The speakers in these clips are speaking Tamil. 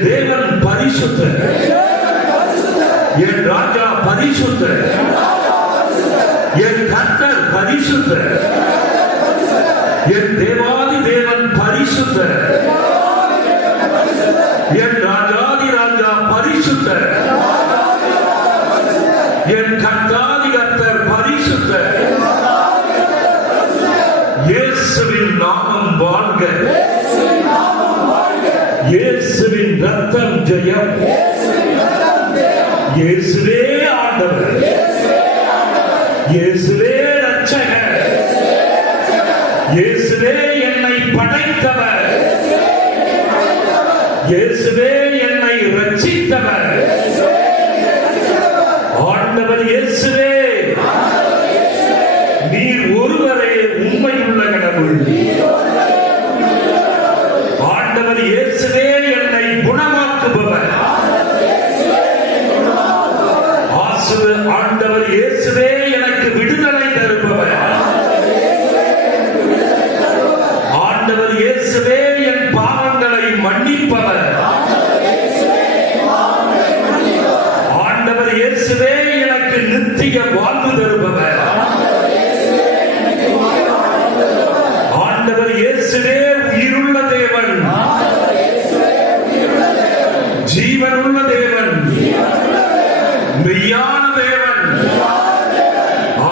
என் தேவன் பரிசுத்தர், என் ராஜா பரிசுத்தர், என் கர்த்தர் பரிசுத்தர், என் தேவாதி தேவன் பரிசுத்தர், என் ராஜாதி ராஜா பரிசுத்தர், என் கர்த்தாதி கர்த்தர் பரிசுத்தர். இயேசுவின் நாமம் வாழ்க, இயேசுவின் ரத்தம் ஜெயம், இயேசுவே ஆண்டவர், இயேசுவே ரட்சகர், இயேசுவே என்னை படைத்தவர், இயேசுவே என்னை ரட்சித்தவர். ஆண்டவர் இயேசுவே, நீர் ஒருவரே உண்மையுள்ள கடவுள். ஆண்டவர் இயேசுவே என்னை குணமாக்குபவர். ஆண்டவர் இயேசுவே எனக்கு விடுதலை தருபவர். ஆண்டவர் இயேசுவே என் பாவங்களை மன்னிப்பவர். ஆண்டவர் இயேசுவே எனக்கு நித்திய வாழ்வு தருபவர். ஆண்டவர் இயேசுவே உயிருள்ள தேவன், ஜீவனுள்ள தேவன், மெய்யான தேவன்.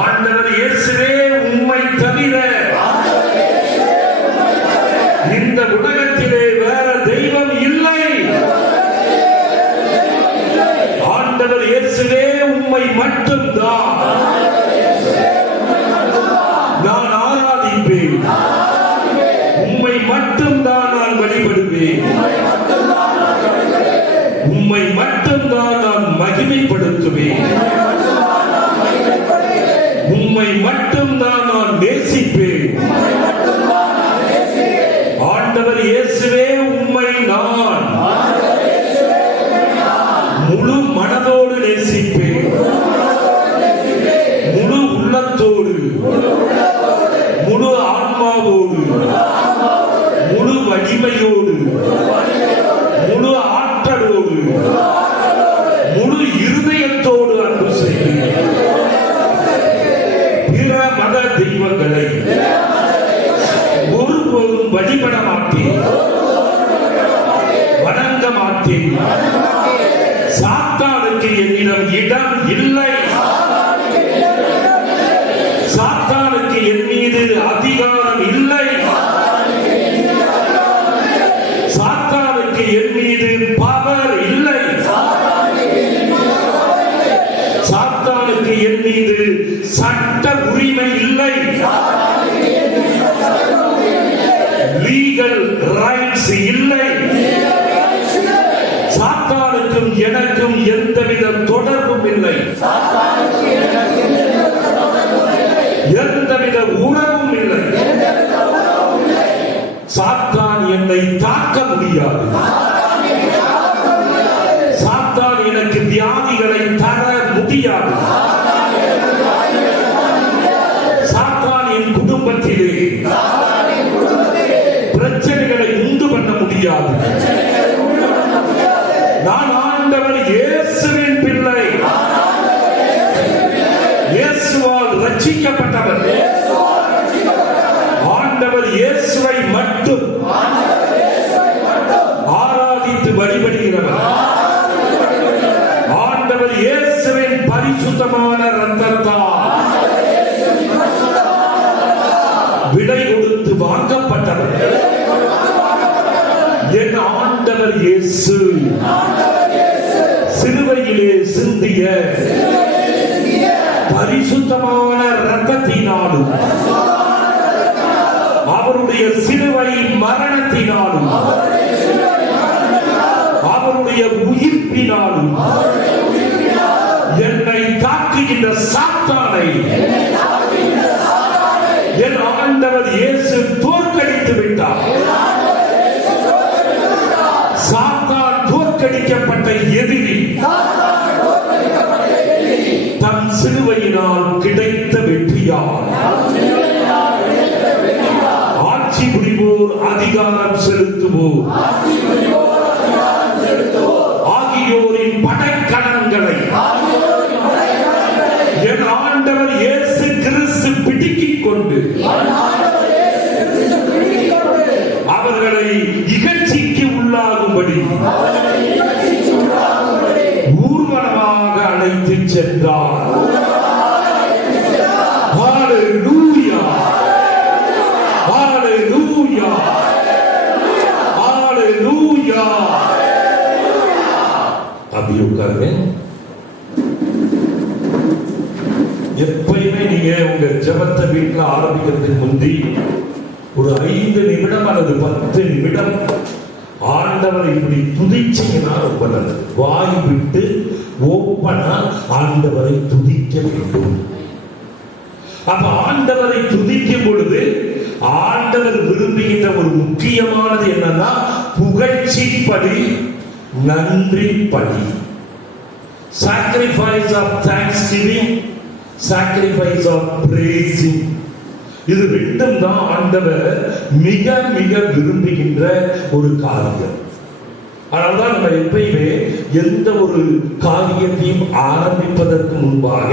ஆண்டவர் இயேசுவே உம்மை தவிர இந்த உலகத்திலே வேற தெய்வம் இல்லை. ஆண்டவர் இயேசுவே உம்மை மட்டும்தான் நான் ஆராதிப்பேன், உம்மை மட்டும்தான் நான் வழிபடுவேன், உம்மை மட்டும்தான் நான் மகிமைப்படுத்துவேன், உம்மை மட்டும்தான் நான் நேசிப்பேன். ஆண்டவர் இயேசுவே உம்மை நான் முழு மனதோடு நேசிப்பேன், முழு உள்ளத்தோடு, முழு ஆன்மாவோடு, முழு வலிமையோடு, முழு ஆற்றலோடு, முழு இருதயத்தோடு அன்பு செய்வேன். பிற மத தெய்வங்களை ஒருபோதும் வழிபட மாட்டேன், வணங்க மாட்டேன். சாத்தானுக்கு என்னிடம் இடம் இல்லை. சாத்தானுக்கு என் மீது அதிகாரம் இல்லை. சாத்தானுக்கு என் மீது பவர் இல்லை. சாத்தானுக்கு என் மீது சட்ட உரிமை இல்லை. லீகல் ரைட்ஸ் இல்லை. சாத்தானுக்கும் எனக்கும் எந்தவித தொடர்பும் இல்லை, எந்தவித உறவும் இல்லை. சாத்தான் என்னை தாக்க முடியாது. சாத்தான் எனக்கு வியாதிகளை தர முடியாது. சாத்தான் என் குடும்பத்திலே பிரச்சனைகளை உண்டு பண்ண முடியாது. நான் ஆண்டவர் இயேசுவின் பிள்ளை, இயேசுவால் ரட்சிக்கப்பட்டவர். ஆண்டவர் இயேசுவை மட்டும் ஆராதித்து வழிபடுகிறவர். ஆண்டவர் இயேசுவின் பரிசுத்தமான இரத்தத்தால் விலை கொடுத்து வாங்கப்பட்டவர். என் ஆண்டவர் இயேசு சிலுவையிலே சிந்திய பரிசுத்தமான இரத்தத்தினாலும் அவருடைய சிலுவை மரணத்தினாலும் அவருடைய உயிர்ப்பினாலும் என்னை தாக்குகின்ற சாத்தானை என் ஆண்டவர் இயேசு தோற்கடித்து விட்டார். சாத்தான் தோற்கடிக்கப்பட்ட எதிரி தன் சிலுவையினால் கிடைத்த வெற்றியால் ஆட்சி புரிவோர், அதிகாரம் செலுத்துவோர் மரங்களை என் ஆண்டவர் இயேசு கிறிஸ்து பிடுக்கிக் கொண்டு அவர்களை இகழ்ச்சிக்கு உள்ளாகும்படி ஊர்வலமாக அழைத்து சென்றார். ஹalleluya, ஹalleluya, ஹalleluya. அப்படியே உட்காருங்க. எப்பயுமே நீங்க உங்க ஜெபத்தை வீட்டுல ஆரம்பிக்கிறதுக்கு முந்தி ஒரு 5 நிமிடம் அல்லது 10 நிமிடம் ஆண்டவரை இப்படி துதிச்சீங்கன்னா ரொம்ப நல்லது. வாய் விட்டு ஓப்பனா ஆண்டவரை துதிக்க வேண்டும். அப்ப ஆண்டவரை துதிக்கும் பொழுது ஆண்டவர் விரும்புகின்ற ஒரு முக்கியமானது என்னன்னா புகழ்ச்சி பலி, நன்றி பலி. sacrifice of thanksgiving, sacrifice of praising. இது ரெண்டும் தான் ஆண்டவர் மிக மிக விரும்புகின்ற ஒரு காரியம். அதனால்தான் நம்ம எப்பயுமே எந்த ஒரு காரியத்தையும் ஆரம்பிப்பதற்கு முன்பாக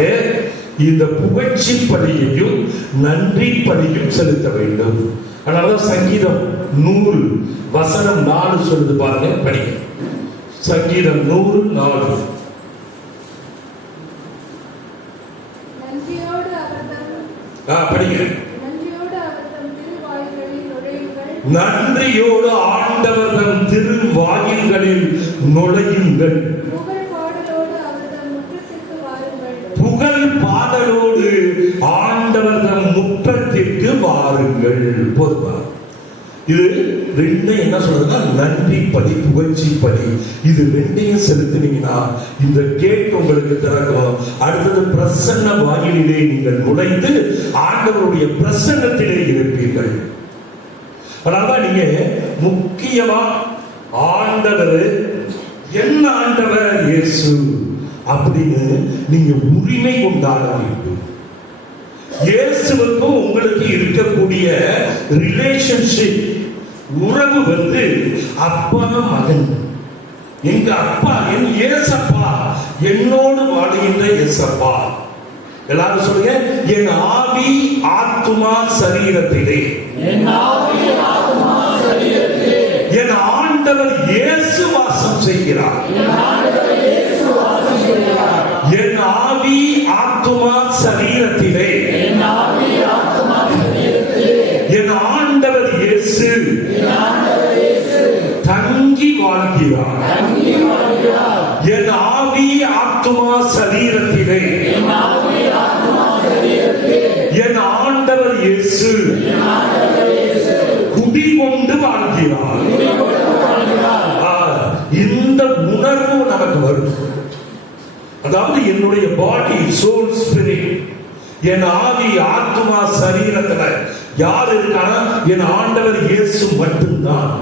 இந்த புகழ்ச்சி பலியையும் நன்றி பலியும் செலுத்த வேண்டும். அதனாலதான் சங்கீதம் 100 வசனம் 4 சொல்லுது பாருங்க, படிங்க. சங்கீதம் 100:4. படிங்க. நன்றியோடு ஆண்டவர் தம் திருவாயில்களில் நுழையுங்கள். புகழ் பாடலோடு ஆண்டவர் தம் முற்றத்திற்கு வாருங்கள். போதுமா? இது ரெண்டும் என்ன சொல்றதுன்னா நன்றி பலி, புகழ்ச்சி பலி. இது ரெண்டையும் செலுத்தினீங்கன்னா இந்த கேட் உங்களுக்கு திறக்கும். அடுத்தது பிரசன்ன வாயிலே நீங்கள் நுழைந்து ஆண்டவருடைய பிரசன்னத்திலே இருப்பீர்கள். அதனால நீங்க முக்கியமா ஆண்டவர் என்ன ஆண்டவர் இயேசு அப்படின்னு நீங்க உரிமை கொண்டாட வேண்டும். இயேசுவுக்கும் உங்களுக்கு இருக்கக்கூடிய ரிலேஷன்ஷிப், உறவு வந்து அப்பா மகன். எங்க அப்பா என் இயேசப்பா, என்னோடு வாழுகின்ற இயேசப்பா. எல்லாரும் சொல்லுங்க, என் ஆவி ஆத்துமா சரீரத்திலே, என் ஆண்டவர் இயேசு வாசம் செய்கிறார். என் ஆவி ஆத்துமா சரீரத்திலே என் ஆண்டவர் இயேசு தங்கி வாழ்கிறார். என் ஆவி ஆத்துமா சரீரத்திலே என் ஆண்டவர் இயேசு குடிகொண்டு வாழ்கிறார். இந்த உணர்வு நமக்கு வரும். அதாவது என்னுடைய பாடி, சோல், ஸ்பிரிட், என் ஆவி ஆத்மா சரீரத்துல யார் இருக்கானா என் ஆண்டவர் இயேசு மட்டும்தான்.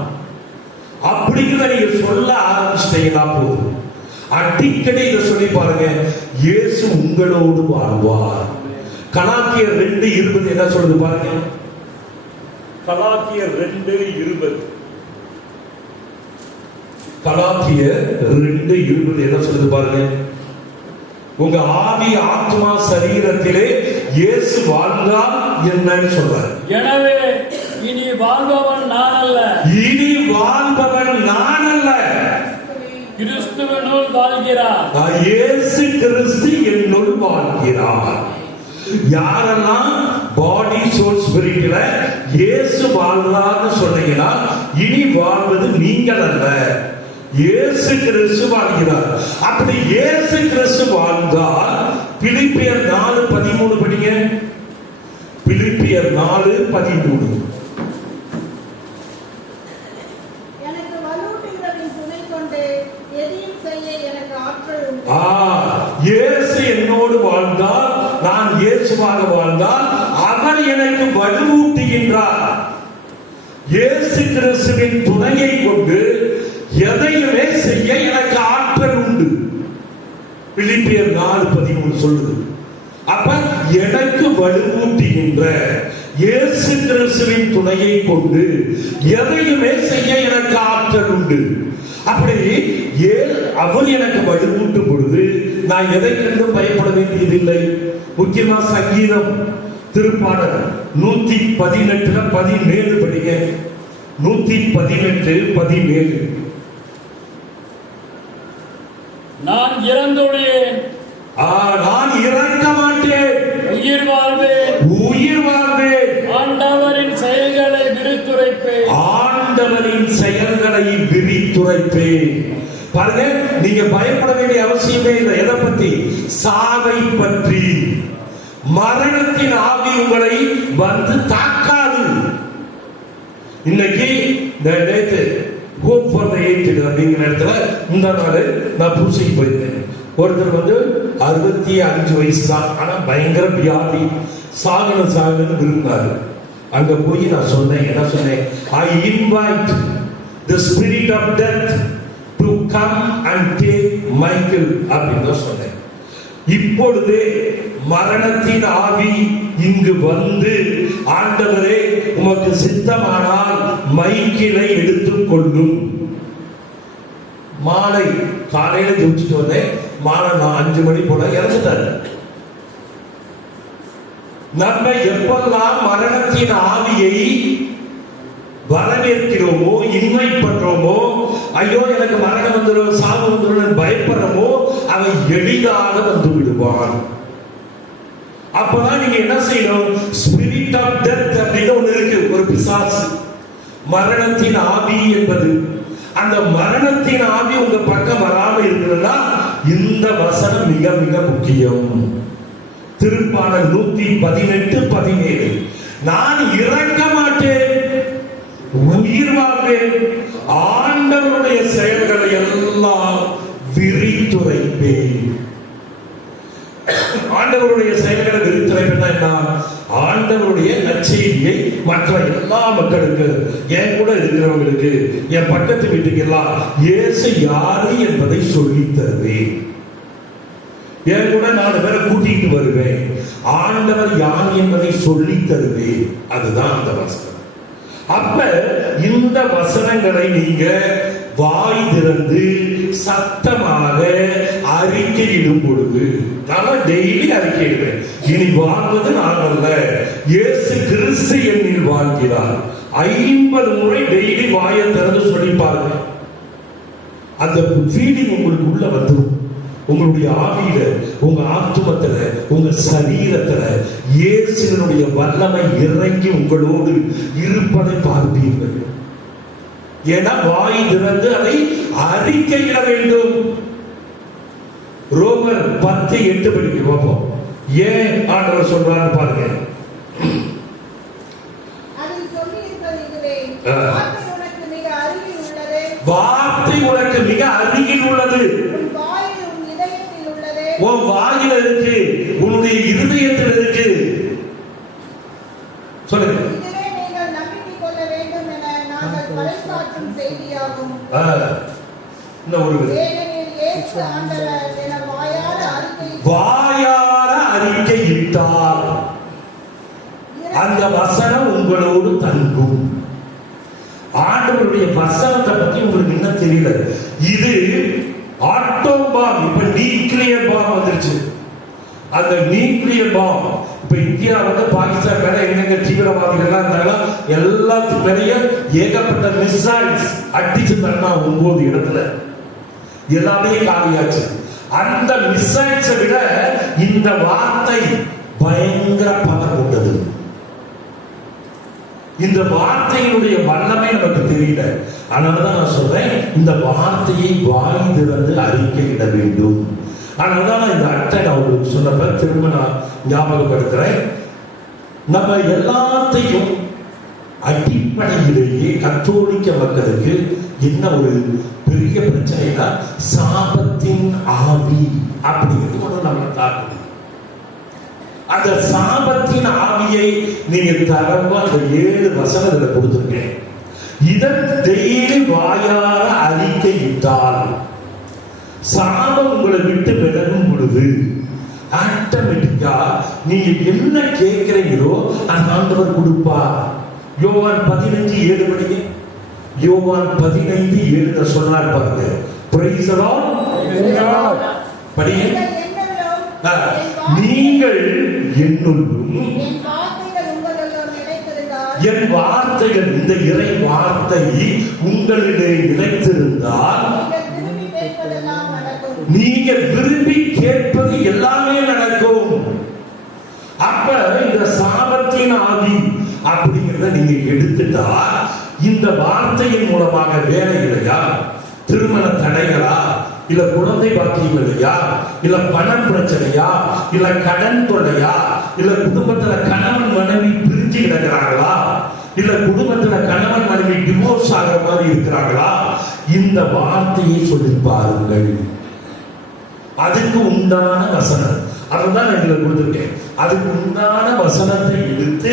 அப்படிங்கிறத நீங்க சொல்ல ஆரம்பிச்சிட்டீங்கன்னா போதும். அடிக்கடி இதை சொல்லி பாருங்க, இயேசு உங்களோடு வாழ்வார். கலாத்தியர் 2:20 என்ன சொல்லுது பாருங்க. கலாத்தியர் 2:20 கலாத்தியர் 2:20 என்ன சொல்லுது பாருங்க. உங்க ஆவி ஆத்மா சரீரத்திலே இயேசு வாழ்ந்தால் என்னன்னு சொல்றார். எனவே இனி வாழ்பவன் நான் அல்ல, இனி வாழ்பவன் நான் அல்ல, கிறிஸ்துவினுள் வாழ்கிறார். இயேசு கிறிஸ்து என்னுள் வாழ்கிறார். யாரெல்லாம் பாடி, சோல், ஸ்பிரிட்ல இயேசு வாழ்றான்னு சொன்னீங்கன்னா இனி வாழ்வது நீங்கள் அல்ல, இயேசு கிறிஸ்து வாழ்கிறார். அப்படி இயேசு கிறிஸ்து வாழ்ந்தால் பிலிப்பியர் 4:13 படிங்க. பிலிப்பியர் 4:13. எனக்கு வலுவூட்டுகிறவரின் துணை கொண்டு எதையும் செய்ய எனக்கு ஆற்றல் உண்டு. இயேசு என்னோடு வாழ்ந்தால், நான் இயேசுவாக வாழ்ந்தால் அவர் எனக்கு வலுவூட்டுகின்றார். இயேசு கிறிஸ்துவின் துணையை கொண்டு எதையுமே செய்ய எனக்கு ஆற்றல் உண்டு. பிலிப்பியர் 4:13 சொல்லுது. அப்ப எனக்கு வலுவூட்டுகின்ற இயேசு கிறிஸ்துவின் துணையை கொண்டு எதையுமே செய்ய எனக்கு ஆற்றல் உண்டு. அப்படி அவர் எனக்கு வலுவூட்டும் பொழுது நான் எதை கண்டும் பயப்பட வேண்டியதில்லை. முக்கியமா சங்கீதம் திருப்பாடல் 118:17 படிங்க. 118:17. நான் இறந்தொழியேன், நான் இறக்க மாட்டேன், உயிர் வாழ்வேன், உயிர் வாழ்வேன், ஆண்டவரின் செயல்களை விரித்துரைப்பேன், ஆண்டவரின் செயல்களை விரித்துரைப்பேன். பாருங்க, நீங்க பயப்பட வேண்டிய அவசியமே இல்லை. எதை பத்தி? சாவை பற்றி. மரணத்தின் ஆவி உங்களை வந்து தாக்காது. இன்னைக்கு நேற்று ஹோப் ஃபார் தி ஏஜ்ட் அப்படிங்கிற இடத்துல இந்த நாள் நான் பூசைக்கு போயிருந்தேன். ஒருத்தர் வந்து 65 வயசு தான், ஆனா பயங்கர வியாதி, சாகணும்னு விரும்பினாரு. அங்க போய் நான் சொன்னேன், என்ன சொன்னேன்? I invite the spirit of death to come and take Michael அப்படின்னு தான் சொன்னேன். இப்பொழுது மரணத்தின் ஆவி இங்கு வந்து, ஆண்டவரே உமக்கு சித்தமானால் மைக்கேலை எடுத்துக் கொள்ளும். மாலை காலையில ஜெபிச்சுட்டு வந்தேன். மாலை நான் 5 மணி போல இறந்துட்டாரு. நம்ம எப்பெல்லாம் மரணத்தின் ஆவியை வரவேற்கிறோமோ, இன்வைட் பண்றோமோ, ஐயோ எனக்கு மரணம் வந்துடும், சாவு வந்துடும் பயப்படுறோமோ, அவன் எளிதாக வந்து விடுவான். அப்பதான் நீங்க என்ன செய்யணும்? ஸ்பிரிட் ஆஃப் டெத் அப்படின்னு ஒண்ணு இருக்கு, ஒரு பிசாசு, மரணத்தின் ஆவி என்பது. அந்த மரணத்தின் ஆவி உங்க பக்கம் வராம இருக்கணும்னா இந்த வசனம் மிக மிக முக்கியம். திருப்பாடல் 118:17. நான் இறக்க மாட்டேன், உயிர் வாழ்வேன், ஆண்டவருடைய செயல்களை எல்லாம் விரித்துரைப்பேன். ஆண்டவருடைய செயல்களை விரித்துரைப்பேன் என்ன? ஆண்டவருடைய நற்செய்தியை மற்ற எல்லா மக்களுக்கு, என் கூட இருக்கிறவங்களுக்கு, என் பக்கத்து வீட்டுக்கு எல்லாம் இயேசு யாரு என்பதை சொல்லி தருவேன். என் கூட 4 பேரை கூட்டிட்டு வருவேன். ஆண்டவர் யார் என்பதை சொல்லி தருவேன். அதுதான் அந்த வசனம். அப்ப இந்த வசனங்களை நீங்க வாய் திறந்து சத்தமாக அறிக்கையிடும் பொழுது, நான் டெய்லி அறிக்கையிடுவேன், இனி வாழ்வது நான் அல்ல, இயேசு கிறிஸ்து என்னில் வாழ்கிறார். 50 முறை டெய்லி வாயை திறந்து சொல்லி பாருங்க. அந்த ஃபீலிங் உங்களுக்கு உள்ள வந்துடும். உங்களுடைய ஆவியில, உங்க ஆத்துமத்துல, உங்க சரீரத்துல இயேசுவினுடைய வல்லமை இறங்கி உங்களோடு இருப்பதை பார்ப்பீர்கள். ஏன்னா வாய் திறந்து அதை அறிக்கையிட வேண்டும். ரோமர் 10:8 படிக்க பார்ப்போம். ஏன் ஆண்டவர் சொல்றாரு பாருங்க. அதில் சொல்லியிருப்பது இதுவே, வார்த்தை உனக்கு மிக அருகில் உள்ளது, வார்த்தை உனக்கு மிக அருகில் உள்ளது, உன் வாயில் உன் இதயத்தில் உள்ளது, உன் வாயில இருக்கு, உன்னுடைய இருதயத்தில் இருக்கு. சொல்லுங்க. இதுவே நீங்கள் நம்பிக்கை கொள்ள வேண்டும் என நாங்கள் பறைசாற்றும் செய்தியாகும். இன்னும் ஒரு ஏனெனில் இயேசு ஆண்டவர் என வாயார அறிக்கையிட்டார், அந்த வசனம் உங்களோடு தங்கும். ஆண்டவருடைய வசனத்தை பத்தி உங்களுக்கு என்ன தெரியல. இது ஆட்டோம் பாம், இப்ப நியூக்ளியர் பாம் வந்துருச்சு. அந்த நியூக்ளியர் பாம் இப்ப இந்தியா வந்து பாகிஸ்தான் மேல எங்க தீவிரவாதிகள் இருந்தாலும் எல்லாத்துக்கும் மேலேய ஏகப்பட்ட மிசைல்ஸ் அடிச்சு தன்னா 9 இடத்துல எல்லாமே காலியாச்சு. அந்த மிசைல்ஸை விட இந்த வார்த்தை பயங்கர பவர் கொண்டது. இந்த வார்த்தையினுடைய வல்லமை நமக்கு தெரியல. அதனாலதான் நான் சொல்றேன், இந்த வார்த்தையை வாய் திறந்து அறிக்கையிட வேண்டும். அதனாலதான் நான் இந்த அட்டை நான் உங்களுக்கு சொன்னப்ப திரும்ப நான் ஞாபகப்படுத்துறேன். நம்ம எல்லாத்தையும் அடிப்படையிலேயே கத்தோலிக்க மக்களுக்கு என்ன ஒரு பெரிய பிரச்சனைனா சாபத்தின் ஆவி அப்படிங்கிறது ஒன்று நம்ம தாக்குது. அந்த சாபத்தின் ஆவியை நீங்க தரமா அந்த 7 வசனங்களை கொடுத்துருக்கேன். இதன் டெய்லி வாயார அறிக்கையிட்டால் சாபம் உங்களை விட்டு விலகும் பொழுது ஆட்டோமேட்டிக்கா நீங்க என்ன கேட்கிறீங்களோ அந்த ஆண்டவர் கொடுப்பார். யோவான் 15:7 படிங்க. யோவான் 15:7 சொன்னார் பாருங்க. Praise the Lord. படியே. நீங்கள் என்னுள்ளும் நீங்கள் என்னுள்ளும் என் வார்த்தைகள் உங்களுள்ளும் நிலைத்திருந்தால் என் வார்த்தைகள், இந்த இறை வார்த்தை உங்களிடையே நிலைத்திருந்தால் நீங்கள் விரும்பி கேட்பதெல்லாம் நடக்கும். நீங்க விரும்பி கேட்பது எல்லாமே நடக்கும். அப்ப இந்த சாபத்தின் ஆவி அப்படிங்கிறத நீங்க எடுத்துட்டா, இந்த வார்த்தையின் மூலமாக வேலை இல்லையா, திருமண தடைகளா, இல்ல குழந்தை பாக்கியம் இல்லையா, இல்ல பண பிரச்சனையா, இல்ல கடன் தொல்லையா, இல்ல குடும்பத்துல கணவன் மனைவி பிரிஞ்சு கிடக்கிறாங்களா, இல்ல குடும்பத்துல கணவன் மனைவி டிவோர்ஸ் ஆகிற மாதிரி இருக்கிறாங்களா, இந்த வார்த்தையை சொல்லி பாருங்கள். அதுக்கு உண்டான வசனம் அதுதான் நான் இதுல கொடுத்திருக்கேன். அதுக்கு உண்டான வசனத்தை எடுத்து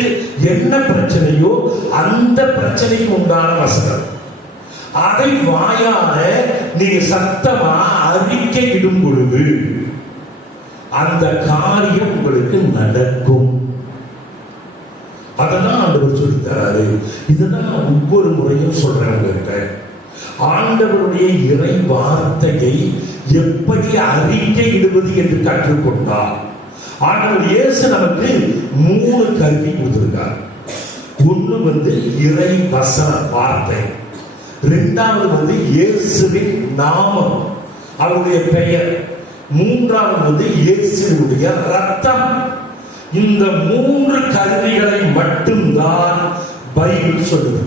என்ன பிரச்சனையோ அந்த பிரச்சனைக்கு உண்டான வசனம், அதை வாயால நீங்க சத்தமா அறிக்கை இடும் பொழுது அந்த காரியம் உங்களுக்கு நடக்கும். அததான் ஆண்டவர் சொல்லி தராரு. இதுதான் ஒவ்வொரு முறையும் சொல்றேன் உங்ககிட்ட. ஆண்டவருடைய இறை வார்த்தையை எப்படி அறிக்கை இடுவது என்று கற்றுக்கொண்டார். ஆண்டவர் இயேசு நமக்கு 3 கருவி கொடுத்திருக்கார். ஒன்று இறை வசன வார்த்தை, இரண்டாவது இயேசுவின் நாமம், அவருடைய பெயர், மூன்றாவது இயேசுவினுடைய ரத்தம். இந்த 3 கருவிகளை மட்டும்தான் பைபிள் சொல்லுது.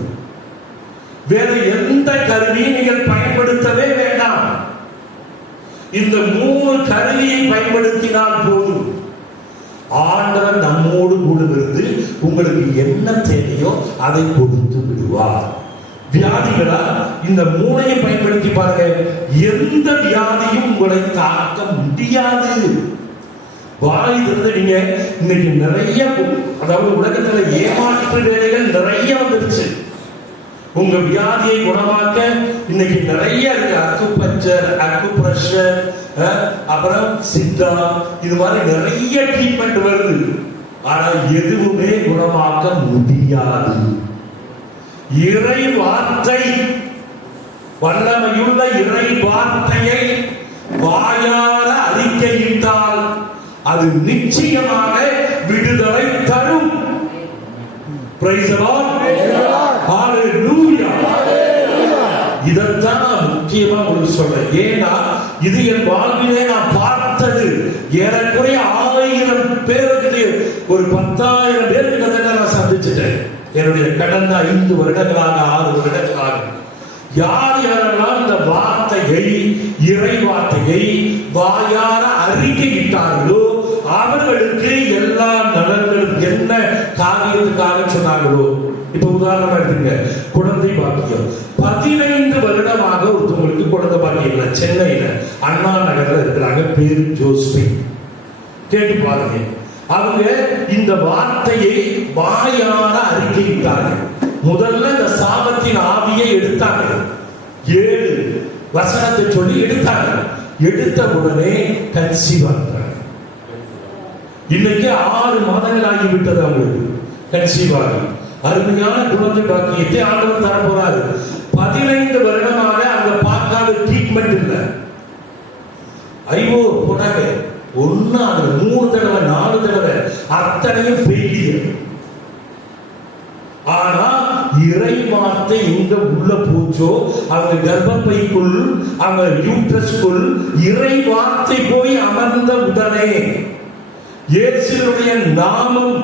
வேற எந்த கருவியை நீங்கள் பயன்படுத்தவே வேண்டாம். இந்த 3 கருவியை பயன்படுத்தினால் போதும். ஆண்டவர் நம்மோடு கூட இருந்து உங்களுக்கு என்ன தேவையோ அதை கொடுத்து விடுவார். வியாதிகளா, இந்த 3ஐயும் பயன்படுத்தி பாருங்க, எந்த வியாதியும் உங்களை தாக்க முடியாது. வாய் இருந்து நீங்க இன்னைக்கு நிறைய, அதாவது உலகத்துல ஏமாற்று வேலைகள் நிறைய வந்துருச்சு. உங்க வியாதியை குணமாக்க இன்னைக்கு நிறைய இருக்கு. அக்குபஞ்சர், அக்குப்ரெஷர், அப்புறம் சித்தா, இது மாதிரி நிறைய ட்ரீட்மெண்ட் வருது. ஆனா எதுவுமே குணமாக்க முடியாது. இறை வார்த்தை, வல்லமையுள்ள இறை வார்த்தையை வாயார அறிக்கையிட்டால் அது நிச்சயமாக விடுதலை தரும். Praise the Lord. Hallelujah. இதைத்தான் நான் முக்கியமா உங்களுக்கு சொல்றேன். ஏன்னா இது என் வாழ்விலே நான் பார்த்தது. ஏறக்குறைய 1000 பேருக்கு, ஒரு 10,000 பேருக்கு நான் சந்திச்சிட்டேன் என்னுடைய கடந்த 5 வருடங்களாக 6 வருடங்களாக. யார் யாரெல்லாம் இந்த வார்த்தையை, இறை வார்த்தையை வாயார அறிக்கையிட்டார்களோ அவர்களுக்கு எல்லா நலன்களும், என்ன காரியத்துக்காக சொன்னார்களோ. இப்ப உதாரணமா எடுத்துங்க, குழந்தை பாக்கியம். 15 வருடமாக ஒருத்தவங்களுக்கு குழந்தை பாக்கியம் இல்லை. சென்னையில அண்ணா நகர்ல இருக்கிறாங்க, பேரு ஜோஸ்பின். கேட்டு பாருங்க. அவங்க இந்த வார்த்தையை வாயார அறிக்கையிட்டார்கள். முதல்ல இந்த சாபத்தின் ஆவியை எடுத்தாங்க. 7 வசனத்தை சொல்லி எடுத்தாங்க. எடுத்த உடனே கன்சீவ் ஆகிறாங்க. இன்னைக்கு 6 மாதங்கள் ஆகிவிட்டது அவங்களுக்கு கன்சீவ் ஆகி. அருமையான குழந்தை பாக்கியத்தை ஆண்டவர் தர போறாரு. 15 வருடமாக அங்க பார்க்காத ட்ரீட்மெண்ட் இல்லை. ஐயோ போனாங்க, 1 3 தடவை 4 தடவை, அத்தனையும் ஃபெயிலியர். ஆனா இறை வார்த்தை எங்க உள்ள போச்சோ, அவங்க கர்ப்பப்பைக்குள், அவங்க யூட்ரஸ்க்குள் இறை வார்த்தை போய் அமர்ந்த உடனே, இயேசுவுடைய நாமம்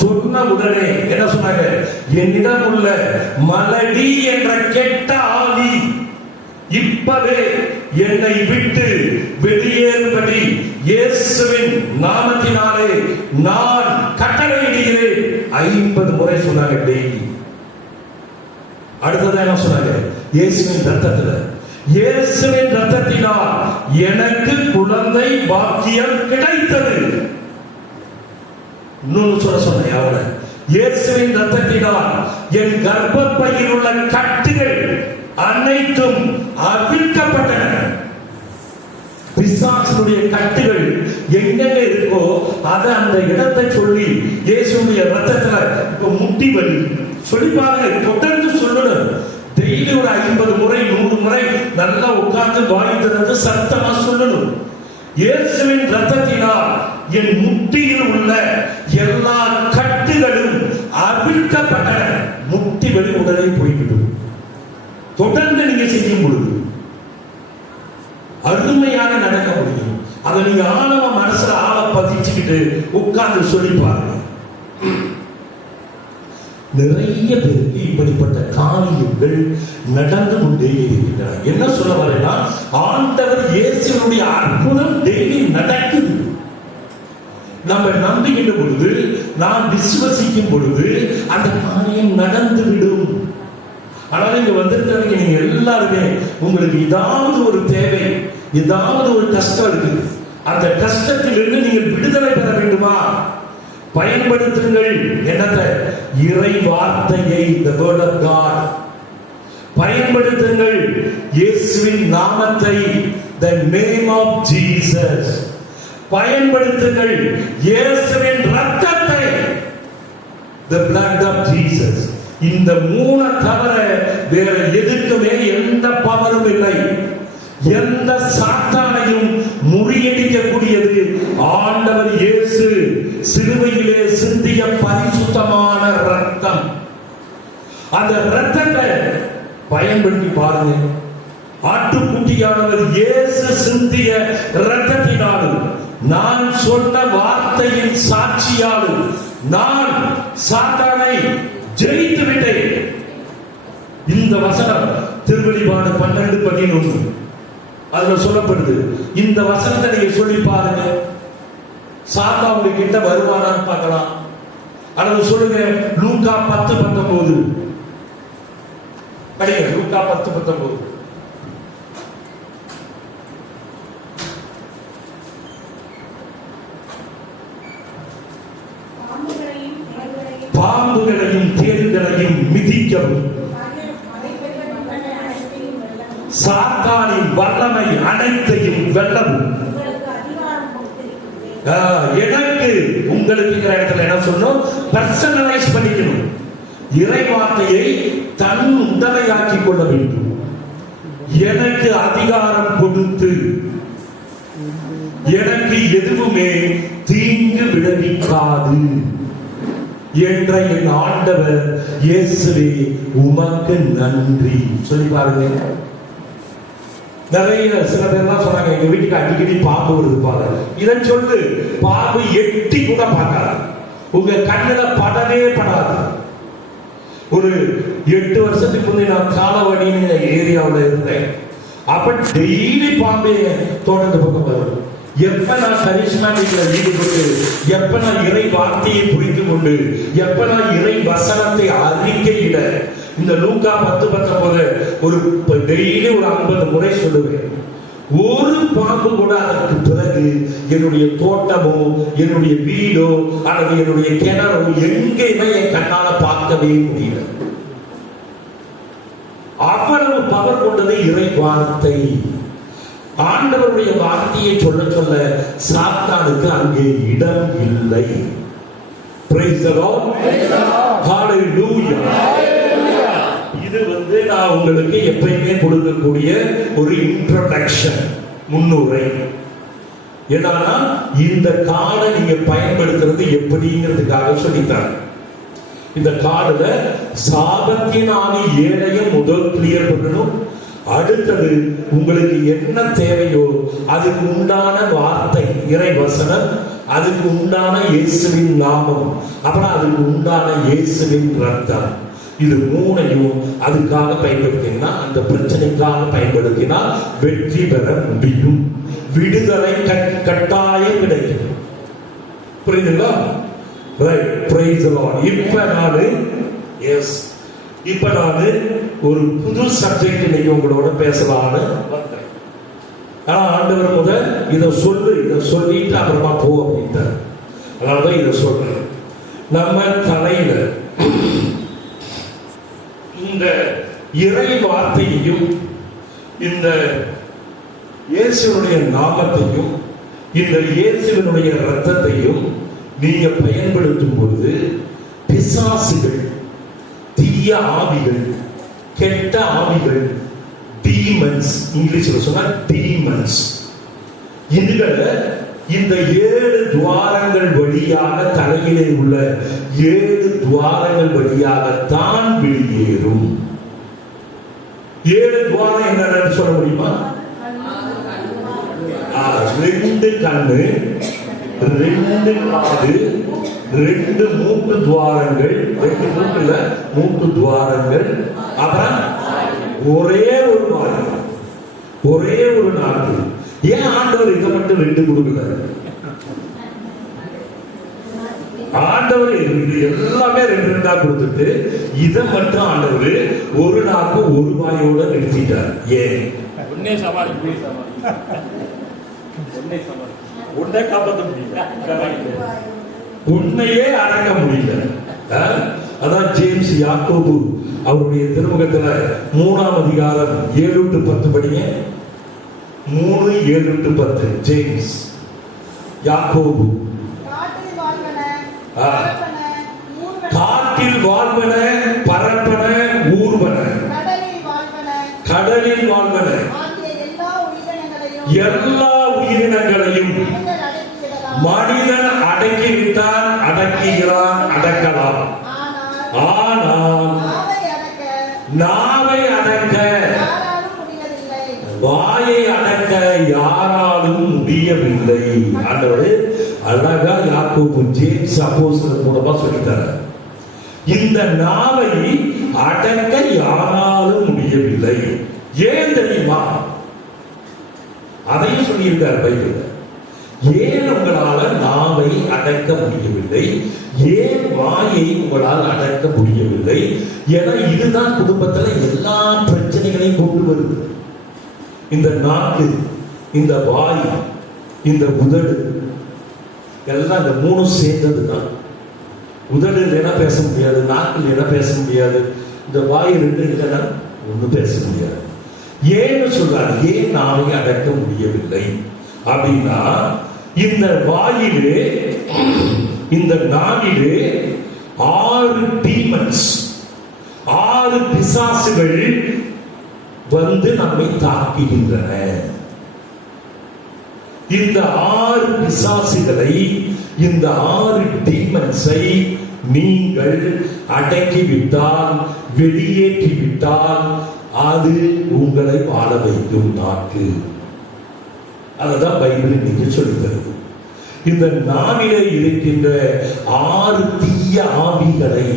சொன்ன உடனே என்ன சொன்னாங்க? என்னிடம் உள்ள மலடி என்ற கெட்ட ஆவி இப்பவே என்னை விட்டு வெளியேறும்படி இயேசுவின் நாமத்தினாலே நான் கட்டளையிடுகிறேன். 50 முறை சொன்னாங்க டெய்லி. அடுத்தது என்ன சொன்னாங்க? இயேசுவின் ரத்தத்துல, இயேசுவின் ரத்தத்தினால் எனக்கு குழந்தை பாக்கியம் கிடைத்தது. இன்னொன்னு சொன்னேன் அவனை, இயேசுவின் ரத்தத்தினால் என் கர்ப்பப்பையில் உள்ள கட்டுகள் அனைத்தும் அவிழ்க்கப்பட்டன. பிசாசுடைய கட்டுகள் எங்கெங்க இருக்கோ அதை அந்த இடத்தை சொல்லி, இயேசுடைய ரத்தத்துல இப்ப முட்டி வலி சொல்லி பாருங்க, தொடர்ந்து சொல்லணும். டெய்லி ஒரு 50 முறை 100 முறை நல்லா உட்கார்ந்து வாய் திறந்து சத்தமா சொல்லணும். இயேசுவின் ரத்தத்தினால் என் முட்டியில் உள்ள எல்லா கட்டுகளும் அவிழ்க்கப்பட்டன. முட்டி வலி உடனே போய்விடும். தொடர்ந்து நீங்க செய்யும் பொழுது அருமையாக நடக்க முடியும். அதை நீங்க ஆணவ மனசுல ஆள பதிச்சுக்கிட்டு உட்கார்ந்து சொல்லி பாருங்க. நிறைய பேருக்கு இப்படிப்பட்ட காரியங்கள் நடந்து கொண்டே இருக்கின்றன. என்ன சொல்ல வரேன்னா, ஆண்டவர் இயேசுனுடைய அற்புதம் டெய்லி நடக்குது. நம்ம நம்புகின்ற பொழுது, நாம் விசுவசிக்கும் பொழுது அந்த காரியம் நடந்துவிடும். ஆனால் இங்க வந்திருக்கிறவங்க நீங்க எல்லாருமே உங்களுக்கு ஏதாவது ஒரு தேவை, ஏதாவது ஒரு கஷ்டம் இருக்கு. அந்த கஷ்டத்திலிருந்து நீங்கள் விடுதலை பெற வேண்டுமா? பயன்படுத்துங்கள். என்னத்தை? இறை வார்த்தையை, the word of God. பயன்படுத்துங்கள் இயேசுவின் நாமத்தை, the name of Jesus. பயன்படுத்துங்கள் இயேசுவின் இரத்தத்தை, the blood of Jesus. இந்த மூணு தவிர வேற எதுக்குமே எந்த பவரும் இல்லை. எந்த சாத்தானையும் முறியடிக்கக்கூடியது ஆண்டவர் இயேசு சிலுவையிலே சிந்திய பரிசுத்தமான ரத்தம். அந்த ரத்தத்தை பயன்படுத்தி பாருங்க. ஆட்டுக்குட்டியானவர் இயேசு சிந்திய ரத்தத்தினாலும் நான் சொன்ன வார்த்தையின் சாட்சியாலும் நான் சாத்தானை ஜெயித்து விட்டேன். இந்த வசனம் திருவெளிப்பாடு 12:11 அதுல சொல்லப்படுது. இந்த வசனத்தை நீங்க சொல்லி பாருங்க. சாத்தான் உங்க கிட்ட வருவானான்னு பார்க்கலாம். அல்லது சொல்லுங்க லூக்கா 10:19 படிங்க. லூக்கா 10:19 பாம்புகளையும் தேள்களையும் மிதிக்கவும் சாத்தானின் வல்லமை அனைத்தையும் வெல்லவும் எனக்கு உங்களுக்கு இடத்துல என்ன சொல்லணும்? பர்சனலைஸ் பண்ணிக்கணும். இறை வார்த்தையை தன் உடமையாக்கி கொள்ள வேண்டும். எனக்கு அதிகாரம் கொடுத்து எனக்கு எதுவுமே தீங்கு விளைவிக்காது என்ற என் ஆண்டவர் இயேசுவே உமக்கு நன்றி சொல்லி பாருங்க. நிறைய சில பேர்லாம் சொன்னாங்க, எங்க வீட்டுக்கு அடிக்கடி பாம்பு வருது பாரு. இதை சொல்லு, பாம்பு எட்டி கூட பார்க்காது, உங்க கண்ணுல படவே படாது. ஒரு 8 வருஷத்துக்கு முன்னே நான் காலவாடின்னு ஏரியாவில் இருந்தேன். அப்ப டெய்லி பாம்பே தோட்டத்து பக்கம் வரும். எப்ப நான் கரிஸ்மாட்டிக்ல ஈடுபட்டு, எப்ப நான் இறை வார்த்தையை புரிந்து கொண்டு, எப்ப நான் இறை வசனத்தை அறிக்கையிட, இந்த லூக்கா 10:19 ஒரு டெய்லி ஒரு 50 முறை சொல்லுவேன். ஒரு பாம்பு கூட அதற்கு பிறகு என்னுடைய தோட்டமோ என்னுடைய வீடோ அல்லது என்னுடைய கிணறோ எங்கேயுமே என் கண்ணால பார்க்கவே முடியல. அவ்வளவு பவர் கொண்டது இறை வார்த்தை. ஆண்டவருடைய வார்த்தையை சொல்ல சொல்ல சாத்தானுக்கு அங்கே இடம் இல்லை. Praise the Lord. Hallelujah. இது நான் உங்களுக்கு எப்பயுமே கொடுக்கக்கூடிய ஒரு இன்ட்ரோடக்ஷன், முன்னுரை. என்னன்னா இந்த கார்டை நீங்க பயன்படுத்துறது எப்படிங்கிறதுக்காக சொல்லித்தாங்க. இந்த கார்டுல சாபத்தின் ஆவி ஏழையும் முதல் கிளியர் பண்ணணும். அடுத்தது உங்களுக்கு என்ன தேவையோ அதுக்கு உண்டான வார்த்தை இறை வசனம், அதுக்கு உண்டான இயேசுவின் நாமம், அப்புறம் அதுக்கு உண்டான இயேசுவின் ரத்தம். இது மூணையும் அதுக்காக பயன்படுத்தினா, அந்த பிரச்சனைக்காக பயன்படுத்தினா வெற்றி பெற முடியும். விடுதலை கட்டாயம் கிடைக்கும். புரியுதுங்களா? ரைட். Praise the Lord. இப்ப நான் ஒரு புது சப்ஜெக்ட் இன்னைக்கு உங்களோட பேசலாம்னு வந்தேன். ஆனா ஆண்டவர் முதல் இதை சொல்லிட்டு அப்புறமா போ அப்படின்ட்டார். அதனாலதான் இதை சொல்றேன். நம்ம தலையில இந்த இறை வார்த்தையையும் இந்த இயேசுவினுடைய நாமத்தையும் இந்த இயேசுவினுடைய இரத்தத்தையும் நீங்க பயன்படுத்தும் பொழுது பிசாசுகள், தீய ஆவிகள், கெட்ட ஆவிகள், டீமன்ஸ், இங்கிலீஷ்ல சொன்னா டீமன்ஸ், இதுல இந்த 7 துவாரங்கள் வழியாக தலையிலே உள்ள 7 துவாரங்கள் வழியாகத்தான் வெளியேறும். 7 துவாரம் என்னன்னு சொல்ல முடியுமா? 2 கண்ணு, 2 காது, 2 மூக்கு துவாரங்கள், 2 மூக்குல மூக்கு துவாரங்கள், அப்புறம் ஒரே ஒரு வாய், ஒரே ஒரு நாக்கு. ஏன் ஆண்டவர் இதை மட்டும் 2 கொடுக்கல? ஆண்டவர் இது எல்லாமே 2 கொடுத்துட்டு இதை மட்டும் ஆண்டவர் ஒரு நாக்கு ஒரு வாயோட நிறுத்திட்டார். ஏன்? உன்னை சமாளி உன்னை காப்பாற்ற முடியல, உன்னையே அடக்க முடியல. அதான் ஜேம்ஸ் யாக்கோபு அவருடைய திருமுகத்துல 3ஆம் அதிகாரம் 7-10 படிங்க. 3:7-10 ஜேம்ஸ் யாக்கோபு. காட்டில் வாழ்வன, பரப்பன, ஊர்வன, கடலில் வாழ்வன எல்லா உயிரினங்களையும் மனிதன் அடக்கிவிட்டான், அடக்குகிறான், அடக்கலாம். ஆனால் நாவை அடக்க, வாயை அடக்க யாராலும் முடியவில்லை. ஆண்டவர் அழகா யாக்கோபு ஜேம்ஸ் அப்போஸ்தலர் மூலமா சொல்லிட்டார். இந்த நாவை அடக்க யாராலும் முடியவில்லை. ஏன் தெரியுமா? அதையும் சொல்லியிருக்கார் பைபிள். ஏன் உங்களால நாவை அடக்க முடியவில்லை? ஏன் வாயை உங்களால் அடக்க முடியவில்லை? ஏன்னா இதுதான் குடும்பத்துல எல்லா பிரச்சனைகளையும் கொண்டு வருது. இந்த நாக்கு, இந்த வாய், இந்த உதடு எல்லாம் இந்த 3 சேர்ந்தது தான். உதடு இல்லைன்னா பேச முடியாது, நாக்கு இல்லைன்னா பேச முடியாது, இந்த வாய் 2 இல்லைன்னா ஒன்றும் பேச முடியாது. ஏன்னு சொல்றாரு, ஏன் நாவை அடக்க முடியவில்லை அப்படின்னா, இந்த வாயிலே, இந்த நாவிலே 6 டீமன்ஸ், 6 பிசாசுகள் வந்து நம்மை தாக்குகின்றன. இந்த 6 பிசாசுகளை, இந்த 6 டீமன்ஸை நீங்கள் அடக்கிவிட்டால், வெளியேற்றிவிட்டால் அது உங்களை வாழ வைக்கும் நாக்கு. அதுதான் பைபிள் இன்னைக்கு சொல்லி தருது. இந்த நாவிலே இருக்கின்ற 6 தீய ஆவிகளை,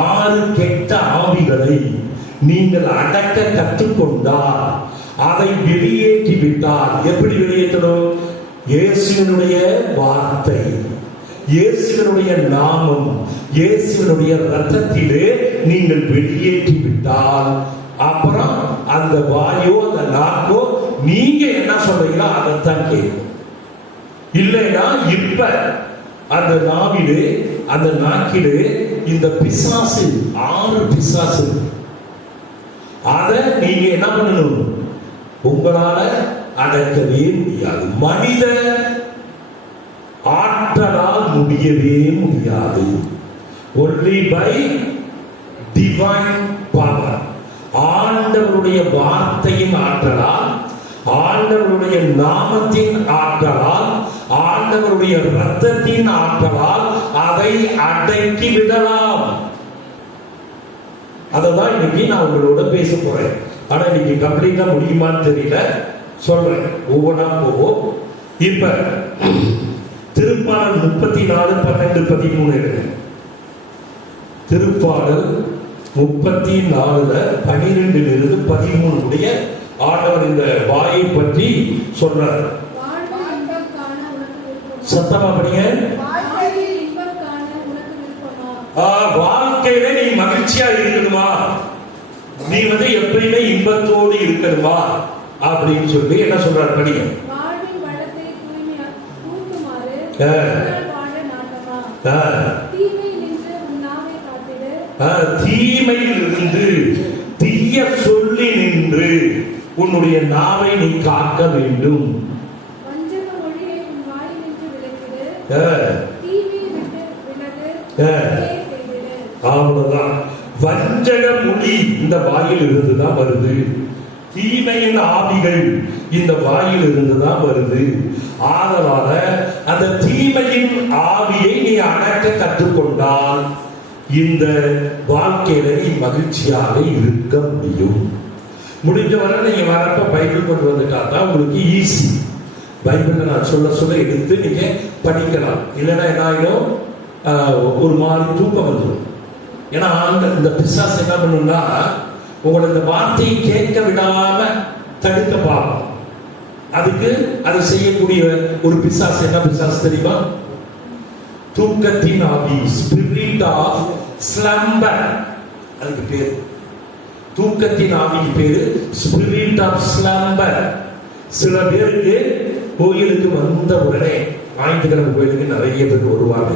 6 கெட்ட ஆவிகளை நீங்கள் அடக்க கற்றுக்கொண்டால், அதை வெளியேற்றி விட்டால், எப்படி வெளியேற்றணும்? இயேசுவினுடைய வார்த்தை, இயேசுவினுடைய நாமம், இயேசுவினுடைய ரத்தத்திலே நீங்கள் வெளியேற்றி விட்டால், அப்புறம் அந்த வாயோ அந்த நாக்கோ நீங்க என்ன சொல்றீங்களோ அதைத்தான் கேட்கும். இல்லைன்னா இப்ப அந்த நாவிலே, அந்த நாக்கிலே இந்த பிசாசு, 6 பிசாசு, அதை நீங்க என்ன பண்ணணும்? உங்களால அடக்கவே முடியாது. மனித ஆற்றலால் முடியவே முடியாது. only by divine power. ஆண்டவருடைய வார்த்தையின் ஆற்றலால், ஆண்டவருடைய நாமத்தின் ஆற்றலால், ஆண்டவருடைய இரத்தத்தின் ஆற்றலால் அதை அடக்கி விடலாம். அததான் இன்னைக்கு நான் உங்களோட பேச போறேன். ஆனா இன்னைக்கு கம்ப்ளீட்டா முடியுமான்னு தெரியல, சொல்றேன், ஒவ்வொன்றா போவோம். இப்ப திருப்பாடல் 34:12-13 திருப்பாடல் 34:12-13 ஆண்டவர் இந்த வாயை பற்றி சொல்றார். சத்தமா படிங்க. வாழ்க்கையில நீ மகிழ்ச்சியா இருக்கணுமா, நீ எப்பயுமே இன்பத்தோடு இருக்கணுமா அப்படின்னு சொல்லி என்ன சொல்றாரு படிங்க. தீமையில் இருந்து, தீய சொல்லி நின்று உன்னுடைய நாவை நீ காக்க வேண்டும். அவ்வளவுதான். வஞ்சக மொழி இந்த வாயில் இருந்துதான் வருது. தீமையின் ஆவிகள் இந்த வாயிலிருந்து தான் வருது. ஆதலால அந்த தீமையின் ஆவியை நீ அடக்க கற்றுக்கொண்டால் இந்த வாழ்க்கையில நீ மகிழ்ச்சியாக இருக்க முடியும். முடிஞ்ச வரை நீங்க வரப்ப பைபிள் கொண்டு வந்துட்டா தான் உங்களுக்கு ஈஸி. பைபிள் நான் சொல்ல சொல்ல எடுத்து நீங்க படிக்கலாம். இல்லைன்னா என்ன ஆகிடும், ஒரு மாதிரி தூக்கம் வந்துடும். ஏன்னா இந்த பிசாசு என்ன பண்ணுன்னா உங்களை இந்த வார்த்தையை கேட்க விடாம தடுக்க பார்க்கும். அதுக்கு அதை செய்யக்கூடிய ஒரு பிசாசு. என்ன பிசாசு தெரியுமா? தூக்கத்தின் ஆவி, ஸ்பிரிட் ஆஃப் ஸ்லம்பர். அதுக்கு பேரு தூக்கத்தின் ஆவிக்கு பேரு ஸ்பிரிட் ஆஃப் ஸ்லம்பர். சில பேருக்கு கோயிலுக்கு வந்த உடனே, ஞாயிற்றுக்கிழமை கோயிலுக்கு நிறைய பேர் வருவாங்க.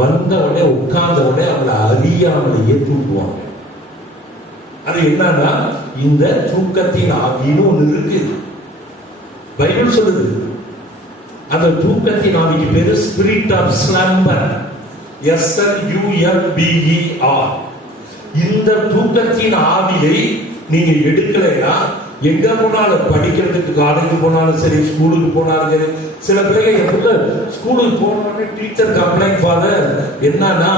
வந்த உடனே உட்கார்ந்த உடனே அவங்களை அறியாமலேயே தூங்குவாங்க. அது என்னன்னா இந்த தூக்கத்தின் ஆவின்னு ஒண்ணு இருக்கு. பைபிள் சொல்லுது அந்த தூக்கத்தின் ஆவிக்கு பேரு ஸ்பிரிட் ஆஃப் ஸ்லம்பர். SLUMBER. இந்த தூக்கத்தின் ஆவியை நீங்க எடுக்கலைன்னா எங்க போனாலும், படிக்கிறதுக்கு காலேஜ் போனாலும் சரி, ஸ்கூலுக்கு போனாலும் சரி, சில பிள்ளைங்க ஸ்கூலுக்கு போனோடனே டீச்சர் கம்ப்ளைண்ட் ஃபாதர் என்னன்னா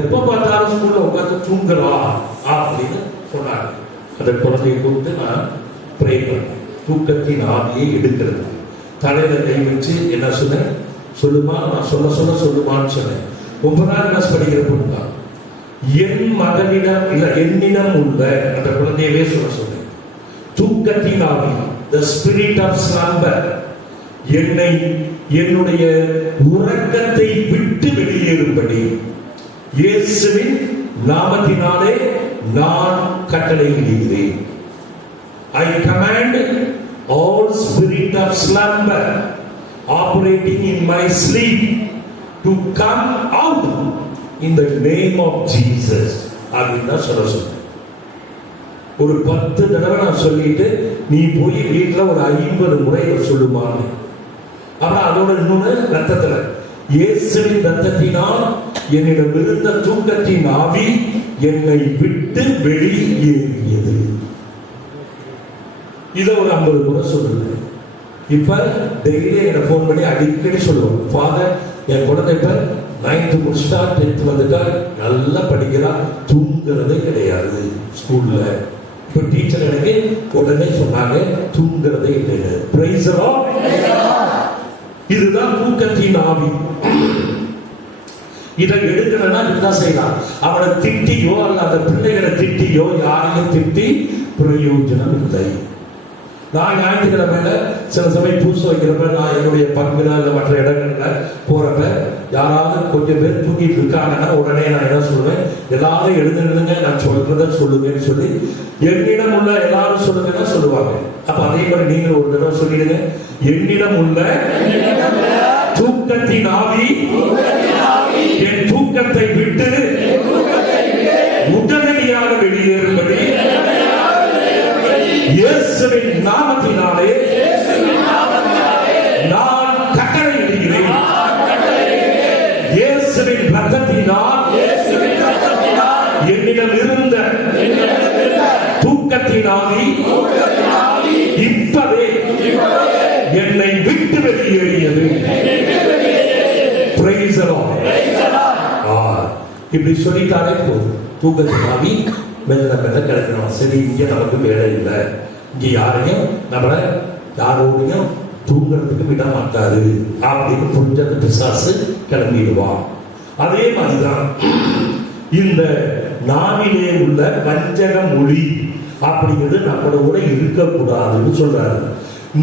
எப்ப பார்த்தாலும் ஸ்கூல்ல உட்காந்து தூங்குறோம் அப்படின்னு சொன்னாங்க. அந்த குழந்தையை கொடுத்து நான் ப்ரே பண்ணேன். தூக்கத்தின் ஆவியை எடுக்கிறது. தலையில கை வச்சு என்ன சொன்னேன், சொல்லுமா, நான் சொல்லுமான்னு சொன்னேன். 9ஆம் கிளாஸ் படிக்கிற பொண்ணு தான். என் மகனிடம் இல்ல என்னிடம் உள்ள அந்த குழந்தையவே சொல்ல சொன்னேன். தூக்கத்தின் ஆவி, the spirit of slumber, என்னை என்னுடைய உறக்கத்தை விட்டு வெளியேறும்படி இயேசுவின் நாமத்தினாலே நான் கட்டளையிடுகிறேன். I command all spirit of slumber operating in my sleep to come out in the name of Jesus. அப்படின்னா சொல்ல சொன்னேன். ஒரு 10 தடவை நான் சொல்லிட்டு நீ போய் வீட்டுல ஒரு 50 முறை சொல்லுமான்னு. அப்புறம் அதோட இன்னொன்னு ரத்தத்துல, இயேசுவின் ரத்தத்தினால் என்னிடம் இருந்த தூக்கத்தின் ஆவி என்னை விட்டு வெளியேறியது. இதை ஒரு 50 முறை சொல்லுங்க. இப்ப டெய்லி என்ன போன் பண்ணி அடிக்கடி சொல்லுவோம், ஃபாதர் என் குழந்தை இப்ப 9th முடிச்சுட்டா 10th வந்துட்டா நல்லா படிக்கிறா, தூங்குறதே கிடையாது ஸ்கூல்ல. இப்ப டீச்சர் எனக்கு உடனே சொன்னாங்க தூங்குறதே இல்லை. Praise the Lord. இதுதான் தூக்கத்தின் ஆவி. இதை எடுக்கணும்னா இதுதான் செய்யலாம். அவனை திட்டியோ அல்ல அந்த பிள்ளைகளை திட்டியோ யாரையும் திட்டி பிரயோஜனம் இல்லை. நான் ஞாயிற்றுக்கிழமையில சில சமயம் பூசை வைக்கிறப்ப நான் என்னுடைய பங்குல இல்லை மற்ற இடங்கள்ல போறப்ப யாராவது கொஞ்சம் பேர் தூங்கிட்டு இருக்காங்கன்னா உடனே நான் என்ன சொல்லுவேன், எல்லாரும் எழுந்துங்க, நான் சொல்றத சொல்லுங்கன்னு சொல்லி என்னிடம் உள்ள எல்லாரும் சொல்லுங்கன்னா சொல்லுவாங்க. அப்ப அதே மாதிரி நீங்களும் ஒரு தடவை சொல்லிடுங்க, என்னிடம் உள்ள தூக்கத்தின் ஆவி என் தூக்கத்தை விட்டு உடனடியாக வெளியேறும்படி இயேசுவின் நாமத்தினாலே நான் கட்டளையிடுகிறேன். இயேசுவின் ரத்தத்தினால் என்னிடம் இருந்த தூக்கத்தின் ஆவி இப்பவே என்னை விட்டு வெளியேறியது. Praise the Lord. இப்படி சொல்லிட்டாலே போதும், தூக்கத்தின் ஆவி மெல்ல மெல்ல கிடைக்கணும். சரி, இங்க நமக்கு வேலை இல்லை, இங்க யாரோடையும் தூங்குறதுக்கு விட மாட்டாரு அப்படின்னு புரிஞ்சது பிசாசு கிளம்பிடுவான். அதே மாதிரிதான் இந்த நாவிலே உள்ள வஞ்சக மொழி அப்படிங்கிறது நம்மளோட இருக்கக்கூடாதுன்னு சொல்றாரு.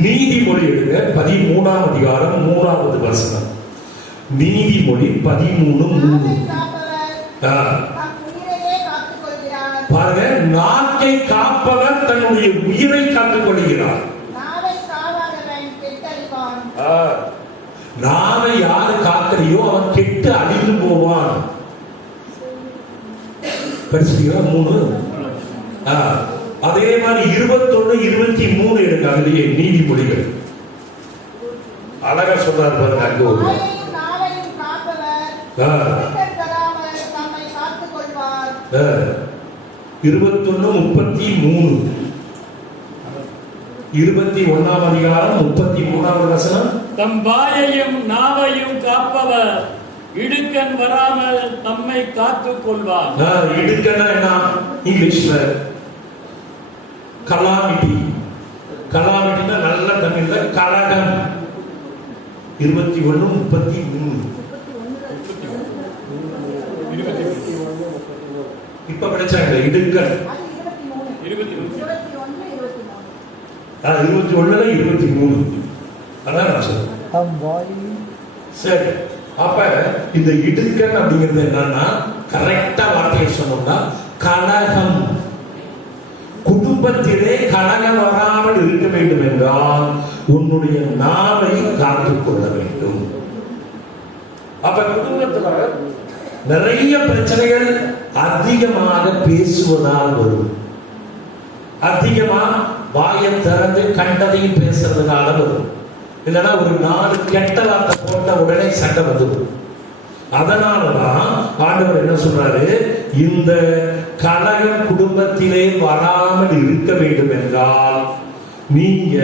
நீதிமொழி எடுங்க, 13ஆம் அதிகாரம் 3வது வசனம். நீதிமொழி 13:3. பாருங்க, நாக்கை காப்பவர் தன்னுடைய உயிரை காத்துக் கொள்கிறார். நாவை யாரு காக்கலையோ அவன் கெட்டு அழிந்து போவான். படிச்சிட்டீங்களா? 3. அதே மாதிரி 21-23 எடுங்க. அதுலயே நீதிமொழிகள் அழகா சொல்றாரு பாருங்க. அங்க ஒரு 21:33. 21ஆம் அதிகாரம் 33வது வசனம். தம் வாயையும் நாவையும் காப்பவர் இடுக்கண் வராமல் தம்மை காத்துக் கொள்வார். இடுக்கன்னா என்ன? இங்கிலீஷ்ல கலாமிட்டி. கலாமிட்டினா நல்ல தமிழ்ல கலகம். 21:33. இப்ப படிச்சாங்க இடுக்கண். 21:23. அதான் நான் சொல்றேன். சரி, அப்ப இந்த இடுக்கண் அப்படிங்கிறது என்னன்னா, கரெக்டா வார்த்தையை சொன்னோம்னா கலகம். குடும்பத்திலே கலகம் வராமல் இருக்க வேண்டும் என்றால் உன்னுடைய நாவை காத்துக் கொள்ள வேண்டும். அப்ப குடும்பத்துல நிறைய பிரச்சனைகள் அதிகமாக பேசுவதால் வரும். அதிகமா வாயை திறந்து கண்டதையும் பேசுறதுனால வரும். இல்லைன்னா ஒரு 4 கெட்ட வார்த்தை போட்ட உடனே சண்டை வந்துடும். அதனாலதான் ஆண்டவர் என்ன சொல்றாரு, இந்த கலகம் குடும்பத்திலே வராமல் இருக்க வேண்டும் என்றால் நீங்க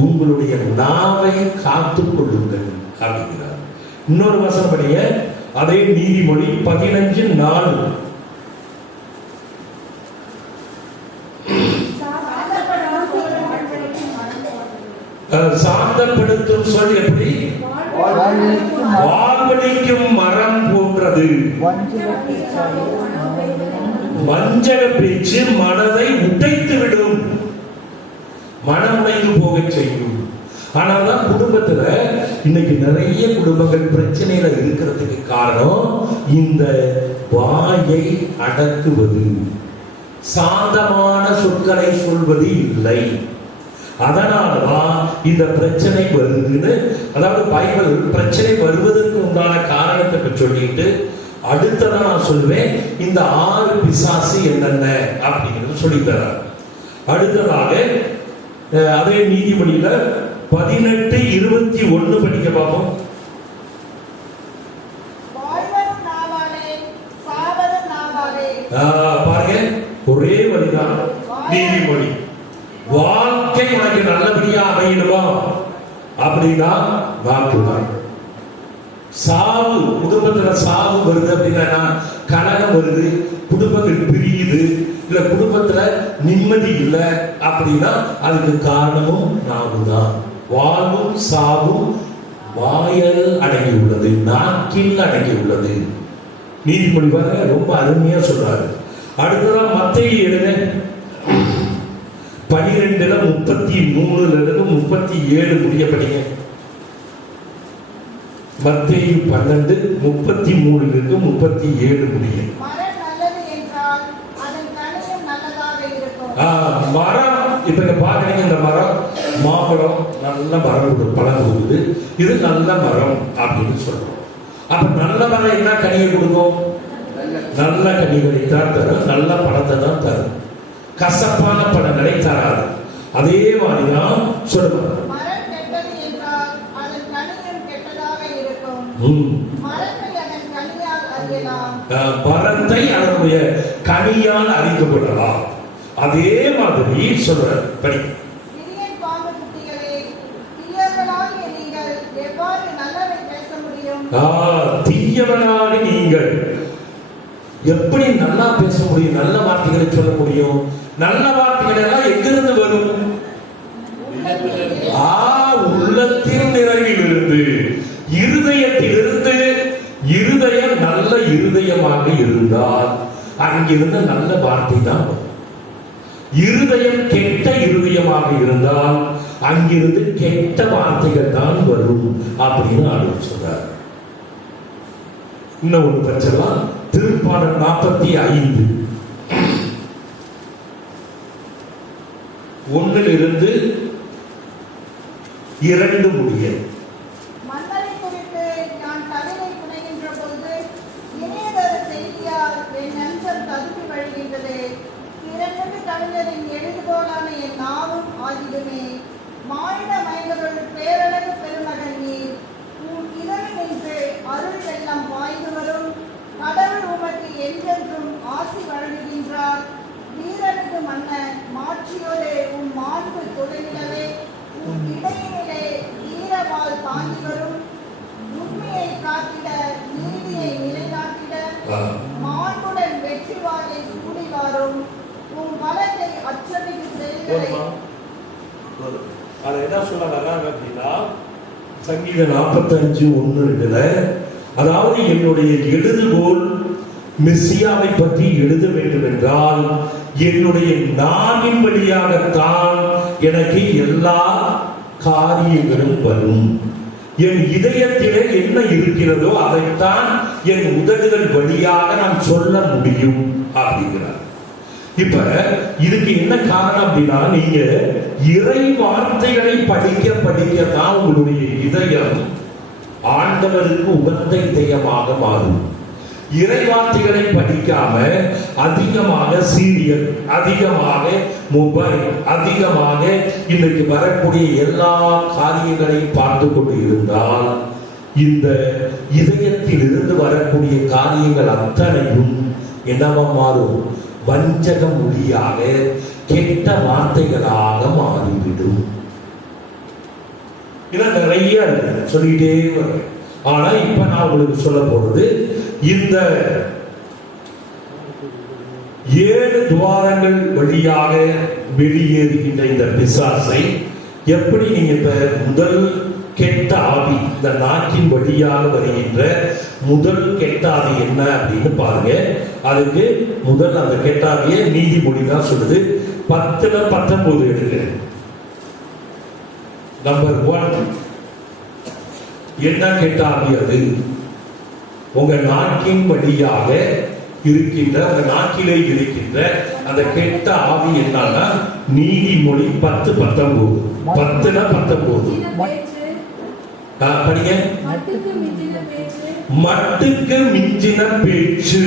உங்களுடைய நாவை காத்துக் கொள்ளுங்கள் அப்படிங்கிறார். இன்னொரு வசனம் படிங்க, அதே நீதிமொழி 15:4. சாந்தப்படுத்தும் சொல் எப்படி? வாழ்வழிக்கும் மரம் போன்றது. வஞ்சக பேச்சு மனதை உடைத்து விடும், மனம் உடைந்து போக செய்யும். ஆனால்தான் குடும்பத்துல இன்னைக்கு நிறைய குடும்பங்கள் பிரச்சனையில இருக்கிறதுக்கு காரணம் இந்த வாயை அடக்குவது, சாந்தமான சொற்களை சொல்வது இல்லை. அதனாலதான் இந்த பிரச்சனை வருதுன்னு, அதாவது பைபிள் பிரச்சனை வருவதற்கு உண்டான காரணத்தை சொல்லிட்டு அடுத்ததை நான் சொல்லுவேன், இந்த 6 பிசாசு என்னென்ன அப்படிங்கிறது சொல்லித்தரார். அடுத்ததாக அதே நீதிமொழியில 18:21 படிக்க பார்ப்போம். பாருங்க, ஒரே வழிதான் நீதிமொழி. வாழ்க்கை உனக்கு நல்லபடியா அமையணுமா அப்படின்னா வாக்குதான். சாவு, குடும்பத்துல சாவு வருது அப்படின்னா, கலகம் வருது, குடும்பங்கள் பிரியுது, இல்ல குடும்பத்துல நிம்மதி இல்லை அப்படின்னா அதுக்கு காரணமும் நாவுதான். வாழ்வும் சாவும் வாயில் அடங்கி உள்ளது, நாக்கில் அடங்கி உள்ளது. நீதிமொழி ரொம்ப அருமையா சொல்றாரு. அடுத்ததான் மத்தேயு எழுத 12:33 37 முடிய படிங்க. மத்தேயு 12:33 37 முடிய. மரம் இப்ப பாக்குறீங்க, இந்த மரம் மாமரம் நல்ல மரம் பழம் கொடுக்குது, இது நல்ல மரம் அப்படின்னு சொல்றோம். அப்ப நல்ல மரம் என்ன கனியை கொடுக்கும்? நல்ல கனிகளை தான் தரும், நல்ல பழத்தை தான் தரும், கசப்பான பழங்களை தராது. அதே மாதிரிதான் சொல்லுவாங்க, மரத்தை அதனுடைய கனியால் அறிக்கப்படலாம். அதே மாதிரி சொல்ற படி, தீயவனாக நீங்கள் எப்படி நல்லா பேச முடியும், நல்ல வார்த்தைகளை சொல்ல முடியும்? நல்ல வார்த்தைகள் எல்லாம் எங்கிருந்து வரும்? உள்ளத்தின் நிறைவிலிருந்து, இருதயத்திலிருந்து. இருதயம் நல்ல இருதயமாக இருந்தால் அங்கிருந்து நல்ல வார்த்தை தான் வரும். இருதயம் கெட்ட இருதயமாக இருந்தால் அங்கிருந்து கெட்ட வார்த்தைகள் தான் வரும் அப்படின்னு ஆண்டவர் சொல்றார். இன்னும் ஒரு பிரச்சனை, திருப்பாடல் 45 1 2 முடிய. மன்னரை குறித்து நான் தலையை புனைகின்ற பொழுது இணையதள செய்தியால் என் நெஞ்சம் ததும்பி வழிகின்றது. திறந்தது கவிஞரின் எழுதுகோலான என் நாவும் ஆகிடுமே. மாநில மைந்தருள் பேரழகு பெருமகன் நீர். உன் இதழ் நின்று அருள் வெள்ளம் பாய்ந்து வரும். கடவுள் உமக்கு என்றென்றும் ஆசி வழங்குகின்றார். வீரனுக்கு மன்ன மாட்சியோடு உன் மாண்பு தொலைநிலவே. மாண்புடன் வெற்றி வாளை சூடி வாரும் உன் வலத்தை அச்சமிகு செயல்களை. அதை என்ன சொல்ல வர்றாங்க அப்படின்னா, சங்கீதம் 45:1 அதாவது என்னுடைய எழுதுகோல் மெசியாவை பற்றி எழுத வேண்டும் என்றால் என்னுடைய நாவின் வழியாகத்தான் எனக்கு எல்லா காரியங்களும் வரும். என் இதயத்திலே என்ன இருக்கிறதோ அதைத்தான் என் உதடுகள் வழியாக நான் சொல்ல முடியும் அப்படிங்கிறார். இப்ப இதுக்கு என்ன காரணம் அப்படின்னா, நீங்க இறை வார்த்தைகளை படிக்கத்தான் உங்களுடைய இதயம் ஆண்டவருக்கு உகந்த இதயமாக மாறும். இறை வார்த்தைகளை படிக்காம அதிகமாக சீரியல், அதிகமாக மொபைல், அதிகமாக இன்றைக்கு வரக்கூடிய எல்லா காரியங்களையும் பார்த்து கொண்டு இருந்தால் இந்த இதயத்தில் இருந்து வரக்கூடிய காரியங்கள் அத்தனையும் என்னவா மாறும்? வஞ்சக மொழியாக, கெட்ட வார்த்தைகளாக மாறிவிடும். இதெல்லாம் நிறைய சொல்லிட்டே வரும். ஆனா இப்ப நான் உங்களுக்கு சொல்ல போறது, இந்த 7 துவாரங்கள் வழியாக வெளியேறுகின்ற இந்த பிசாசை எப்படி நீங்க இப்ப முதல் கெட்ட ஆவி, இந்த நாக்கின் வழியாக வருகின்ற முதல் கெட்ட ஆவி என்ன அப்படின்னு பாருங்க. அதுக்கு முதல் அந்த கெட்ட ஆவியை நீதிமொழி தான் சொல்லுது. 10:19 எடுங்க. நம்பர் 1 என்ன கெட்ட ஆவி? அது உங்க நாக்கின் வழியாக இருக்கின்ற, உங்க நாக்கிலே இருக்கின்ற அந்த கெட்ட ஆவி என்னன்னா நீதிமொழி 10:19. 10:19 படிங்க. மட்டுக்கு மிஞ்சின பேச்சு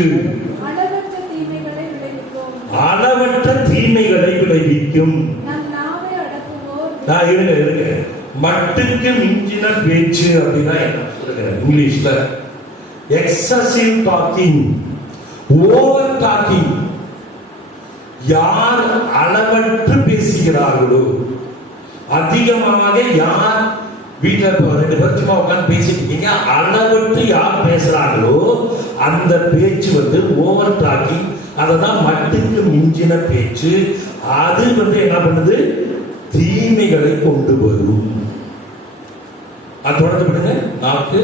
அளவற்ற தீமைகளை விளைவிக்கும். இருங்க, மட்டுக்கு மிஞ்சின பேச்சு அப்படின்னா என்ன? இங்கிலீஷ்ல எக்ஸசிவ் டாக்கிங், ஓவர் டாக்கிங். யார் அளவற்று பேசுகிறார்களோ, அதிகமாக யார் வீட்டுல 2 பேர் சும்மா உட்கார்ந்து பேசிட்டு இருக்கீங்க, அளவற்று யார் பேசுறாங்களோ அந்த பேச்சு ஓவர் டாக்கிங். அததான் மட்டுக்கு மிஞ்சின பேச்சு. அது என்ன பண்ணுது? தீமைகளை கொண்டு வரும். அது தொடர்ந்து பண்ணுங்க. நாக்கு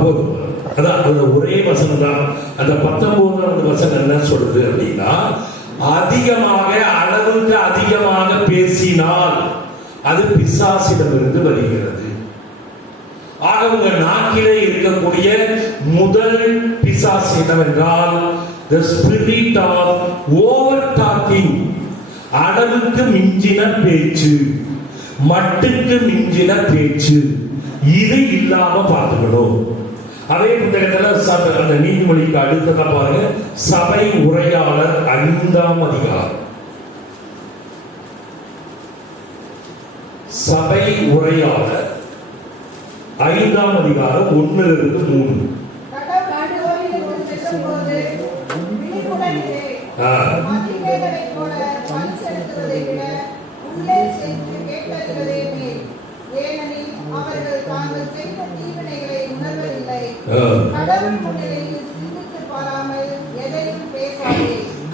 போதும். அதான் அந்த ஒரே வசனம் தான். அந்த 19வது வசனம் என்ன சொல்றது அப்படின்னா, அதிகமாக, அளவுக்கு அதிகமாக பேசினால் அது பிசாசிடமிருந்து வருகிறது. ஆக உங்க நாக்கிலே இருக்கக்கூடிய முதல் பிசாசு என்னவென்றால் the spirit of over talking, அளவுக்கு மிஞ்சின பேச்சு, மட்டுக்கு மிஞ்சின பேச்சு. இது இல்லாம பார்த்துக்கணும். அதே புத்தகத்துல அந்த நீதிமொழிக்கு அடுத்ததா பாருங்க, சபை உரையாளர் 5ஆம் அதிகாரம். சபை உரையாளர் 5ஆம் அதிகாரம் 1-3.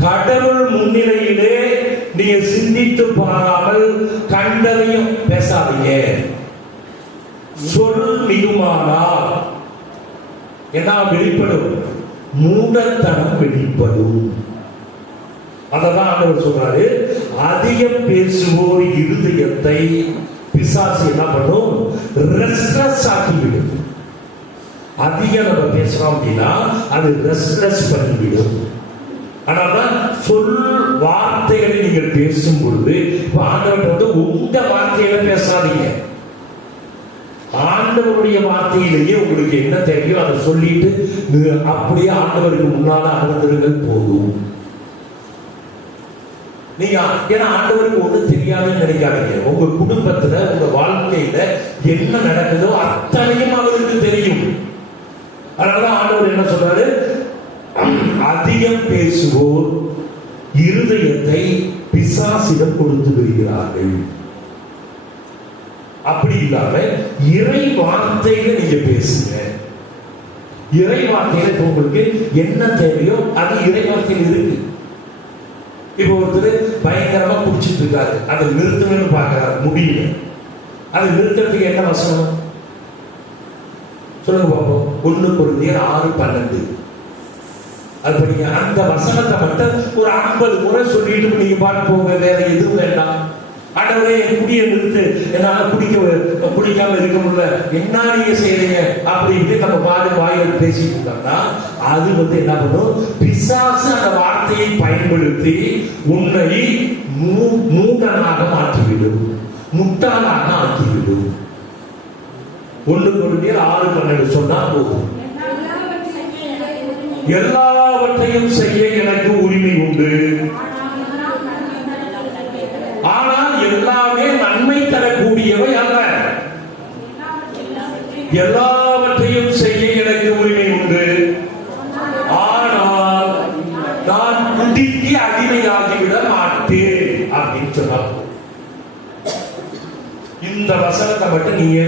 கடவுள் முன்னிலையிலே நீங்க சிந்தித்து பாராமல் கண்டதையும் பேசாதீங்க. சொல் மிகுமானால் என்ன வெளிப்படும்? மூடத்தனம் வெளிப்படும். அததான் ஆண்டவர் சொல்றாரு, அதிகம் பேசுவோர் இருதயத்தை பிசாசு என்ன பண்ணும்? ரெஸ்ட்லெஸ் ஆக்கிவிடும். அதிகம் நம்ம பேசுறோம் அப்படின்னா அது ரெஸ்ட்லெஸ் பண்ணிவிடும். அதனால்தான் சொல் வார்த்தைகளை நீங்கள் பேசும் பொழுது ஆண்டவர் உங்க வார்த்தையில பேசாதீங்க. ஆண்டவருடைய வார்த்தையிலேயே உங்களுக்கு என்ன தேவையோ அதை சொல்லிட்டு அப்படியே ஆண்டவருக்கு முன்னால அமர்ந்திருங்கள் போதும். நீங்க ஏன்னா ஆண்டவருக்கு ஒண்ணு தெரியாதுன்னு நினைக்காதீங்க. உங்க குடும்பத்துல, உங்க வாழ்க்கையில என்ன நடக்குதோ அத்தனையும் அவருக்கு தெரியும். அதனாலதான் ஆண்டவர் என்ன சொல்றாரு? அதிகம் பேசுவோர் இருதயத்தை பிசாசிடம் கொடுத்து விடுகிறார்கள். அப்படி இல்லாம இறை வார்த்தையில நீங்க பேசுங்க. இறை வார்த்தையில உங்களுக்கு என்ன தேவையோ அது இறை வார்த்தையில் இருக்கு. இப்ப ஒருத்தர் பயங்கரமா குடிச்சிட்டு இருக்காரு, அதை நிறுத்தணும்னு பாக்குறாரு, முடியல. அதை நிறுத்துறதுக்கு என்ன வசனம் சொல்லுங்க பாப்போம். 1 கொரிந்தியர் 6:12 அது படிங்க. அந்த வசனத்தை மட்டும் ஒரு 50 முறை சொல்லிட்டு நீங்க பாட்டு போங்க, வேற எதுவும் வேண்டாம். ஆண்டவரே குடியை நிறுத்து, என்னால குடிக்காம இருக்க முடியல, என்ன நீங்க செய்யறீங்க அப்படின்னு நம்ம பாடு வாயில பேசிட்டு இருக்கோம்னா அது என்ன பண்ணும்? பிசாசு அந்த வார்த்தையை பயன்படுத்தி உன்னை மூடனாக மாற்றிவிடும், முட்டாளாக ஆக்கிவிடும். 1 கொரிந்தியர் 6:12 சொன்னா போதும். எல்லாவற்றையும் செய்ய எனக்கு உரிமை உண்டு, ஆனால் எல்லாமே நன்மை தரக்கூடியவை அல்ல. எல்லாவற்றையும் செய்ய எனக்கு உரிமை உண்டு, ஆனால் நான் குடிக்கு அடிமையாகிவிட மாட்டேன் அப்படின்னு சொன்னார். இந்த வசனத்தை மட்டும் நீங்க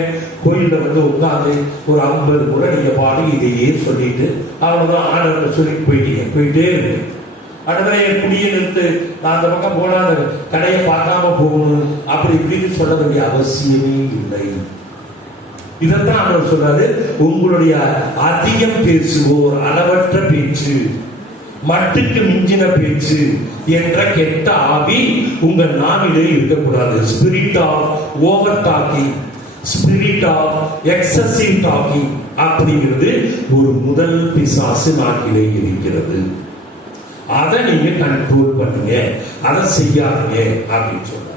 கோயில்ல உட்கார்ந்து ஒரு 50 முறை நீங்க பாடி இதையே சொல்லிட்டு அவ்வளவுதான் ஆண்டவரை சொல்லி போயிட்டே இருக்கு. ஆண்டவரே குடியை நிறுத்து, நான் அந்த பக்கம் போனா அந்த கடையை பார்க்காம போகணும் அப்படி இப்படின்னு சொல்ல வேண்டிய அவசியமே இல்லை. இதைத்தான் ஆண்டவர் சொல்றாரு, உங்களுடைய அதிகம் பேசுவோர் அளவற்ற பேச்சு, மட்டுக்கு மிஞ்சின பேச்சு என்ற கெட்ட ஆவி உங்க நாவிலே இருக்கக்கூடாது. Spirit of over talking, spirit of excessive talking அப்படிங்கிறது ஒரு முதல் பிசாசு நாட்டிலே இருக்கிறது. அதை நீங்க கண்ட்ரோல் பண்ணுங்க, அதை செய்யாதீங்க அப்படின்னு சொல்றாரு.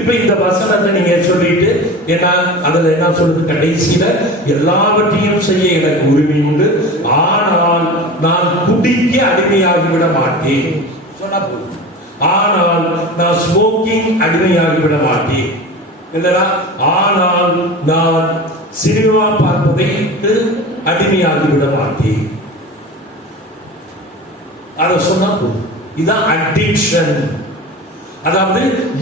இப்ப இந்த வசனத்தை நீங்க சொல்லிட்டு என்ன அதுல என்ன சொல்றது? கடைசியில எல்லாவற்றையும் செய்ய எனக்கு உரிமை உண்டு, ஆனால் நான் குடிக்கு அடிமையாகிவிட மாட்டேன் சொன்னா போதும். ஆனால் நான் ஸ்மோக்கிங் அடிமையாகிவிட மாட்டேன் இல்லையா? ஆனால் நான் சினிமா பார்ப்பதை அடிமையாகிவிட மாட்டேன், அதை சொன்னா போதும். இதுதான் அடிக்ஷன். அதாவது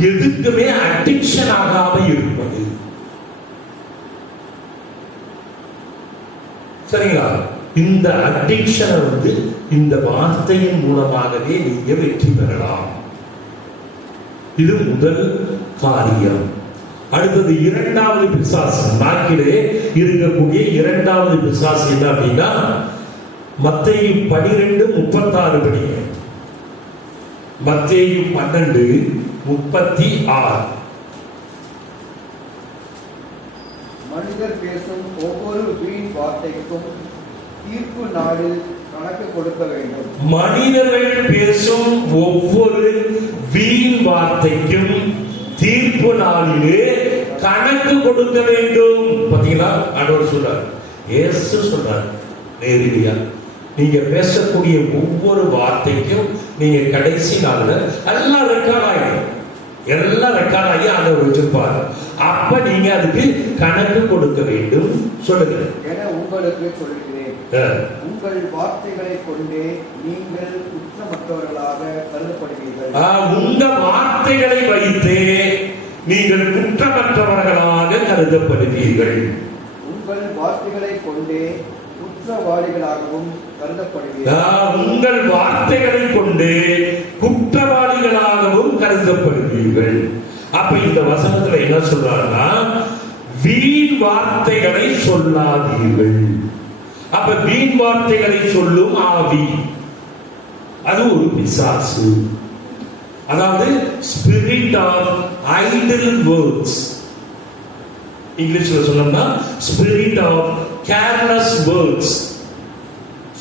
எதுக்குமே அடிக்ஷன் ஆகாம இருப்பது. சரிங்களா? இந்த அடிக்ஷனை இந்த வார்த்தையின் மூலமாகவே நீங்க வெற்றி பெறலாம். இது முதல் காரியம். அடுத்தது இரண்டாவது பிசாசு, நாக்கிலே இருக்கக்கூடிய இரண்டாவது பிசாசு என்ன அப்படின்னா, மத்தேயு 12:36 படிங்க. மத்தேயு 12:36. மனிதர் பேசும் ஒவ்வொரு வீண் வார்த்தைக்கும் தீர்ப்பு நாளில் கணக்கு கொடுக்க வேண்டும். மனிதர்கள் பேசும் ஒவ்வொரு வீண் வார்த்தைக்கும் தீர்ப்பு நாளிலே கணக்கு கொடுக்க வேண்டும். பாத்தீங்களா? ஆண்டவர் சொல்றார், இயேசு சொல்றார் நேரடியா, நீங்க பேசக்கூடிய ஒவ்வொரு வார்த்தைக்கும் நீங்க கடைசி நாள்ல எல்லாம் ரெக்கார்ட் ஆகி ஆண்டவர் வச்சிருப்பார். அப்ப நீங்க அதுக்கு கணக்கு கொடுக்க வேண்டும். சொல்லுங்க. என உங்களுக்கு சொல்கிறேன், உங்கள் வார்த்தைகளை கொண்டே நீங்கள் குற்றமற்றவர்களாக கருதப்படுவீர்கள். உங்க வார்த்தைகளை வைத்தே நீங்கள் குற்றமற்றவர்களாக கருதப்படுவீர்கள். உங்கள் வார்த்தைகளை கொண்டே குற்றவாளிகளாகவும் கருதப்படுவீர்கள். உங்கள் வார்த்தைகளை கொண்டே குற்றவாளிகளாகவும் கருதப்படுவீர்கள். அப்ப இந்த வசனத்துல என்ன சொல்றாருன்னா, வீண் வார்த்தைகளை சொல்லாதீர்கள். அப்ப வீண் வார்த்தைகளை சொல்லும் ஆவி, அது ஒரு பிசாசு. அதாவது ஸ்பிரிட் ஆஃப் ஐடில் வேர்ட்ஸ். இங்கிலீஷ்ல சொல்லணும்னா spirit of careless words,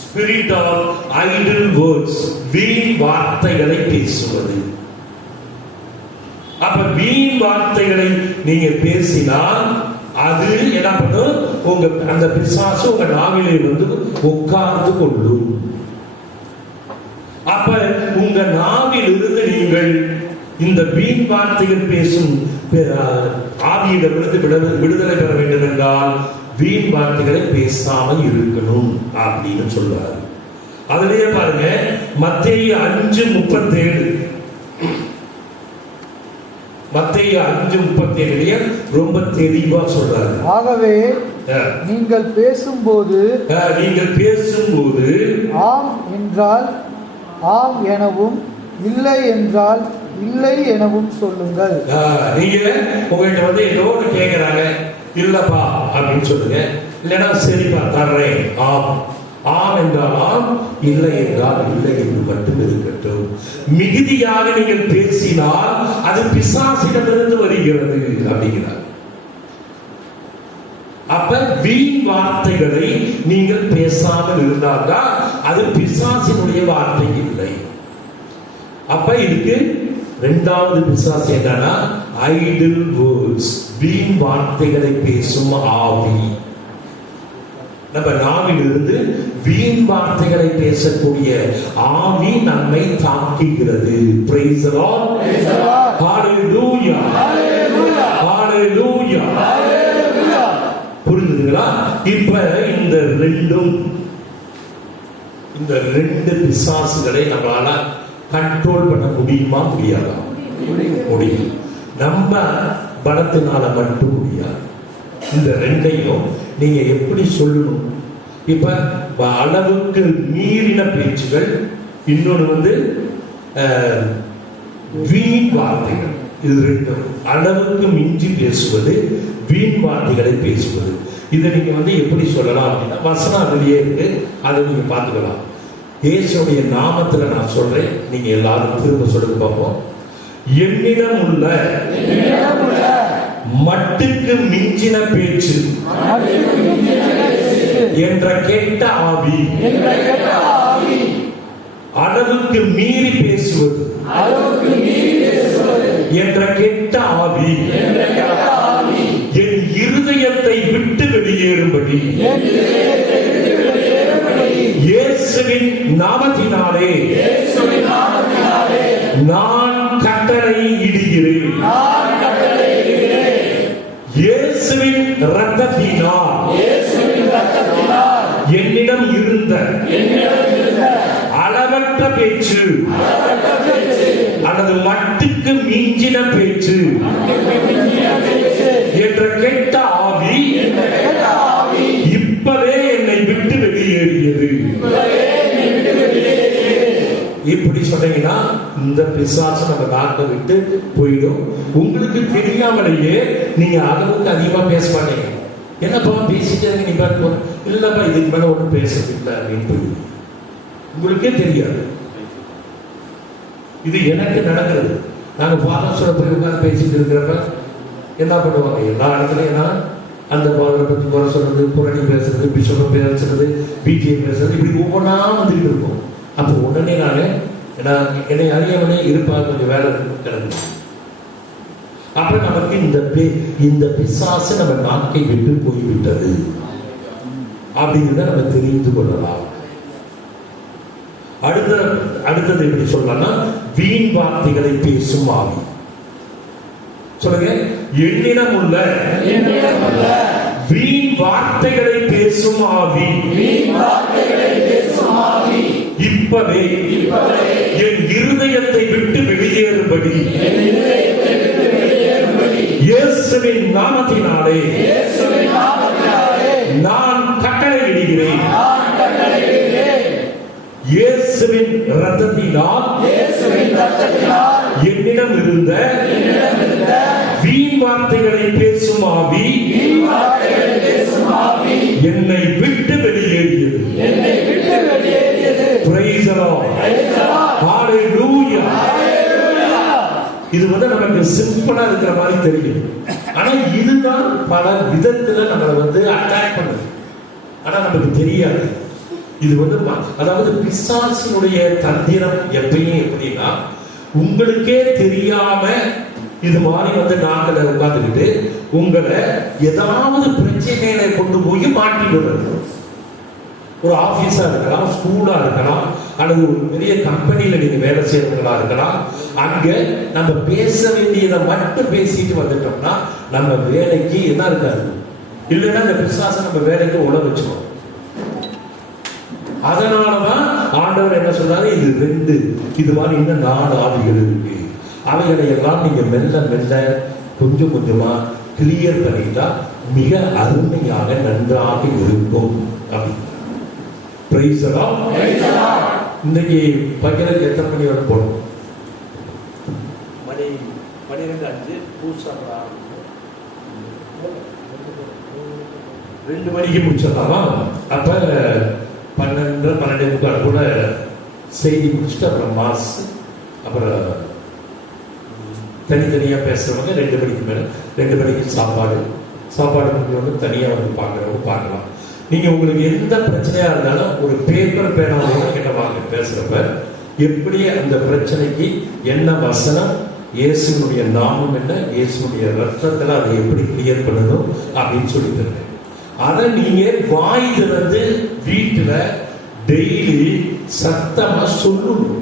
spirit of idle words, வீண் வார்த்தைகளை பேசுவது. அப்ப வீண் வார்த்தைகளை நீங்க பேசினால் அது என்ன பண்ணும்? உங்க அந்த பிசாசு உங்க நாவிலே உட்கார்ந்து கொள்ளும். அப்ப உங்க நாவில் இருந்து நீங்கள் இந்த வீண் வார்த்தைகள் பேசும் ஆவியிடமிருந்து விடுதலை பெற வேண்டும் என்றால் வீண் வார்த்தைகளை பேசாமல் இருக்கணும் அப்படின்னு சொல்றாரு. அதுலயே பாருங்க, மத்தேயு 5:37. மத்தேயு 5:37 ரொம்ப தெளிவா சொல்றாரு. ஆகவே நீங்கள் பேசும்போது ஆம் என்றால் ஆம் எனவும் இல்லை என்றால் இல்லை எனவும் சொல்லுங்கள். நீங்க உங்கள்கிட்ட வந்து ஏதோ ஒன்று கேட்கிறாங்க, இல்லப்பா அப்படின்னு சொல்லுங்க. இல்லைன்னா சரிப்பா தர்றேன், ஆம். ஆம் என்றால் ஆம், இல்லை என்றால் இல்லை என்று மட்டும் இருக்கட்டும். மிகுதியாக நீங்கள் பேசினால் அது பிசாசிடமிருந்து வருகிறது அப்படிங்கிறார். அப்ப வீண் வார்த்தைகளை நீங்கள் பேசாமல் இருந்தால்தான் அது பிசாசினுடைய வார்த்தை இல்லை. அப்ப இதுக்கு இரண்டாவது பிசாசு என்னன்னா ஐடில் வேர்ட்ஸ், வீண் வார்த்தைகளை பேசும் ஆவி. நம்ம நாவிலிருந்து வீண் வார்த்தைகளை பேசக்கூடிய ஆவி நம்மை தாக்குகிறது. Praise the Lord. Hallelujah. Hallelujah. புரிஞ்சுதுங்களா? இப்ப இந்த ரெண்டு பிசாசுகளை நம்மளால கண்ட்ரோல் பண்ண முடியுமா முடியாதா? முடியும். நம்ம பலத்தினால மட்டும் முடியாது. இந்த ரெண்டையும் நீங்க எப்படி சொல்லணும்? இப்ப அளவுக்கு மீறின பேச்சுகள், இன்னொன்று வந்து வீண் வார்த்தைகள். இது ரெண்டும், அளவுக்கு மிஞ்சி பேசுவது, வீண் வார்த்தைகளை பேசுவது. இதை நீங்க வந்து எப்படி சொல்லலாம் அப்படின்னா, வசனம் அதிலேயே இருக்கு, அதை நீங்க பார்த்துக்கலாம். இயேசுடைய நாமத்துல நான் சொல்றேன், நீங்க எல்லாரும் திரும்ப சொல்லுங்க பார்ப்போம். என்னிடம் உள்ள மட்டுக்கு மிஞ்சின பேச்சு என்ற கெட்ட ஆவி, அளவுக்கு மீறி பேசுவது என்ற கெட்ட ஆவி என் இருதயத்தை விட்டு வெளியேறும்படி இயேசுவின் நாமத்தினாலே நான் கட்டளை இடுகிறேன். இயேசுவின் இரத்தத்தினால் என்னிடம் இருந்த அளவற்ற பேச்சு அல்லது மட்டுக்கு மிஞ்சின பேச்சு என்ற கெட்ட ஆவி இப்பவே என்னை விட்டு வெளியேறியது. இப்படி சொன்னீங்கன்னா இந்த பிசாசு நம்ம நாட்டை விட்டு போயிடும். உங்களுக்கு தெரியாமலேயே நீங்க அளவுக்கு அதிகமா பேச மாட்டீங்க. என்னப்பா பேசிட்டே நீ இல்லப்பா இதுக்கு மேல ஒன்றும் பேசவில்லை அப்படின்னு உங்களுக்கே தெரியாது. இது எனக்கு நடக்கிறது. நாங்க ஃபாதர்ஸோட போய் உட்காந்து பேசிட்டு இருக்கிறப்ப என்ன பண்ணுவாங்க, எல்லா இடத்துலயும் அந்த ஃபாதரை பத்தி குறை சொல்றது, புரணி பேசுறது, பிஷப் பேசுறது, பிஜேபி பேசுறது, இப்படி ஒவ்வொன்றா வந்துட்டு இருக்கும். அப்போ உடனே நான் என்னை அறியவனே இருப்பா, கொஞ்சம் வேலை கிடக்கு. அப்ப நமக்கு இந்த பிசாசு நம்ம நாட்டை விட்டு போய்விட்டது அப்படிங்கிறத நம்ம தெரிந்து கொள்ளலாம். அடுத்தது எப்படி சொல்லலாம்னா, வீண் வார்த்தைகளை பேசும் ஆவி. சொல்லுங்க, என்னிடம் உள்ள வீண் வார்த்தைகளை பேசும் ஆவி இப்பவே என் இருதயத்தை விட்டு வெளியேறும்படி இயேசுவின் நாமத்தினாலே நான் கட்டளையிடுகிறேன். இயேசுவின் இரத்தத்தினால் என்னிடம் இருந்த வீண் வார்த்தைகளை பேசும் ஆவி என்னை விட்டு வெளியேறியது. Praise the Lord. Hallelujah. இது வந்து நமக்கு சிம்பிளா இருக்கிற மாதிரி தெரியும். ஆனா இதுதான் பல விதத்துல நம்மளை வந்து அட்டாக் பண்ணுது. ஆனா நமக்கு தெரியாது. இது வந்து அதாவது பிசாசினுடைய தந்திரம் எப்பயும் எப்படின்னா, உங்களுக்கே தெரியாம இது மாதிரி வந்து நாங்கள உட்கார்ந்துக்கிட்டு உங்களை ஏதாவது பிரச்சனைகளை கொண்டு போய் மாட்டிடுறது. ஒரு ஆபீஸா இருக்கலாம், ஸ்கூலா இருக்கலாம், அல்லது ஒரு பெரிய கம்பெனியில நீங்க வேலை செய்யறவங்களா இருக்கலாம். அங்க நம்ம பேச வேண்டியதை மட்டும் பேசிட்டு வந்துட்டோம்னா நம்ம வேலைக்கு என்ன இருக்காது. இல்லைன்னா இந்த பிசாசை நம்ம வேலைக்கு உழ வச்சுக்கணும். அதனாலதான் ஆண்டவர் என்ன சொல்றாரு, இது மாதிரி இன்னும் 4 ஆவிகள் இருக்கு. அவைகளை எல்லாம் நீங்க மெல்ல மெல்ல கொஞ்சம் கொஞ்சமா கிளியர் பண்ணிட்டா மிக அருமையாக நன்றாக இருக்கும் அப்படின்னு. Praise the Lord. இன்னைக்கு பகிரங்க எத்தனை மணி வரை போடும்? மணி 12:05 பூசா 2 மணிக்கு முடிச்சிடலாமா? அப்ப 12, 12:45 கூட செய்தி முடிச்சுட்டு அப்புறம் மாஸ், அப்புறம் தனித்தனியா பேசுறவங்க 2 மணிக்கு மேல, 2 மணிக்கு சாப்பாடு முடிஞ்சவங்க தனியா வந்து பார்க்குறவங்க பார்க்கலாம். நீங்க உங்களுக்கு எந்த பிரச்சனையா இருந்தாலும் ஒரு பேப்பர் பேனாவோட கிட்ட வாங்க. பேசுறப்ப எப்படி அந்த பிரச்சனைக்கு என்ன வசனம், இயேசுனுடைய நாமம் என்ன, இயேசுனுடைய ரத்தத்துல அதை எப்படி கிளியர் பண்ணணும் அப்படின்னு சொல்லி தருவேன். அதை நீங்க வாய் திறந்து வீட்டுல டெய்லி சத்தமா சொல்லணும்.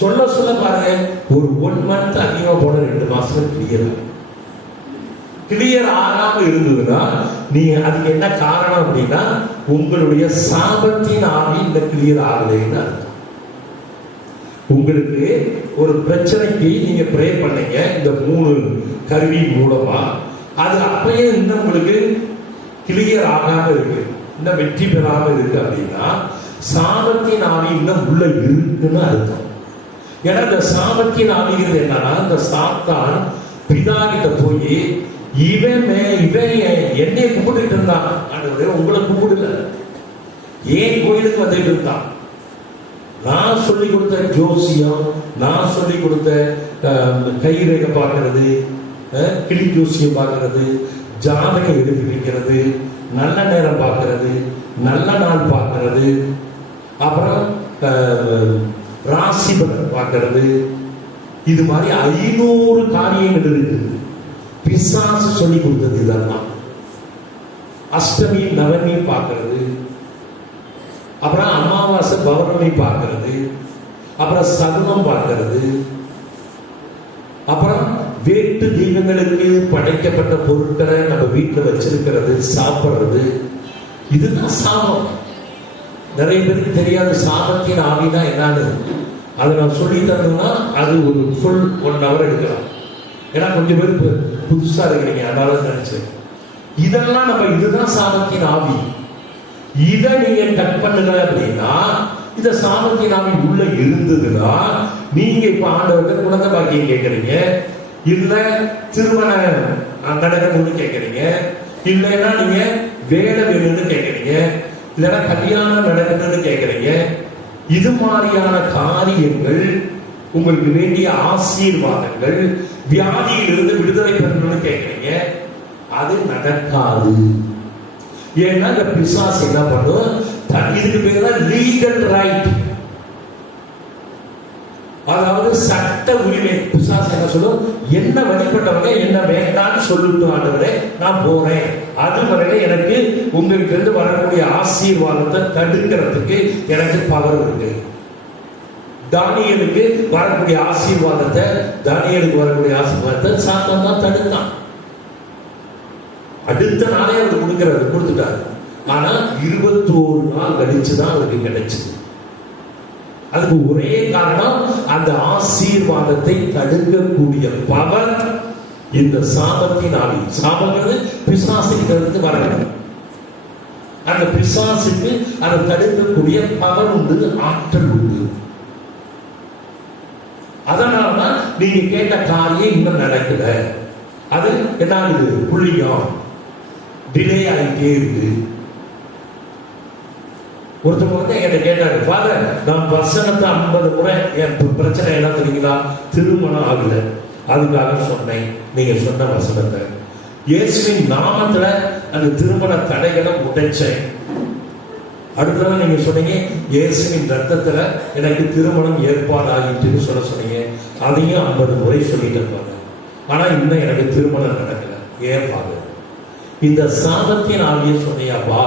சொல்ல பாருங்க, ஒரு 1 மந்த் அதிகமா போன 2 மாசம் கிளியர் ஆகாம இருந்ததுன்னா நீங்க அதுக்கு என்ன காரணம் அப்படின்னா உங்களுடைய சாபத்தின் ஆவி இந்த கிளியர் ஆகலைன்னு அர்த்தம். உங்களுக்கு ஒரு பிரச்சனைக்கு நீங்க ப்ரே பண்ணீங்க இந்த 3 கருவி மூலமா, அது அப்பயே இன்னும் உங்களுக்கு கிளியர் ஆகாம இருக்கு, இன்னும் வெற்றி பெறாம இருக்கு அப்படின்னா சாபத்தின் ஆவி இன்னும் உள்ள இருக்குன்னு அர்த்தம். ஏன்னா இந்த சாபத்தின் ஆவிங்கிறது என்னன்னா, இந்த சாத்தான் பிதா கிட்ட போய் இவன் என்னைய கும்பிட்டு இருந்தான், உங்களை கும்பிடல, ஏன் கோயிலுக்கு வந்துட்டு இருந்தான், நான் சொல்லி கொடுத்த ஜோசியம், நான் சொல்லி கொடுத்த கைரேகை பார்க்கறது, கிளி ஜோசியம் பார்க்கறது, ஜாதகம் எழுதி வைக்கிறது, நல்ல நேரம் பார்க்கறது, நல்ல நாள் பார்க்கறது, அப்புறம் ராசி பலன் பார்க்கறது, இது மாதிரி 500 காரியங்கள் இருக்கு. பிசாசு சொல்லி கொடுத்தது இதெல்லாம். அஷ்டமி நவமி பார்க்கறது, அப்புறம் அமாவாசை பௌர்ணமி பார்க்கறது, அப்புறம் சகுனம் பார்க்கறது, அப்புறம் வேட்டு தெய்வங்களுக்கு படைக்கப்பட்ட பொருட்களை நம்ம வீட்டில் வச்சிருக்கிறது, சாப்பிடுறது, இதுதான் சாபம். நிறைய பேருக்கு தெரியாது சாபத்தின் ஆவினா என்னன்னு. அதை நான் சொல்லி தரணும்னா அது ஒரு ஃபுல் 1 hour எடுக்கலாம். ஏன்னா கொஞ்சம் பேர் புதுசா இருக்கிறீங்க, அதனால நினைச்சேன். இதெல்லாம் நம்ம இதுதான் சாபத்தின் ஆவி. இதை நீங்க கட் பண்ணுங்க அப்படின்னா, இந்த சாபத்தின் ஆவி உள்ள இருந்ததுன்னா நீங்க இப்ப ஆண்டவர்கிட்ட குழந்தை பாக்கியம் கேட்கறீங்க, இல்ல திருமணம் நடக்கணும்னு கேட்கறீங்க, இல்லைன்னா நீங்க வேலை வேணும்னு கேட்கறீங்க, இல்லைன்னா கல்யாணம் நடக்கணும்னு கேட்கறீங்க. இது மாதிரியான காரியங்கள், உங்களுக்கு வேண்டிய ஆசீர்வாதங்கள், வியாதியிலிருந்து விடுதலை பெறணும்னு கேட்கறீங்க, அது நடக்காது. ஏன்னா இந்த பிசாசு என்ன பண்ணும், இதுக்கு பேர் தான் லீகல் ரைட், அதாவது சட்ட உரிமை. பிசாசு என்ன சொல்லும், என்ன வழிபட்டவங்க என்ன வேண்டாம்னு சொல்லிட்டு ஆண்டவரே நான் போறேன், அது வரையில எனக்கு உங்ககிட்ட இருந்து வரக்கூடிய ஆசீர்வாதத்தை தடுக்கிறதுக்கு எனக்கு பவர் இருக்கு. தானியலுக்கு வரக்கூடிய ஆசீர்வாதத்தை சாத்தான் தான் தடுத்தான். அடுத்த நாளே அவர் கொடுத்துட்டாரு. ஆனா 21 நாள் கழிச்சுதான் அவருக்கு கிடைச்சது. அதுக்கு ஒரே காரணம், அந்த ஆசீர்வாதத்தை தடுக்கக்கூடிய பவர் இந்த சாபத்தின் ஆவி. சாபங்கிறது பிசாசுகிட்ட இருந்து வரணும். அந்த பிசாசுக்கு அதை தடுக்கக்கூடிய பவர் உண்டு, ஆற்றல் உண்டு. அதனாலதான் நீங்க கேட்ட காரியம் இன்னும் நடக்கல. அது என்ன ஆகுது, புள்ளியம் டிலே ஆகிட்டே இருக்கு. ஒருத்தவங்க வந்து என்கிட்ட கேட்டாரு, ஃபாதர் நான் வசனத்தை 50 முறை என் பிரச்சனை என்ன தெரியுங்களா, திருமணம் ஆகல, அதுக்காக சொன்னேன் நீங்க சொன்ன வசனத்தை. இயேசுவின் நாமத்துல அந்த திருமண தடைகளை உடைச்சேன். அடுத்தது நீங்க சொன்னீங்க இயேசுவின் ரத்தத்துல எனக்கு திருமணம் ஏற்பாடாகிட்டுன்னு சொன்னீங்க. அதையும் 50 முறை சொல்லிட்டு இருப்பாங்க. ஆனா இன்னும் எனக்கு திருமணம் நடக்கல. ஏன் ஃபாதர்? இந்த சாபத்தின் ஆவியை சொன்னியாப்பா,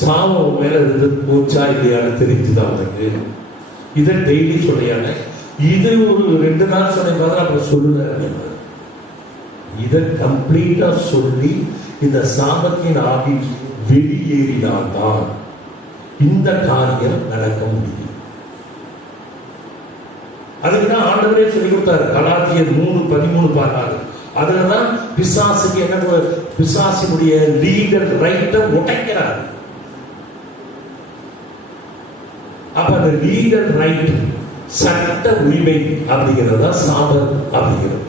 சாபம் மேல இருந்து போச்சா இல்லையான்னு தெரிஞ்சுதான் அவருக்கு. இதை டெய்லி சொல்லியான, இது ஒரு 2 நாள் சொன்ன அப்புறம் சொல்லல. இதை கம்ப்ளீட்டா சொல்லி இந்த சாபத்தின் ஆவி வெளியேறினால்தான் இந்த காரியம் நடக்க முடியும். அதுக்கு தான் ஆண்டவரே சொல்லி கொடுத்தாரு, கலாத்தியர் 3:13 அதுலதான் பிசாசுக்கு என்ன, பிசாசினுடைய லீகல் ரைட்டை உடைக்கிறார். அப்ப அந்த லீகல் ரைட், சட்ட உரிமை அப்படிங்கிறதா சாபம் அப்படிங்கிறது.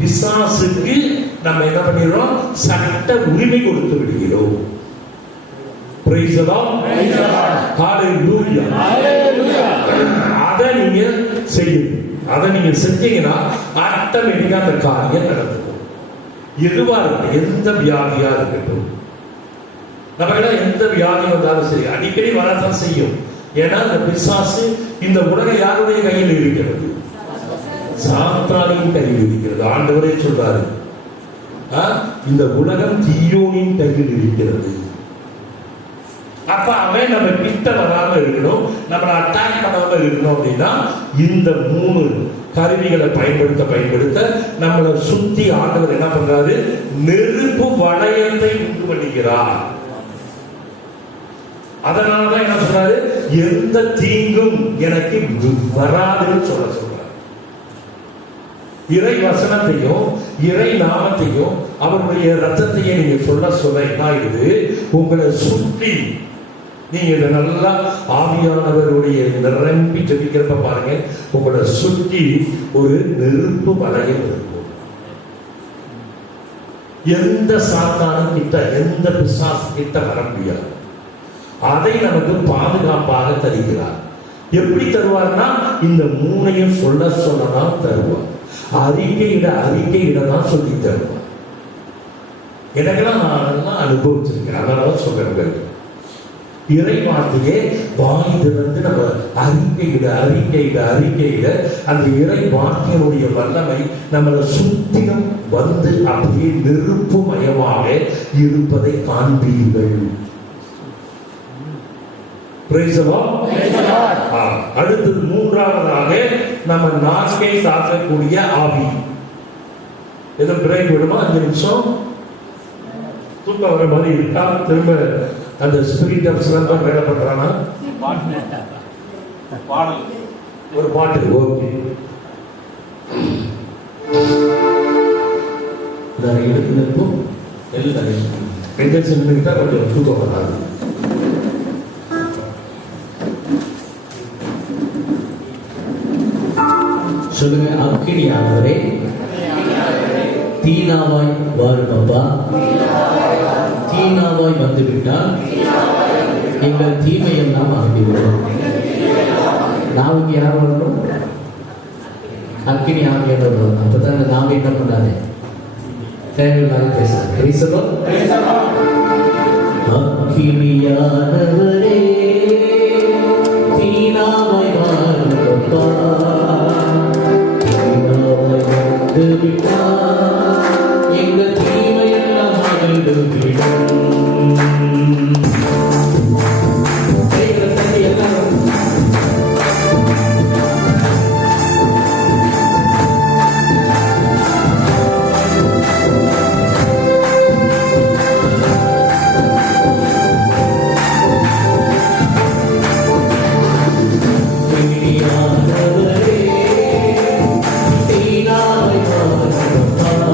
பிசாசுக்கு நம்ம என்ன பண்ணிடுறோம், சட்ட உரிமை கொடுத்து விடுகிறோம். Praise the Lord. Hallelujah. அதை நீங்க செய்யணும். அதை நீங்க செஞ்சீங்கன்னா ஆட்டோமேட்டிக்கா அந்த காரியம் நடக்கும். எதுவா இருக்கட்டும், எந்த வியாதியா இருக்கட்டும், நம்ம எந்த வியாதி வந்தாலும் சரி அடிக்கடி வரதான் செய்யும். ஏன்னா அந்த பிசாசு, இந்த உலகம் யாருடைய கையில் இருக்கிறது? சாத்தானின் கையில் இருக்கிறது. ஆண்டவரே சொல்றாரு, இந்த உலகம் தீயோனின் கையில் இருக்கிறது. அப்ப அவன் நம்ம கிட்ட வராம இருக்கணும், நம்மளை அட்டாக் பண்ணாம இருக்கணும் அப்படின்னா இந்த 3 கருவிகளை பயன்படுத்த நம்மளை சுத்தி ஆண்டவர் என்ன பண்றாரு, நெருப்பு வளையத்தை உண்டு பண்ணுகிறார். அதனாலதான் என்ன சொல்றாரு, எந்த தீங்கும் எனக்கு வராதுன்னு சொல்றாரு. இறை வசனத்தையும் இறை நாமத்தையும் அவருடைய ரத்தத்தையும் நீங்க சொல்ல என்ன ஆகுது, உங்களை சுற்றி நீங்க இதை நல்லா ஆவியானவருடைய நிரம்பி ஜெபிக்கிறப்ப பாருங்க, உங்களை சுற்றி ஒரு நெருப்பு வளையம் இருக்கும். எந்த சாத்தானும் கிட்ட, எந்த பிசாசு கிட்ட வர முடியாது. அதை நமக்கு பாதுகாப்பாக தருகிறார். எப்படி தருவார்னா, இந்த 3ஐயும் சொல்லதான் தருவார். அறிக்கையிட தான் சொல்லி தருவார். எனக்கெல்லாம் நான் அதெல்லாம் அனுபவிச்சிருக்கேன். அதனால சொல்றேன், இறை வார்த்தையே வாய் திறந்து நம்ம அறிக்கையிட அந்த இறை வார்த்தையினுடைய வல்லமை நம்மளை சுத்தினம் வந்து அப்படியே நெருப்பு மயமாக இருப்பதை காண்பீர்கள். அடுத்தது 3ஆவதாக நம்ம நாக்கை தாக்கக்கூடிய ஆவி. ஏதோ பிரேக் விடுமா, 5 நிமிஷம் தூக்கம் வர மாதிரி இருக்கா? திரும்ப அந்த ஸ்பிரிட் ஆஃப் சிலம்பம் வேலை பண்றானா? ஒரு பாட்டு. ஓகே, எடுத்து நிற்போம். எல்லாரும் பெண்கள் நின்றுட்டா கொஞ்சம் தூக்கம் வராது. சொல்லுங்க, அக்கினியானவரே தீனாவாய் வாரும் அப்பா. தீனாவாய் வந்துவிட்டால் எங்கள் தீமையெல்லாம் ஆகிவிடும். நாவுக்கு யார் வரணும்? அக்கினி ஆகியோர் வரணும். அப்பதான் நாம என்ன பண்ணாது, தேவையில்லாத பேசுறோம். அக்கினியானவரே தீனாவாய் வாரும் அப்பா. எங்கள் தீமையெல்லாம் அகன்றுவிடும். தீனாவாய் வாரும் அப்பா.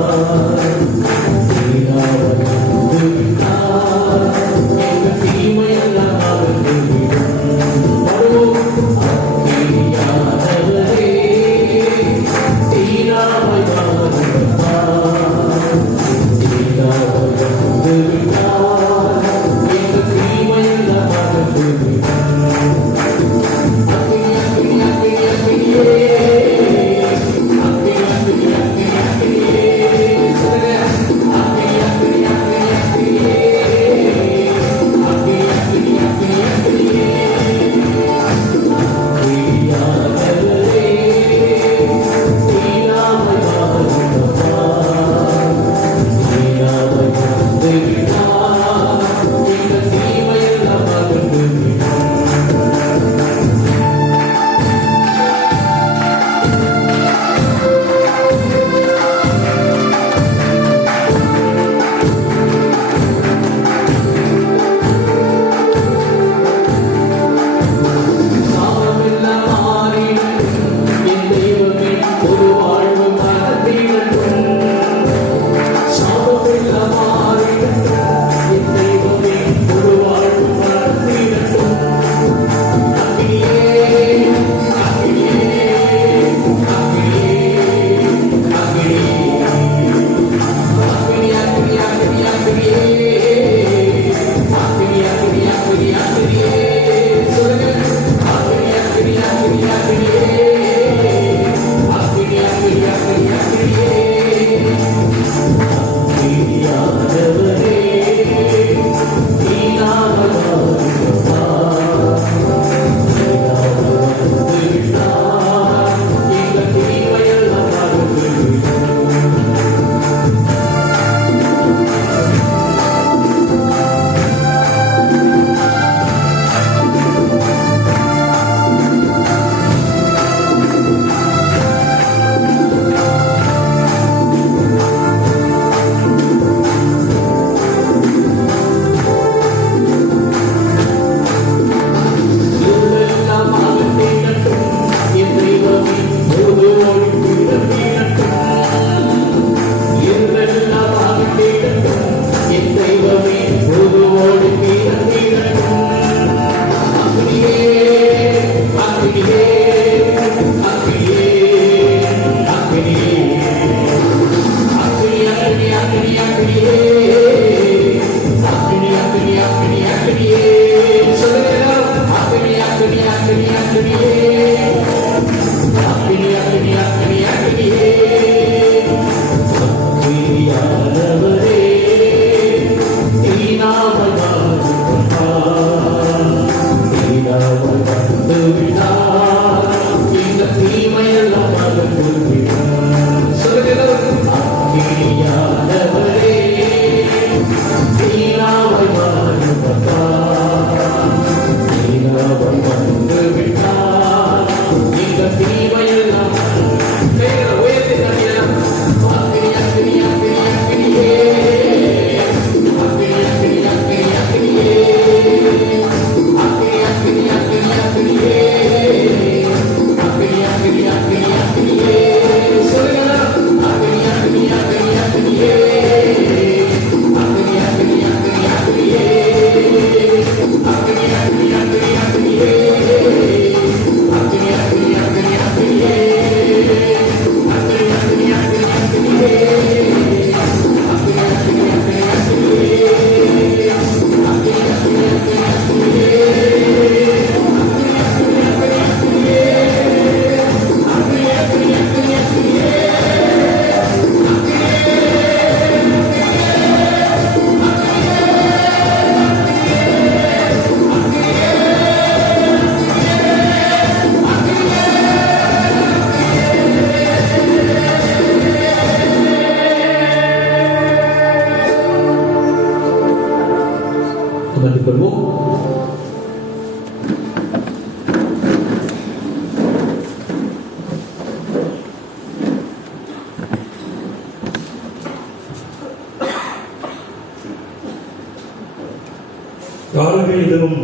யாருக்கு இதுவும்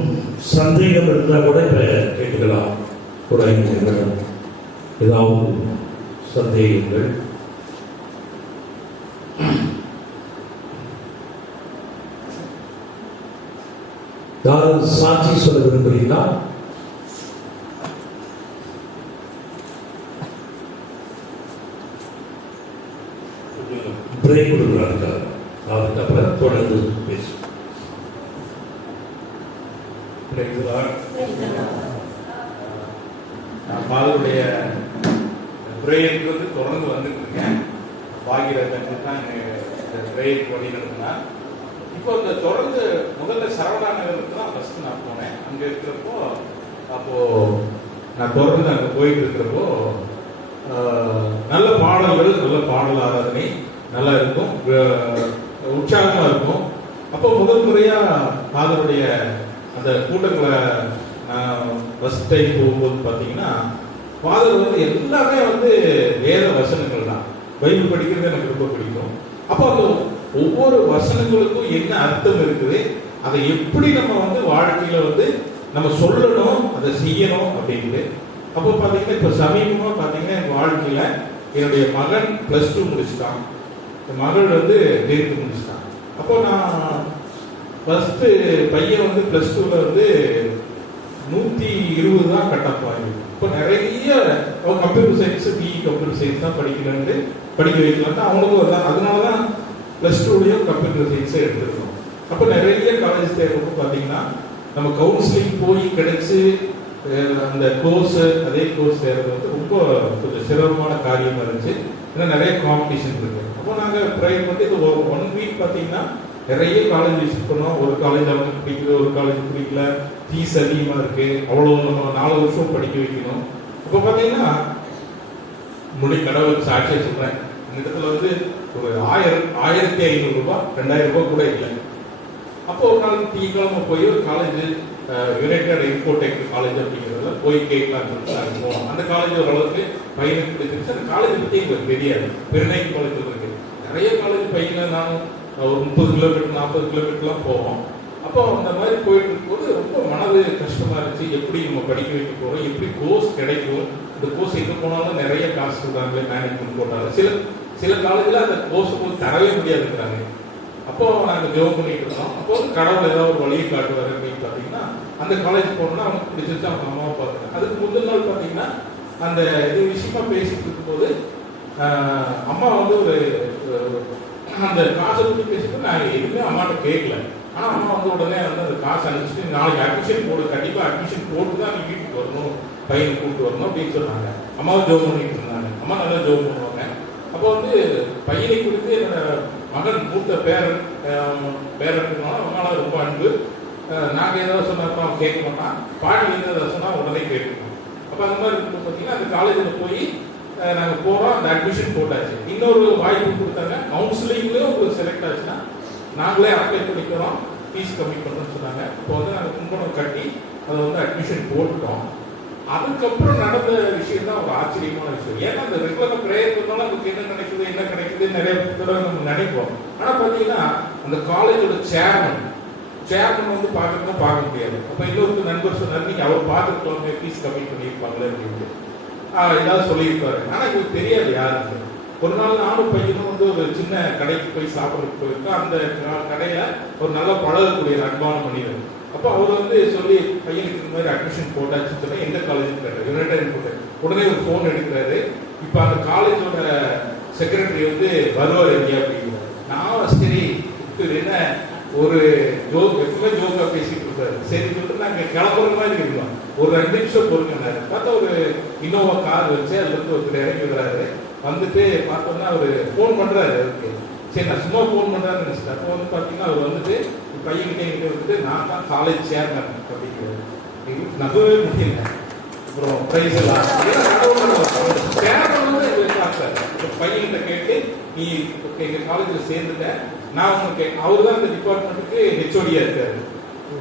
சந்தேகம் இருந்தால் கூட இப்ப கேட்டுக்கலாம். ஒரு 5 நிமிடம் ஏதாவது சந்தேகங்கள். யாரும் சாட்சி சொல்ல விரும்புகிறீங்களா? பிரேக் கொடுக்குறாங்க. அதுக்கப்புறம் தொடர்ந்து பேசும். நான் பாலுடைய பிரேயருக்கு வந்து தொடர்ந்து வந்துட்டு இருக்கேன். பாகிரதன் தான் பிரேயருக்கு வழி நடத்தினா. இப்போ இந்த தொடர்ந்து முதல்ல சரவணா நகருக்கு தான் ஃபர்ஸ்ட் நான் போனேன். அங்கே இருக்கிறப்போ அப்போ நான் தொடர்ந்து அங்கே போயிட்டு இருக்கிறப்போ நல்ல பாடல்கள், நல்ல பாடல் ஆராதனை நல்லா இருக்கும், உற்சாகமாக இருக்கும். அப்போ முதல் முறையாக அதனுடைய அந்த கூட்டங்களை நான் ஃபர்ஸ்ட் டைம் போகும்போது பார்த்தீங்கன்னா ஃபாதர் வந்து எல்லாமே வந்து வேத வசனங்கள் தான். பைபிள் படிக்கிறது எனக்கு ரொம்ப பிடிக்கும். அப்போ அந்த ஒவ்வொரு வசனங்களுக்கும் என்ன அர்த்தம் இருக்குது, அதை எப்படி நம்ம வந்து வாழ்க்கையில வந்து நம்ம சொல்லணும், அதை செய்யணும் அப்படின்ட்டு. அப்போ பார்த்தீங்கன்னா இப்போ சமீபமாக பார்த்தீங்கன்னா என் வாழ்க்கையில என்னுடைய மகன் +2 முடிச்சுட்டான், என் மகள் வந்து 10th முடிச்சுட்டான். அப்போ நான் ஃபர்ஸ்ட் பையன் வந்து +2ல வந்து 120 தான் கட்டப் ஆகிருக்கு. இப்போ நிறைய computer science, BE computer science தான் படிக்க வைக்கலான்ட்டு அவங்களுக்கும் தான். அதனால தான் +2லையும் கம்ப்யூட்டர் சயின்ஸை எடுத்துருக்கோம். அப்போ நிறைய காலேஜ் தேர்வுக்கு பார்த்தீங்கன்னா நம்ம கவுன்சிலிங் போய் கிடைச்சி அந்த கோர்ஸ், அதே கோர்ஸ் தேர்றது வந்து ரொம்ப கொஞ்சம் சிரமமான காரியமாக இருந்துச்சு. ஏன்னா நிறைய காம்படிஷன் இருக்கு. அப்போ நாங்கள் ப்ரேயர் பண்ணி இது 1 வீக் பார்த்தீங்கன்னா நிறைய காலேஜ் விசிட் பண்ணோம். ஒரு காலேஜ் அவங்களுக்கு பிடிக்குது, ஒரு காலேஜ் பிடிக்கல, ஃபீஸ் அதிகமாக இருக்கு, அவ்வளோ நம்ம 4 வருஷம் படிக்க வைக்கணும். இப்போ பார்த்தீங்கன்னா முடி கடவுளுக்கு சாட்சியாக சொல்கிறேன், இந்த இடத்துல வந்து ஒரு 1500 ரூபாய் 2000 ரூபாய் கூட இல்லை. அப்போ ஒரு நாள் திங்கக்கிழமை போய் ஒரு காலேஜ் யுனைடெட் இன்ஃபோடெக் காலேஜ் அப்படிங்கிறதுல போய் கேட்கலான்னு போனோம். அந்த காலேஜ் ஓரளவுக்கு பையனுக்கு பிடிச்சிருச்சு. அந்த காலேஜ் பற்றி எங்களுக்கு தெரியாது. பெருநாய்க்கு காலேஜ் இருக்கு, நிறைய காலேஜ் பையனை நான் ஒரு 30 கிலோமீட்டர் 40 கிலோமீட்டர்லாம் போவோம். அப்போ அந்த மாதிரி போயிட்டு இருக்கும்போது ரொம்ப மனது கஷ்டமா இருந்துச்சு. எப்படி நம்ம படிக்க வைக்க போறோம், எப்படி கோர்ஸ் கிடைக்கும், இந்த கோர்ஸ் எங்கே போனாலும் நிறைய காசு சொல்றாங்களே, மேனேஜ்மெண்ட் போட்டாலும் சில காலேஜில் அந்த கோர்ஸ் தரவே முடியாதுங்கிறாங்க. அப்போ நாங்கள் ஜெபம் பண்ணிட்டு இருந்தோம். அப்போ கடவுள் ஏதாவது ஒரு வழியை காட்டுவார் அப்படின்னு பார்த்தீங்கன்னா அந்த காலேஜ் போனோம்னா அவனுக்கு பிடிச்சிருச்சு, அவங்க அம்மாவை பார்த்துருக்கேன். அதுக்கு முந்தின நாள் பார்த்தீங்கன்னா அந்த இது விஷயமா பேசிட்டு இருக்கும்போது அம்மா வந்து ஒரு ஆனால் அந்த காசை பற்றி பேசிட்டு நான் எதுவுமே அம்மாட்ட கேட்கல. ஆனால் அம்மா வந்து உடனே வந்து அந்த காசு அனுப்பிச்சிட்டு நாளைக்கு அட்மிஷன் போடு, கண்டிப்பாக அட்மிஷன் போட்டு தான் நீ வீட்டுக்கு வரணும், பையனை கூப்பிட்டு வரணும் அப்படின்னு சொன்னாங்க. அம்மாவும் ஜோம் பண்ணிட்டு இருந்தாங்க. அம்மா நல்லா ஜோம் பண்ணுவாங்க. அப்போ வந்து பையனை குறித்து என்னோட மகன் மூத்த பேரனுக்குனால அம்மாலாம் ரொம்ப அன்பு. நாங்கள் ஏதாவது சொன்னாலும் அவன் கேட்க மாட்டான், பாட்டி ஏதாவது சொன்னால் உடனே கேட்கணும். அப்போ அந்த மாதிரி இருக்கும் பார்த்தீங்கன்னா அந்த காலேஜில் போய் நாங்கள் போகிறோம், அந்த அட்மிஷன் போட்டாச்சு. இன்னொரு வாய்ப்பு கொடுத்தாங்க, கவுன்சிலிங்லேயும் உங்களுக்கு செலக்ட் ஆச்சுன்னா நாங்களே அப்ளை பண்ணிக்கிறோம், ஃபீஸ் கம்மி பண்ணுறோம்னு சொன்னாங்க. இப்போ வந்து நாங்கள் கும்பணம் கட்டி அதை வந்து அட்மிஷன் போட்டுட்டோம். அதுக்கப்புறம் நடந்த விஷயம் தான் ஒரு ஆச்சரியமான விஷயம். ஏன்னா அந்த ரெகுலர் ப்ரேயர் பண்ணாலும் நமக்கு என்ன கிடைக்குது நிறைய தடவை நம்ம நினைப்போம். ஆனால் பார்த்தீங்கன்னா அந்த காலேஜோட சேர்மன் வந்து பார்க்க முடியாது. அப்போ இன்னொரு நண்பர் சொன்னார், நீங்கள் அவர் பார்த்துருக்கோங்க, ஃபீஸ் கம்மி பண்ணியிருப்பாங்களே அப்படின்ட்டு ஏதாவது சொல்லியிருப்பாரு. ஆனால் எங்களுக்கு தெரியாது யாருக்கு. ஒரு நாள் நானும் பையனும் வந்து ஒரு சின்ன கடைக்கு போய் சாப்பிட்றதுக்கு போயிருக்கோம். அந்த கடையில் ஒரு நல்ல பழகக்கூடிய அன்பான மனிதர். அப்போ அவர் வந்து சொல்லி பையனுக்கு இந்த மாதிரி அட்மிஷன் போட்டாச்சுன்னு சொன்னால் எந்த காலேஜுன்னு கேட்டார். யுனைடெட் போட்டார். உடனே ஒரு ஃபோன் எடுக்கிறாரு. இப்போ அந்த காலேஜோட செக்ரட்டரி வந்து வருவார் இல்லையா அப்படிங்கிறார். நான் சரி என்ன ஒரு எப்பவுமே ஜோக்கா பேசிட்டு இருக்காரு. சரி சொல்லிட்டு நாங்கள் கிளம்புற மாதிரி இருந்தோம். ஒரு 2 நிமிஷம் பொறுங்கினாரு. பார்த்தா ஒரு இன்னோவா கார் வச்சு அதுல இருந்து ஒருத்தர் இறங்கி விடுறாரு. வந்துட்டு பார்த்தோம்னா அவர் ஃபோன் பண்றாரு. அவருக்கு சரி நான் சும்மா ஃபோன் பண்றாருன்னு நினைச்சிட்டேன். அப்போ வந்து பார்த்தீங்கன்னா அவர் வந்துட்டு பையன்கிட்ட என்கிட்ட வந்துட்டு நான் தான் காலேஜ் சேர்மன் அப்படிங்கிறாரு. நம்பவே முடியல. அப்புறம் பிரைஸ் எல்லாம் சேர்மன் வந்து எங்களுக்கு பார்த்தாரு. பையன்கிட்ட கேட்டு நீ எங்கள் காலேஜில் சேர்ந்துட்ட, நான் உங்களுக்கு அவர் தான் இந்த டிபார்ட்மெண்ட்டுக்கு ஹெச்ஓடியா இருக்காரு.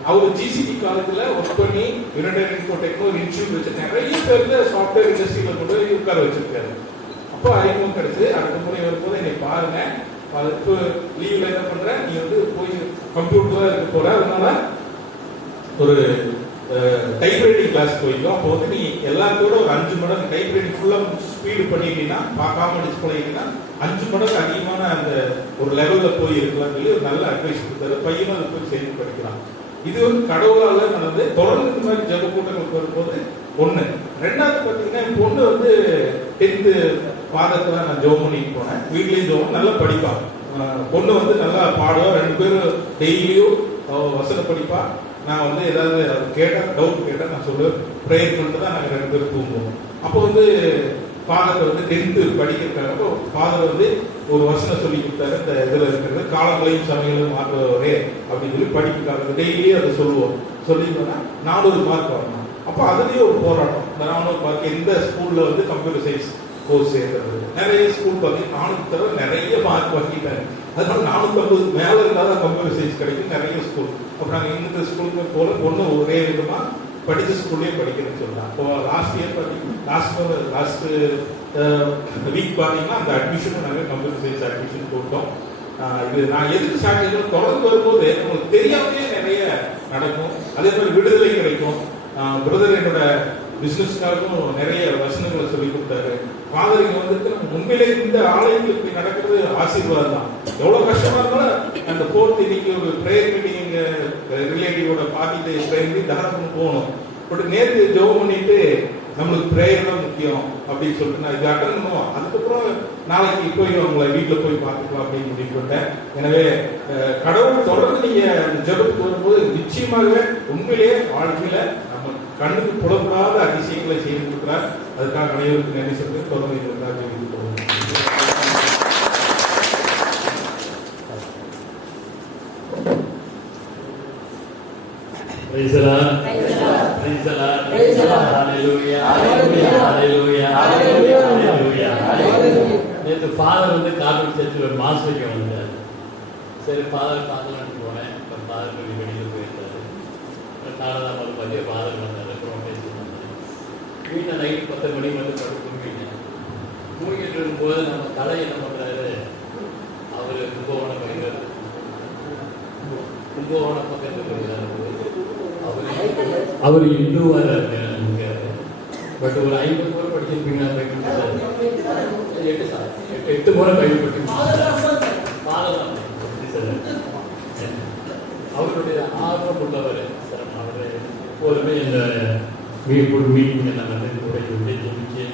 அவர் ஜிசிடி காலேஜில் ஒர்க் பண்ணி யுனைடெட் இன்ஃபோடெக்னு ஒரு இன்ஸ்டியூட் வச்சு நிறைய பேருக்கு சாஃப்ட்வேர் இண்டஸ்ட்ரியில் கொண்டு போய் உட்கார வச்சிருக்காரு. அப்போ அறிமுகம் கிடைச்சு அடுத்த முறை வரும்போது என்னை பாருங்க, இப்போ லீவ்ல என்ன பண்ற, நீ வந்து போய் கம்ப்யூட்டர் இருக்க போற, அதனால ஒரு டைப்ரைட்டிங் கிளாஸ் போயிடும். அப்போ வந்து நீ எல்லாத்தோட ஒரு 5 மடங்கு டைப்ரைட்டிங் ஃபுல்லாக ஸ்பீடு பண்ணிட்டீங்கன்னா, பார்க்காம அடிச்சு பழகிட்டீங்கன்னா 5 மடங்கு அதிகமான அந்த ஒரு லெவலில் போய் இருக்கலாம் சொல்லி ஒரு நல்ல அட்வைஸ் கொடுத்தாரு. பையனும் அதை போய் சேர்ந்து படிக்கிறான். இது ஒரு கடவுளால நடந்து தொடர்ந்து இந்த மாதிரி ஜப கூட்டங்களுக்கு வரும்போது ஒண்ணு. ரெண்டாவது பார்த்தீங்கன்னா என் பொண்ணு வந்து 10th பாதத்துல நான் ஜோம் பண்ணிட்டு போனேன். வீட்லயும் ஜோம் நல்லா படிப்பான். பொண்ணு வந்து நல்லா பாடுவா. 2 பேரும் டெய்லியும் வசனம் படிப்பா. நான் வந்து ஏதாவது கேட்டா டவுட் கேட்டா நான் சொல்லுவேன், ப்ரேயர் பண்ணிட்டு தான் நாங்கள் 2 பேரும் தூங்குவோம். அப்போ வந்து ஃபாதர் வந்து 10th படிக்கிறதுக்காக ஃபாதர் வந்து ஒரு வசனம் சொல்லி கொடுத்தாரு. இந்த இதில் இருக்கிறது காலங்களையும் சமயங்களும் மாற்றுவரே அப்படின்னு சொல்லி படிப்புக்காக டெய்லியும் அதை சொல்லுவோம். சொல்லிட்டோம்னா 400 மார்க் வரணும். அப்போ அதுலேயே ஒரு போராட்டம். இந்த 400 மார்க் எந்த ஸ்கூலில் வந்து கம்ப்யூட்டர் சயின்ஸ் கோர்ஸ் சேர்ந்தது. நிறைய ஸ்கூல் பார்த்தீங்கன்னா 400 தவிர நிறைய மார்க் வாங்கிட்டாங்க. அதனால 450 மேலே இருந்தால் கம்ப்யூட்டர் சயின்ஸ் கிடைக்கும் நிறைய ஸ்கூல். அப்போ நாங்கள் இந்த ஸ்கூலுக்கு போல ஒன்று ஒரே விதமாக படித்த ஸ்கூல்லேயே படிக்கிறேன்னு சொல்லலாம். அப்போ லாஸ்ட் இயர் பார்த்தீங்கன்னா லாஸ்ட் வீக் பார்த்தீங்கன்னா அந்த அட்மிஷனும் நாங்கள் கம்ப்யூட்டர் சயின்ஸ் அட்மிஷன் போட்டோம். இது நான் எதுக்கு சாட்சி தொடர்ந்து வரும்போது உங்களுக்கு தெரியாமையே நிறைய நடக்கும். அதே மாதிரி விடுதலை கிடைக்கும். பிரதர் என்னோட பிசினஸ்க்காகவும் நிறைய வசனங்களை சொல்லி கொடுத்தாரு. ஃபாதர் இங்க வந்துட்டு உண்மையிலே இந்த ஆலயங்கள் இப்படி நடக்கிறது ஆசீர்வாதம் தான். எவ்வளவு கஷ்டமா இருந்தாலும் அந்த 4th இன்னைக்கு ஒரு ப்ரேயர் மீட்டிங் ரிலேட்டிவோட பார்ட்டிட்டு ப்ரேயர் தாராளம் போகணும். பட் நேற்று ஜெபம் பண்ணிட்டு நம்மளுக்கு ப்ரேயர் தான் முக்கியம் அப்படின்னு சொல்லிட்டு நான் இது அட்டன் பண்ணுவோம். அதுக்கப்புறம் நாளைக்கு போய் அவங்கள வீட்டில் போய் பார்த்துக்கலாம் அப்படின்னு முடிவு பண்ணிட்டேன். எனவே கடவுள் தொடர்ந்து நீங்க ஜெபத்துக்கு வரும்போது நிச்சயமாகவே உண்மையிலேயே வாழ்க்கையில நம்ம கண்ணுக்கு புலப்படாத அதிசயங்களை செய்து கொடுக்குறார். அதுக்காக அனைவருக்கு நன்றி சொல்லி தொடர்ந்து இருந்தால் ஜெபித்து போகணும். Praise the Lord. Praise the Lord. Praise the Lord. Hallelujah. Hallelujah. Hallelujah. Hallelujah. Hallelujah. நேற்று ஃபாதர் வந்து கார்மெண்ட் சர்ச்சில் ஒரு மாஸ் வைக்க வந்தார். சரி ஃபாதர் பார்க்கலான்னு போனேன். இப்போ ஃபாதர் கொஞ்சம் வெளியில் போயிருந்தாரு. 4ஆம் நாள் பார்த்து ஃபாதர் வந்தார். அப்புறம் பேசி வந்தார். வீட்டில் நைட் 10 மணிக்கு வந்து படுத்து தூங்கிட்டேன். தூங்கிட்டு இருக்கும்போது நம்ம தலை என்ன பண்ணுறாரு, அவர் கும்பகோணம் பையன் கும்பகோணம் பக்கத்தில் போயிருந்தார். அவர் இந்துவாக இருக்காரு. பட் ஒரு 50 முறை படிச்சிருப்பீங்க. 8 முறை பயன்படுத்தி அவருடைய ஆர்வம் உள்ளவர். அவர் எப்போதுமே இந்த மீட்டிங் நம்ம வந்து கூட ஜெயிச்சு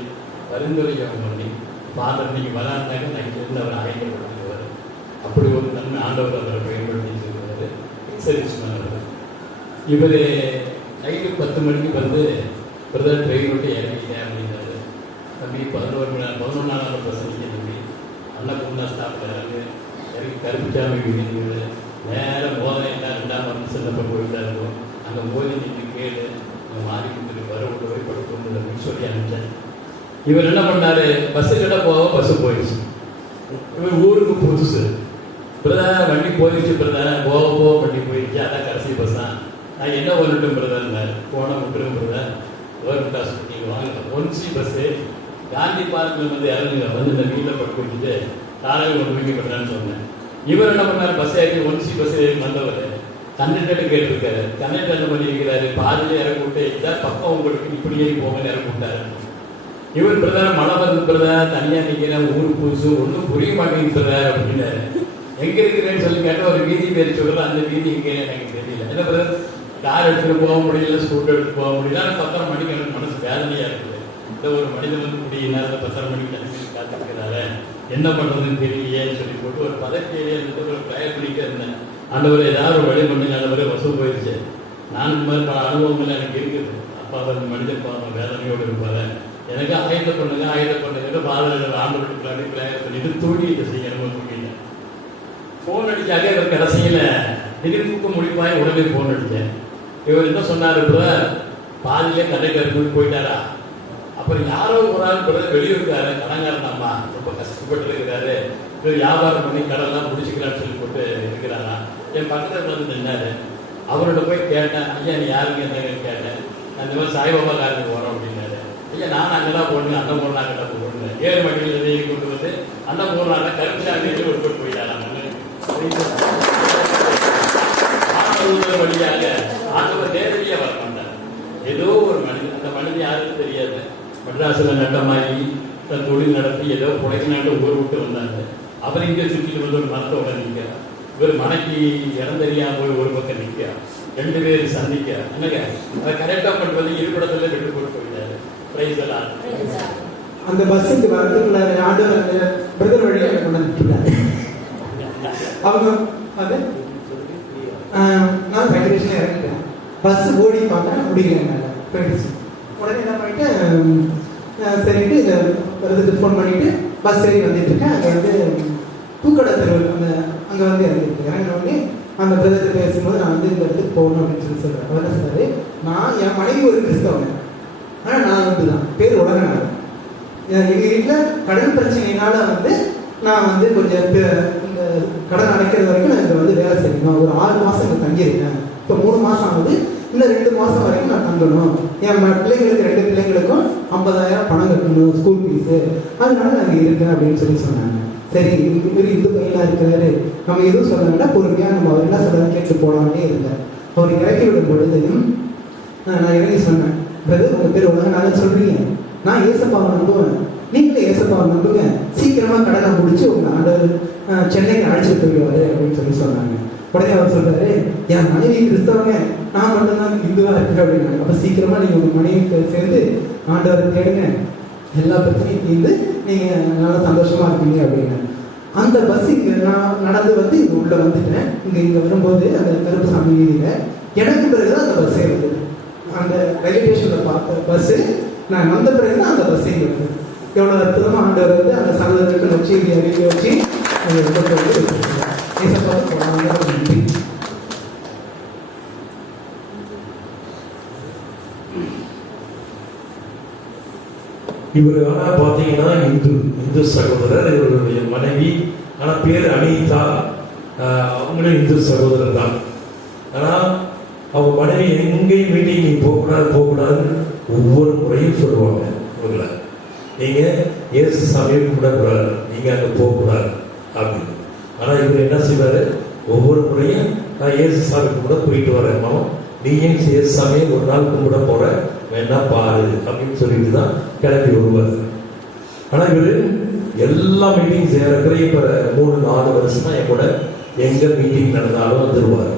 பரிந்துரையாக பண்ணி ஃபாதர் நீங்கள் வராண்டாங்க நான் இருந்து அவர் அழைக்கப்படுவார். அப்படி இன்னும் ஆண்டவர் அவரை பயன்படுத்தி சொல்கிறாரு. Service manor. இவர் நைட்டு 10 மணிக்கு வந்து பிரதர் ட்ரெயின் விட்டு இறங்கிட்டேன் அப்படின்னாரு. தம்பி 11 பசங்க தம்பி அண்ணா ஸ்டாப்பில் இறங்கி கருப்பிச்சாமி வீடு நேரம் போதை என்ன 2ஆம் வந்து சின்னப்ப போயிட்டா இருக்கும். அங்கே போய் நீங்கள் கேளு அங்கே மாறி கொடுத்துட்டு வர விட்டு போய் படுக்கணும் அப்படின்னு சொல்லி அனுப்பிச்சேன். இவர் என்ன பண்ணாரு, பஸ்ஸு கிட்ட பஸ்ஸு போயிடுச்சு. இவர் ஊருக்கு புதுசு. பிரதர் வண்டி போயிடுச்சு பிரதர், போக வண்டி போயிடுச்சு, அதான் கடைசி பஸ் தான். நான் என்ன பண்ணட்டும் பிரதர், போனால் விட்டுருங்க பிரதர், கவர்மெண்ட் ஹாஸ்பிட்டலுக்கு வாங்க. 1C பஸ்ஸு காந்தி பார்க்கில் வந்து இறங்குங்க, வந்து இந்த வீட்டில் பட்டு வச்சுட்டு காலையில் கொண்டு போய் பண்ணுறான்னு சொன்னேன். இவர் என்ன பண்ணார், பஸ் ஏறி 1C பஸ் ஏறி வந்தவர் கண்டக்டர்கிட்ட கேட்டிருக்காரு. கண்டக்டர் என்ன பண்ணியிருக்கிறாரு, பாதியில் இறக்கி விட்டு இதான் பக்கம் உங்களுக்கு இப்படி ஏறி போங்கன்னு இறக்கி விட்டாரு. இவர் பிரதர் மழை வந்து பிரதர் தனியாக நிற்கிறேன், ஊருக்கு புதுசு ஒன்றும் புரிய மாட்டேங்குது பிரதர் அப்படின்னாரு. எங்கே இருக்கிறேன்னு சொல்லி கேட்டால் ஒரு வீதி பேர் சொல்கிறேன், அந்த வீதி எங்கே எனக்கு தெரியல. என்ன பிரதர், கார் எடுத்துகிட்டு போக முடியல, ஸ்கூட்டர் எடுத்துகிட்டு போக முடியல. ஆனால் 10:30 மணிக்கு எனக்கு மனசு வேதனையாக இருக்குது. இந்த ஒரு மனிதன் வந்து முடிய நேரத்தில் 10:30 மணிக்கு தண்ணி காத்துக்கிறாரு, என்ன பண்ணுறதுன்னு தெரியலையேன்னு சொல்லி போட்டு ஒரு பதவியிலே இருந்துட்டு ஒரு ப்ரேயர் பண்ணிட்டே இருந்தேன். ஆண்டவர் ஏதாவது ஒரு வழி பண்ணுங்க, ஆண்டவரே வசூல் போயிடுச்சு. நான் இந்த மாதிரி பல அனுபவங்கள் எனக்கு இருக்குது. அப்பா அந்த மனிதன் பாவம் வேதனையோடு இருப்பாரு, எனக்கு ஆயுதம் பண்ணுங்க பாதத்தில் ஆண்டவருக்கு ப்ரேயர் பண்ணிட்டு தூடி இதை செய்யணும் தூண்டிட்டேன். ஃபோன் அடிச்சாலே இவர் கடைசியில் திடீர் தூக்க முடிப்பாய் உடனே ஃபோன் அடித்தேன். இவர் என்ன சொன்னார், பிரதர் பாதியிலே கடைக்காரருக்கு போயிட்டாரா. அப்புறம் யாரோ ஒரு ஆள் பிரதர் வெளியிருக்காரு, கடங்காரன் அம்மா ரொம்ப கஷ்டப்பட்டு இருக்கிறாரு, இவர் வியாபாரம் பண்ணி கடலாம் முடிச்சுக்கலான்னு சொல்லி போட்டு இருக்கிறாரா. என் பக்கத்தில் வந்து நின்னாரு. அவர்கிட்ட போய் கேட்டேன், ஐயா நீ யாருங்க என்னன்னு கேட்டேன். அந்த மாதிரி சாய்பாபா காரனுக்கு வரோம் அப்படின்னாரு. ஐயா நான் அங்கே தான் போடணும், அண்ணன் போடணும், அங்கே தான் போடணும். 7 மணியில் எழுதி கொண்டு வந்து அண்ணன் போடுறாங்க, கருப்பிச்சாங்க ஒரு போட்டு போயிட்டாராங்க. வழியாக ஆண்டவர் நேரடியாக வர மாட்டார். ஏதோ ஒரு மனிதன், அந்த மனிதன் யாருக்கும் தெரியாது, மெட்ராஸில் நட்டமாகி தன் தொழில் நடத்தி ஏதோ புடைக்கலாண்டு ஊர் விட்டு வந்தாங்க. அவர் இங்கே சுற்றிட்டு வந்து ஒரு மரத்தோட நிற்கிறார். இவர் மனைக்கு இடம் தெரியாம போய் ஒரு பக்கம் நிற்க, 2 பேர் சந்திக்க என்னங்க அதை கரெக்டாக கொண்டு வந்து இருப்பிடத்துல விட்டு போட்டு போயிட்டாரு. பிரைஸ் எல்லாம் அந்த பஸ்ஸுக்கு வரதுக்குள்ள ஆண்டவர் பிரதர் வழியாக கொண்டு வந்துட்டாரு. அவங்க அது நான் ஃபெடரேஷனில் இறங்கிட்டேன். பஸ் ஓடி பார்த்தா முடியல, போயிடுச்சு. உடனே என்ன பண்ணிட்டு சரிட்டு இதை வருதுக்கு ஃபோன் பண்ணிட்டு பஸ் ஏறி வந்துட்டு இருக்கேன். அங்கே வந்து பூக்கடை தெரு அந்த அங்கே வந்து இறங்கிட்டு இறங்கினோடனே அந்த பிரதத்தை பேசும்போது நான் வந்து இந்த இடத்துக்கு போகணும் அப்படின்னு சொல்லி சொல்கிறேன். அவர் என்ன சொல்றாரு, நான் என் மனைவி ஒரு கிறிஸ்தவங்க, ஆனால் நான் வந்து தான் பேர் உலகனார். எங்கள் வீட்டில் கடன் பிரச்சனையினால வந்து நான் வந்து கொஞ்சம் இந்த கடன் அடைக்கிறது வரைக்கும் நான் இங்கே வந்து வேலை செய்யணும். ஒரு 6 மாதம் இங்கே தங்கியிருக்கேன். இப்போ 3 மாதம் ஆகுது, இன்னும் 2 மாதம் வரைக்கும் நான் தங்கணும். என் பிள்ளைங்களுக்கு 2 பிள்ளைங்களுக்கும் 50,000 பணம் கட்டணும், ஸ்கூல் ஃபீஸு, அதனால நான் இங்கே இருக்கேன் அப்படின்னு சொல்லி சொன்னாங்க. சரி இவர் இந்த பையனாக இருக்கிறாரு, நம்ம எதுவும் சொல்ல வேண்டாம், பொறுமையாக நம்ம அவர் என்ன சொல்கிறாரு கேட்டு போகலாமே இருந்தார். அவர் இறக்கி விடும் பொழுதையும் நான் இறங்கி சொன்னேன், பிரதர் உங்கள் பேர் உலகநாதன் சொல்கிறீங்க, நான் ஏசப்பாவை நம்புவேன், நீங்களே ஏசப்பாவை நம்புங்க, சீக்கிரமாக கடனை முடிச்சு உங்கள் ஆண்டவர் சென்னைக்கு அழைச்சிட்டு போயிடுவாரு அப்படின்னு சொல்லி சொன்னாங்க. உடனே அவர் சொல்றாரு, என் மனைவி கிறிஸ்தவங்க, நான் மட்டும்தான் இந்துவா இருக்கேன் அப்படின்னாங்க. அப்போ சீக்கிரமா நீங்க உங்க மனைவிக்கு சேர்ந்து ஆண்டவரை தேடுங்க, எல்லா பிரச்சனையும் தீர்ந்து நீங்க நல்லா சந்தோஷமா இருப்பீங்க அப்படின்னு. அந்த பஸ் இங்க நான் நடந்து வந்து இங்க உள்ள வந்துட்டேன். இங்க வரும்போது அந்த கருப்புசாமி வீதியில எனக்கு பிறகுதான் அந்த பஸ்ஸே வந்தது. அந்த ரயில்வே ஸ்டேஷன்ல பார்த்த பஸ் நான் வந்த பிறகுதான் அந்த பஸ்ஸே வருது. எவ்வளவு அற்புதமா ஆண்டவர் வந்து அந்த சகோதரர்கள் வச்சு அறிக்கை வச்சு நன்றி. இவர் ஆனா பாத்தீங்கன்னா இந்து சகோதரர், இவருடைய மனைவி ஆனா பேர் அனிதா, அவங்களும் இந்து சகோதரர் தான். ஆனா அவங்க மனைவி எங்கேயும் மீட்டிங் நீ போகக்கூடாது ஒவ்வொரு முறையும் சொல்லுவாங்க. இவங்களை நீங்க இயேசு சாமியை கும்பிடக்கூடாது, நீங்க அங்க போகக்கூடாது அப்படின்னு. ஆனா இவர் என்ன செய்வாரு, ஒவ்வொரு முறையும் நான் இயேசு சாமி கும்பிட போயிட்டு வரேன், நீயும் இயேசு சாமியை ஒரு நாள் கும்பிட போற, வேணா பாரு அப்படின்னு சொல்லிட்டு தான் கிளம்பி வருவார். ஆனா இவரு எல்லா மீட்டிங் சேரக்குறைய இப்ப 3-4 வருஷமா என் கூட எங்க மீட்டிங் நடந்தாலும் வந்துருவார்.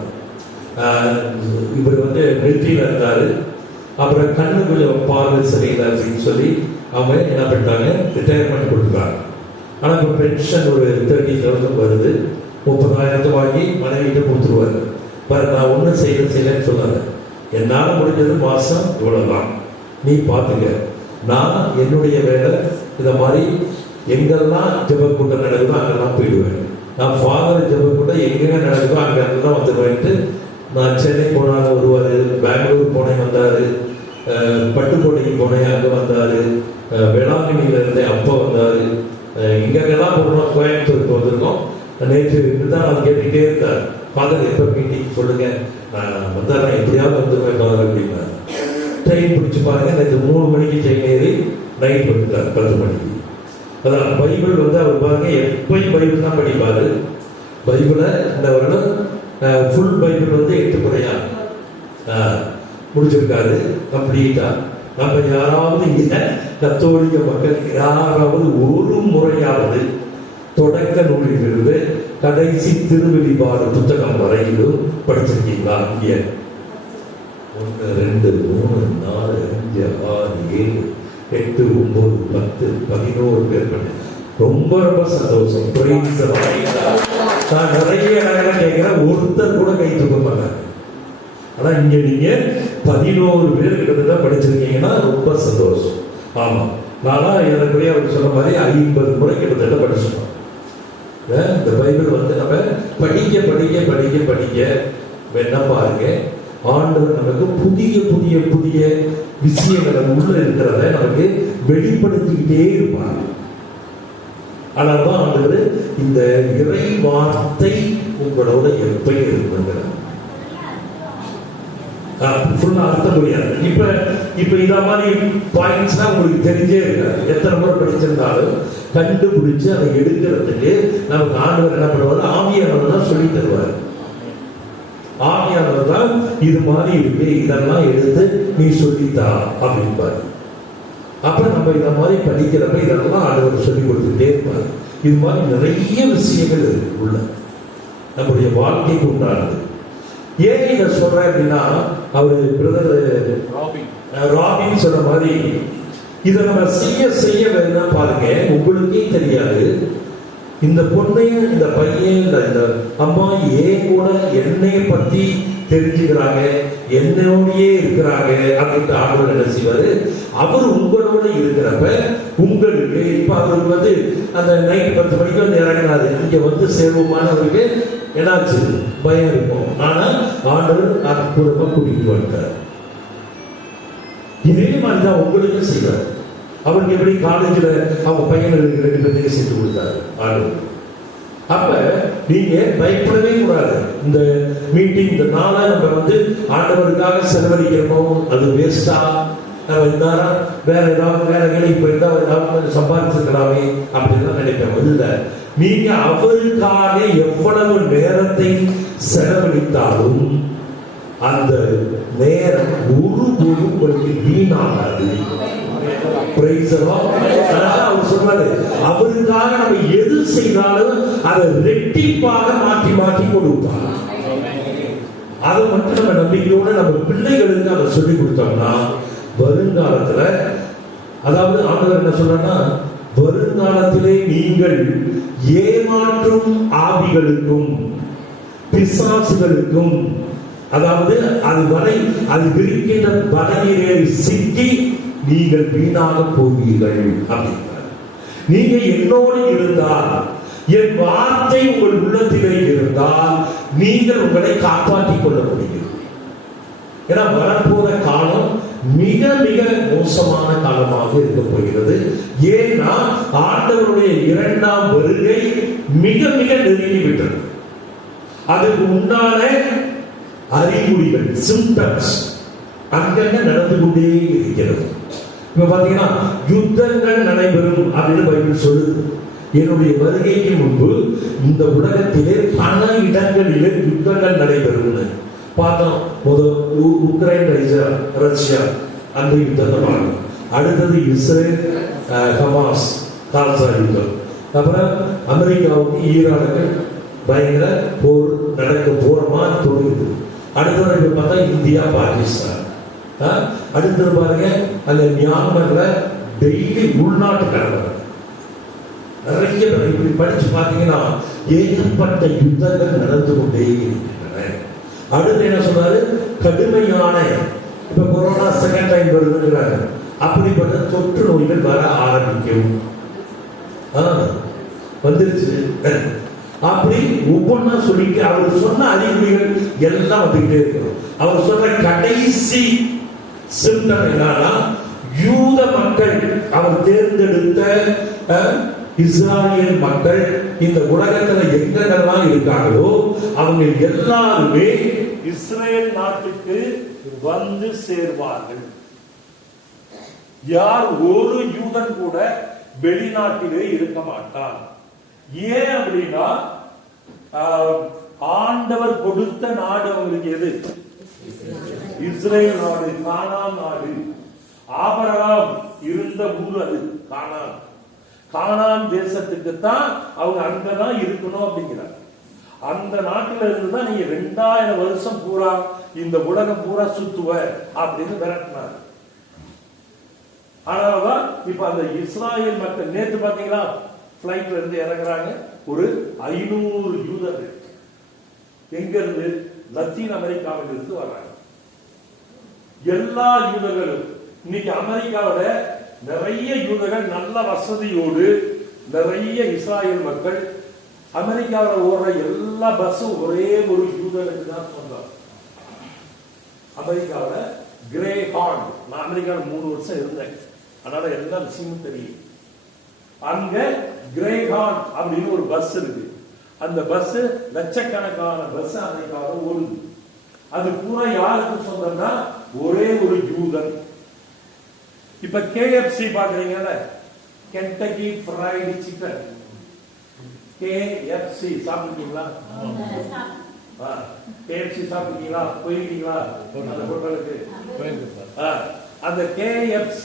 இவர் வந்து மிலிட்ரியில இருந்தாரு. அப்புறம் கண்ணு கொஞ்சம் பார்வை சரியில்லை அப்படின்னு சொல்லி அவங்க என்ன பண்ணிட்டாங்க, ரிட்டையர்மெண்ட் கொடுத்துருக்காங்க. ஆனா இப்போ பென்ஷன் ஒரு 30,000 வருது. 30,000 வாங்கி மனைவிட்டு கொடுத்துருவாரு. பாரு, நான் ஒன்றும் செய்யலன்னு சொல்லாத, என்னால் முடிஞ்சது மாசம் இவ்வளவுதான், நீ பார்த்துக்க. நான் என்னுடைய வேலை இதை மாதிரி எங்கெல்லாம் ஜெப கூட்டம் நடக்குதோ அங்கெல்லாம் போயிடுவேன். நான் ஃபாதர் ஜெப கூட்டம் எங்கெங்க நடக்குதோ அங்கெல்லாம் வந்துடுவேன்ட்டு. நான் சென்னை போனாலும் வருவார், பெங்களூர் போனேன் வந்தார், பட்டுக்கோட்டைக்கு போனேன் அங்கே வந்தார், வேளாங்கண்ணியில் இருந்தேன் அப்போ வந்தார், இங்கெல்லாம் போகணும், கோயம்புத்தூருக்கு வந்திருக்கோம். நேற்று தான் நான் கேட்டுக்கிட்டே இருந்தார், ஃபாதர் எப்போ மீட்டிங் சொல்லுங்க, நான் வந்தால் எப்படியாவது வந்துடுவேன் ஃபாதர் அப்படின்னா. ட்ரெயின் பிடிச்சி பாருங்க, நேற்று 3 மணிக்கு ட்ரெயின் ஏறி நைட் வந்துட்டார் 10 மணிக்கு. அதான் பைபிள் வந்து அவர் பாருங்க எப்பயும் பைபிள் தான் படிப்பாரு. பைபிளை இந்த வருடம் ஃபுல் பைபிள் வந்து 8 முறையா முடிச்சிருக்காரு, கம்ப்ளீட்டா. நம்ம யாராவது இங்க கத்தோலிக்க மக்கள் யாராவது ஒரு முறையாவது தொடக்க நூலிலிருந்து கடைசி திருவெளிப்பாடு புத்தகம் வரையிலும் படிச்சிருக்கீங்களா? இங்க 1 2 3 4 5 6 7 8 9 10 11 பேர் பண்ண ரொம்ப ரொம்ப சந்தோஷம். நான் நிறைய இடங்கள்லாம் கேட்கிறேன், ஒருத்தர் கூட கை தூக்க மாட்டாங்க. ஆனா இங்க நீங்க 11 பேர் கிட்டத்தட்ட படிச்சிருக்கீங்கன்னா ரொம்ப சந்தோஷம். ஆமா, நானா எனக்குரிய அவர் சொன்ன மாதிரி 50 முறை கிட்டத்தட்ட படிச்சிருக்கோம். இந்த பைபிள் வந்து நம்ம படிக்க படிக்க படிக்க படிக்க என்ன பாருங்க, ஆண்டவர் நமக்கு புதிய புதிய புதிய விஷயங்களை உள்ள இருக்கிறத நமக்கு வெளிப்படுத்திக்கிட்டே இருப்பாங்க. அதனால்தான் ஆண்டவர் இந்த இறை வார்த்தை உங்களோட எப்பயும் இருக்குங்கிறார். ஃபுல்லா அர்த்தம் முடியாது. இப்ப இத மாதிரி பாயிண்ட்ஸ் உங்களுக்கு தெரிஞ்சே இருக்காது. எத்தனை முறை படிச்சிருந்தாலும் கண்டுபிடிச்சு அதை எடுக்கிறதுக்கு நமக்கு ஆண்டவர் என்ன பண்ணுவாரு, ஆவியானவர் தான் சொல்லி தருவார். ஆவியானவர் தான் இது மாதிரி இருக்கு, இதெல்லாம் எடுத்து நீ சொல்லித்தா அப்படின்பாரு. அப்ப நம்ம இத மாதிரி படிக்கிறப்ப இதெல்லாம் ஆண்டவர் சொல்லி கொடுத்துட்டே இருப்பாரு. இது மாதிரி நிறைய விஷயங்கள் இருக்கு உள்ள நம்முடைய வாழ்க்கைக்கு உண்டானது. ஏன் இதை சொல்றேன் அப்படின்னா, அவரு பிரதர் ராபின் சொன்ன மாதிரி இதை நம்ம செய்ய செய்ய வேணா பாருங்க, உங்களுக்கே தெரியாது இந்த பொண்ணையும் இந்த பையன் இந்த அம்மா ஏன் கூட என்னைய பத்தி தெரிஞ்சுக்கிறாங்க, என்னோடயே இருக்கிறாங்க அப்படின்ட்டு ஆண்டவர் என்ன செய்வாரு, அவர் உங்களோட இருக்கிறப்ப உங்களுக்கு இப்ப அவருக்கு வந்து அந்த நைட் 10 மணிக்கு வந்து இறங்கினாரு, இங்க வந்து சேருவோமானவருக்கு என்னாச்சு பயம் இருக்கும். ஆனா ஆண்டவர் அற்புதமா கூட்டிட்டு வந்துட்டார். இதே மாதிரிதான் உங்களுக்கு செய்வார். அவருக்கு எப்படி காலேஜ்ல அவங்க பையன்களுக்கு 2 பேருக்கு சேர்த்து கொடுத்தாரு ஆண்டவர். அப்ப நீங்க பயப்படவே கூடாது. இந்த மீட்டிங் இந்த நாளை நம்ம வந்து ஆண்டவருக்காக செலவழிக்கிறோம், அது வேஸ்டா, நம்ம இருந்தாரா வேற ஏதாவது வேலைகளை போயிருந்தா ஏதாவது சம்பாதிச்சிருக்கலாமே அப்படின்னு நினைப்பேன். இல்ல, நீங்க அவருக்காக எவ்வளவு நேரத்தை செலவழித்தாலும் அந்த நேரம் ஒருபோதும் உங்களுக்கு வீணாகாது. அவர் சொன்னாரு, அவருக்காக நம்ம எது செய்தாலும் அதை ரெட்டிப்பாக மாற்றி மாற்றி கொடுப்பார். அதை மட்டும் நம்ம நம்பிக்கையோட நம்ம பிள்ளைகளுக்கு அதை சொல்லி கொடுத்தோம்னா வருங்காலத்துல, அதாவது ஆண்டவர் என்ன சொல்றா, வருங்காலத்திலே நீங்கள் ஏமாற்றும் ஆவிகளுக்கும் பிசாசுகளுக்கும், அதாவது அது வரை அது விரிக்கின்ற வலையிலே சிக்கி நீங்கள் வீணாக போவீர்கள் அப்படின்றார். நீங்க என்னோடு இருந்தால், என் வார்த்தை உங்கள் உள்ளத்திலே இருந்தால் நீங்கள் உங்களை காப்பாற்றிக் கொள்ள முடியும். ஏன்னா வரப்போற காலம் மிக மிக மோசமான காலமாக இருக்க போகிறது. ஏன்னா ஆண்டவருடைய 2ஆம் வருகை மிக மிக நெருங்கி விட்டது. அதுக்கு உண்டான அறிகுறிகள், சிம்டம்ஸ் அங்கங்க நடந்து கொண்டே இருக்கிறது. இப்ப பாத்தீங்கன்னா யுத்தங்கள் நடைபெறும் அப்படின்னு பைபிள் சொல்லுது. என்னுடைய வருகைக்கு முன்பு இந்த உலகத்திலே பல இடங்களிலே யுத்தங்கள் நடைபெறும் பார்த்தோம். உக்ரைன் ரஷ்யா அந்த யுத்தத்தை பார்க்கணும். அடுத்தது இஸ்ரேல் ஹமாஸ் காசா யுத்தம். அப்புறம் அமெரிக்காவுக்கு ஈரானுக்கு பயங்கர போர் நடக்க போற மாதிரி தோணுது. அடுத்தது பார்த்தா இந்தியா பாகிஸ்தான். அடுத்தது பாருங்க அந்த மியான்மர்ல டெய்லி உள்நாட்டு கலவரம். நிறைய இப்படி படிச்சு பார்த்தீங்கன்னா ஏகப்பட்ட யுத்தங்கள் நடந்து கொண்டே இருக்கின்றன. அடுத்து என்ன சொல்றாரு? கடுமையான, இப்ப கொரோனா செகண்ட் டைம் வருதுங்கிறாங்க, அப்படிப்பட்ட தொற்று நோய்கள் வர ஆரம்பிக்கும். வந்துருச்சு. அப்படி ஒவ்வொன்னா சொல்லிட்டு அவர் சொன்ன அறிகுறிகள் எல்லாம் வந்துகிட்டே இருக்கும். அவர் சொன்ன கடைசி சிம்டம் என்னன்னா, யூத மக்கள், அவர் தேர்ந்தெடுத்த இஸ்ராயேல் மக்கள் இந்த உலகத்துல எங்கெல்லாம் இருக்காங்களோ அவங்க எல்லாருமே இஸ்ரேல் நாட்டுக்கு வந்து சேர்வார்கள். யார் ஒரு யூதன் கூட வெளிநாட்டிலே இருக்க மாட்டான். ஏன் அப்படின்னா ஆண்டவர் கொடுத்த நாடு அவங்களுக்கு எது? இஸ்ரேல் நாடு, கானான் நாடு. ஆபிரகாம் இருந்த ஊர் அது கானான். கானான் தேசத்துக்கு தான் அவங்க அங்கதான் இருக்கணும் அப்படிங்கிறார். அந்த நாட்டில இருந்துதான் நீங்க 2000 வருஷம் பூரா இந்த உலகம் பூரா சுத்துவ அப்படின்னு விரட்டினார். ஆனால்தான் இப்ப அந்த இஸ்ராயேல் மக்கள் நேற்று பாத்தீங்களா பிளைட்ல இருந்து இறங்குறாங்க. ஒரு 500 யூதர்கள் எங்க இருந்து? லத்தீன் அமெரிக்காவில் இருந்து வர்றாங்க. எல்லா யூதர்களும் இன்னைக்கு அமெரிக்காவில நிறைய யூதர்கள் நல்ல வசதியோடு, நிறைய இஸ்ராயேல் மக்கள் அமெரிக்காவில் ஓடுற எல்லா பஸ்ஸும் ஒரே ஒரு யூதனுக்கு தான் சொன்னாங்க. அமெரிக்காவில் கிரே ஹார்ன், நான் அமெரிக்காவில் 3 வருஷம் இருந்தேன், அதனால எல்லா விஷயமும் தெரியும். அங்க கிரே ஹார்ன் அப்படின்னு ஒரு பஸ் இருக்கு. அந்த பஸ் லட்சக்கணக்கான பஸ் அமெரிக்காவில் ஓடுது. அது பூரா யாருக்கு சொந்தம்னா ஒரே ஒரு யூதன். இப்ப KFC பாக்குறீங்கல்ல, கென்டக்கி ஃப்ரைடு சிக்கன், KFC சாப்பிட்டீங்களா? KFC சாப்பிட்டீங்களா? போயிருக்கீங்களா அந்த ஹோட்டலுக்கு? அந்த KFC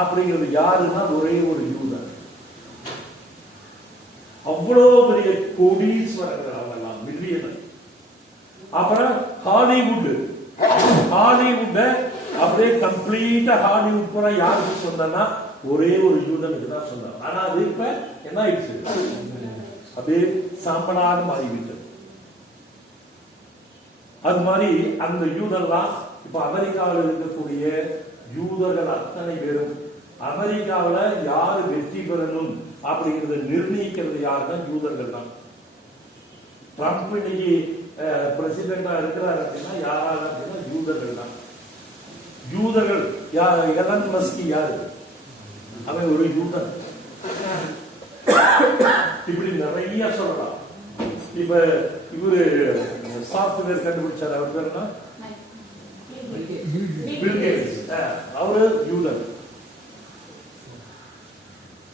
அப்படிங்கிறது யாருன்னா ஒரே ஒரு யூதன். அவ்வளவு பெரிய கோடீஸ்வரர்கள் அவங்கெல்லாம், மில்லியனர். அப்புறம் ஹாலிவுட் அப்படியே கம்ப்ளீட்டா ஹாலிவுட் பூரா யாருக்கு சொன்னா ஒரே ஒரு யூதனுக்கு தான் சொன்னாங்க. ஆனா அது இப்ப என்ன ஆயிடுச்சு? அப்படியே சாம்பலாக மாறிவிட்டது. அது மாதிரி அந்த யூதர்லாம் இப்ப அமெரிக்காவில் இருக்கக்கூடிய யூதர்கள் அத்தனை பேரும் அமெரிக்காவில் யாரு வெற்றி பெறணும் அப்படிங்கறத நிர்ணயிக்கிறது யாருன்னா யூதர்கள் தான். ட்ரம்ப் இன்னைக்கு பிரசிடென்டா இருக்கிறார் அப்படின்னா யாரால அப்படின்னா யூதர்கள் தான். யூதர்கள் எலன் மஸ்க் யாரு? அவன் ஒரு யூதன். இப்படி நிறைய சொல்லலாம். இப்ப இவரு சாப்ட்வேர் கண்டுபிடிச்சார், அவர் பேர் என்ன? Bill Gates. அவரு யூதன்.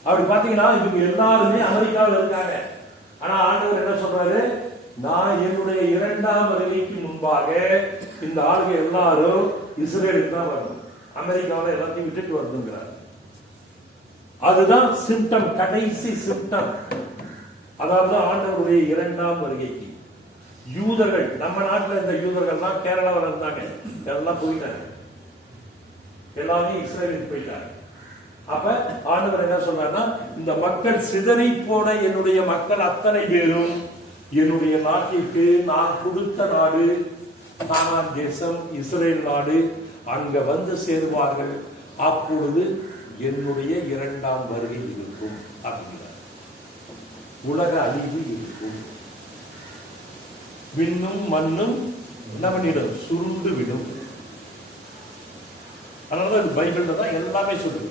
அப்படி பாத்தீங்கன்னா இவங்க எல்லாருமே அமெரிக்காவில் இருக்காங்க. ஆனா ஆண்டவர் என்ன சொல்றாரு? நான் என்னுடைய 2ஆம் வருகைக்கு முன்பாக இந்த ஆளுங்க எல்லாரும் இஸ்ரேலுக்கு தான் வரணும், அமெரிக்காவில் எல்லாத்தையும் விட்டுட்டு வரணுங்கிறார். அதுதான் சிம்டம், கடைசி சிம்டம். அதாவது ஆண்டவருடைய 2ஆம் வருகைக்கு யூதர்கள், நம்ம நாட்டில் இந்த யூதர்கள் தான் கேரளாவில் இருந்தாங்க, எல்லாம் போயிட்டாங்க, எல்லாமே இஸ்ரேலுக்கு போயிட்டாங்க. அப்ப ஆண்டவர் என்ன சொல்றாருன்னா, இந்த மக்கள் சிதறி போன என்னுடைய மக்கள் அத்தனை பேரும் என்னுடைய நாட்டிற்கு நான் கொடுத்த நாடு கானான் தேசம், இஸ்ரேல் நாடு, அங்க வந்து சேருவார்கள். அப்பொழுது என்னுடைய 2ஆம் வருகை இருக்கும் அப்படிங்கிறார். உலக அழிவு இருக்கும், விண்ணும் மண்ணும் என்ன பண்ணிடும்? சுருண்டு விடும். அதனால பைபிள்ல தான் எல்லாமே சொல்லுது.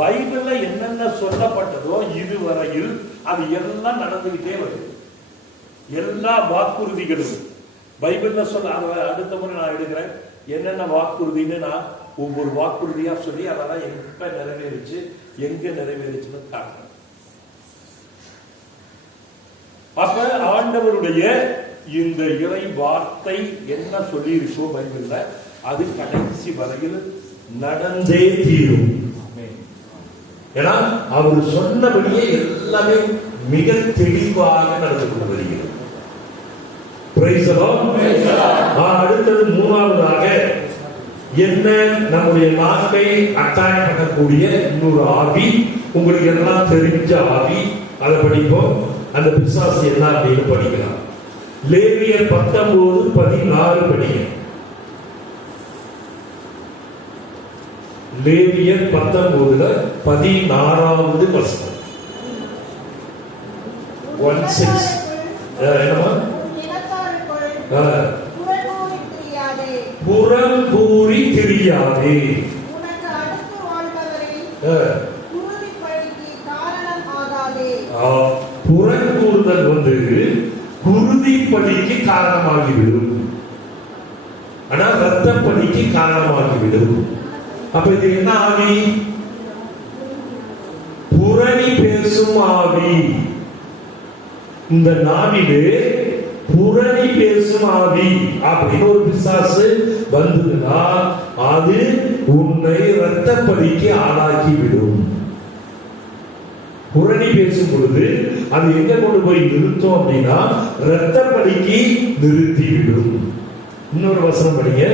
பைபிள்ல என்னென்ன சொல்லப்பட்டதோ இதுவரையில் அது எல்லாம் நடந்துகிட்டே வருது. எல்லா வாக்குறுதிகளும் பைபிள்ல சொல்ல. அடுத்த முறை நான் எடுக்கிறேன் என்னென்ன வாக்குறுதின்னு நான் ஒவ்வொரு வாக்குறுதியா சொல்லி அதெல்லாம் எப்ப நிறைவேறிச்சு, எங்க நிறைவேறிச்சுன்னு காட்டுறேன். அப்ப ஆண்டவருடைய இந்த இறை வார்த்தை என்ன சொல்லி இருக்கோ பைபிள்ல, அது கடைசி வரையில் நடந்தே தீரும். ஏன்னா அவர் சொன்னபடியே எல்லாமே மிக தெளிவாக நடந்து கொண்டு வருகிறது. அடுத்தது 3ஆவதாக என்ன? நம்முடைய நாட்டை அட்டாக் பண்ணக்கூடிய இன்னொரு ஆவி, உங்களுக்கு எல்லாம் தெரிஞ்ச ஆவி, அதை படிப்போம். அந்த பிசாசு என்ன அப்படின்னு படிக்கலாம். லேவியர் 19:16 படிங்க. லேவியர் 19:16 வசனம். 16 என்னமா? புறம்பூரி திரியாதே. உனக்கு அடுத்து வாழ்பவரின் குருதி பழிக்கு காரணம் ஆகாதே. புறங்கூறுதல் குருதி பழிக்கு காரணமாகிவிடும். ஆனா ரத்த பழிக்கு காரணமாகிவிடும். அப்ப இது என்ன ஆவி? புரணி பேசும் ஆவி. இந்த நாவிலே புரணி பேசும் ஆவி அப்படின்னு ஒரு பிசாசு வந்ததுன்னா அது உன்னை ரத்த பலிக்கு ஆளாக்கி விடும். புரணி பேசும் பொழுது அது எங்க கொண்டு போய் நிறுத்தும் அப்படின்னா ரத்த பலிக்கு நிறுத்தி விடும். இன்னொரு வசனம் படிங்க.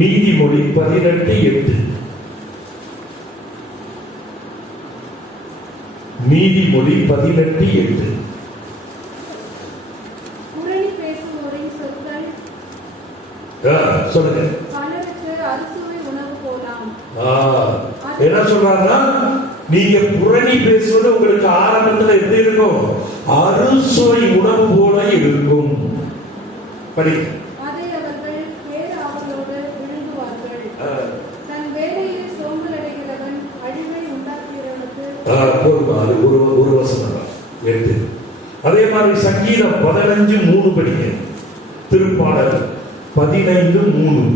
நீதிமொழி 18:8. நீதிமொழி 18:8. சொல்லுங்க. என்ன சொல்றாங்கன்னா நீங்க புரணி பேசுவது உங்களுக்கு ஆரம்பத்துல எப்படி இருக்கும்? அறுசுவை உணவு போல இருக்கும். படி. அதை அவர்கள் வேறு அவர்களோடு விழுங்குவார்கள். தன் வேலையில் சோம்பல் அடைகிறவன் அழிவை உண்டாக்குகிறவனுக்கு ஒரு வசனம் 8. அதே மாதிரி சங்கீதம் 15:3 படிங்க. திருப்பாடல் 15:3.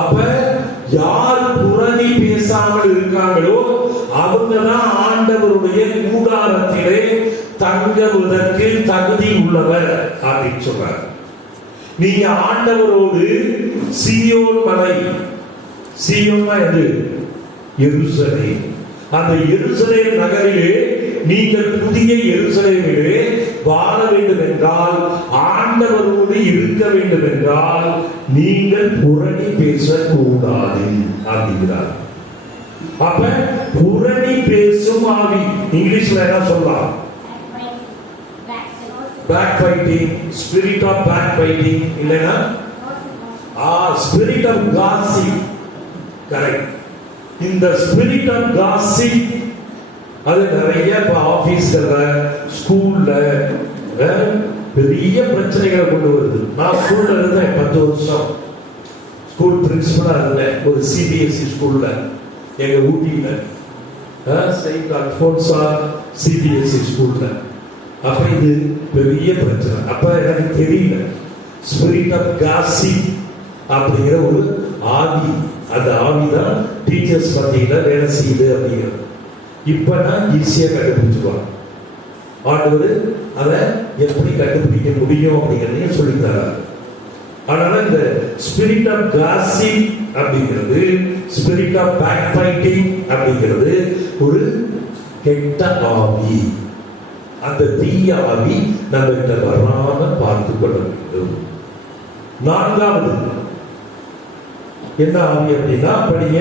அப்ப யார் புரணி பேசாமல் இருக்காங்களோ அவங்கதான் ஆண்டவருடைய கூடாரத்திலே தங்குவதற்கு தகுதி உள்ளவர் அப்படின்னு சொல்றார். நீங்க ஆண்டவரோடு சீயோன் மலை, சீயோன் எது? எருசலேம். அந்த எருசலேம் நகரிலே நீங்கள் புதிய எருசலேமிலே வாழ வேண்டும் என்றால், ஆண்டவரோடு இருக்க வேண்டும் என்றால் நீங்கள் புரணி பேசக்கூடாது அப்படிங்கிறார். அப்ப புரணி பேசும் ஆவி இங்கிலீஷ்ல என்ன சொல்லலாம்? backbiting, spirit of backbiting இல்லனா spirit of gossip. correct. இந்த spirit of gossip அது நிறைய ஆபீஸ்ல ஸ்கூல்ல பெரிய பிரச்சனைகளை கொண்டு வருது. நான் ஸ்கூல்ல இருந்தேன் 10 வருஷம். ஸ்கூல் பிரின்சிபலா இருந்தேன் ஒரு சிபிஎஸ்இ ஸ்கூல்ல எங்க ஊட்டியில, செயின்ட் அல்போன்சா சிபிஎஸ்இ ஸ்கூல்ல. அப்ப இது பெரிய பிரச்சனை. அப்ப எனக்கு தெரியல ஸ்பிரிட் ஆஃப் காசிப் அப்படிங்கிற ஒரு ஆவி. அந்த ஆவிதான் டீச்சர்ஸ் மத்தியில வேலை செய்யுது அப்படிங்கிறது. இப்ப நான் ஈஸியா கண்டுபிடிச்சுக்குவாங்க. ஆண்டவர் அதை எப்படி கண்டுபிடிக்க முடியும் அப்படிங்கிறதையும் சொல்லித்தராரு. அதனால இந்த ஸ்பிரிட் ஆஃப் காசிப் அப்படிங்கிறது, ஸ்பிரிட் ஆஃப் பேக்பைட்டிங் அப்படிங்கிறது ஒரு கெட்ட ஆவி. அந்த தீய ஆவி நம்மகிட்ட வராம பார்த்து கொள்ள வேண்டும். 4வது என்ன ஆவி அப்படின்னா படிங்க.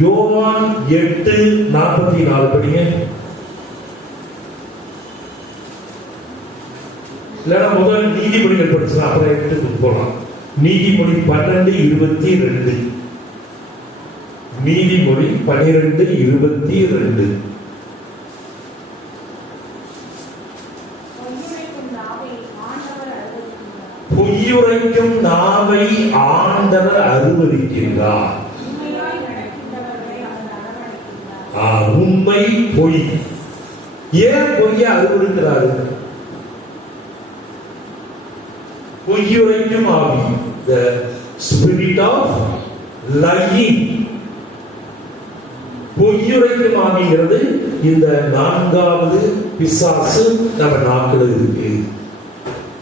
யோவான் 8:44 படிங்க. இல்லைன்னா முதல் நீதிமொழிகள் படிச்சலாம், அப்புறம் 8க்கு போகலாம். நீதிமொழி 12:22. நீதிமொழி 12:22. பொய்யுரைக்கும் நாவை ஆண்டவர் அருவருக்கின்றார். உண்மை பொய். ஏன் பொய்ய அருவருக்கிறாரு? பொய்யுரைக்கும் ஆவி, the spirit of lying. பொய்யுரைக்கும் ஆவிங்கிறது இந்த 4வது பிசாசு நம்ம நாட்கள் இருக்கு.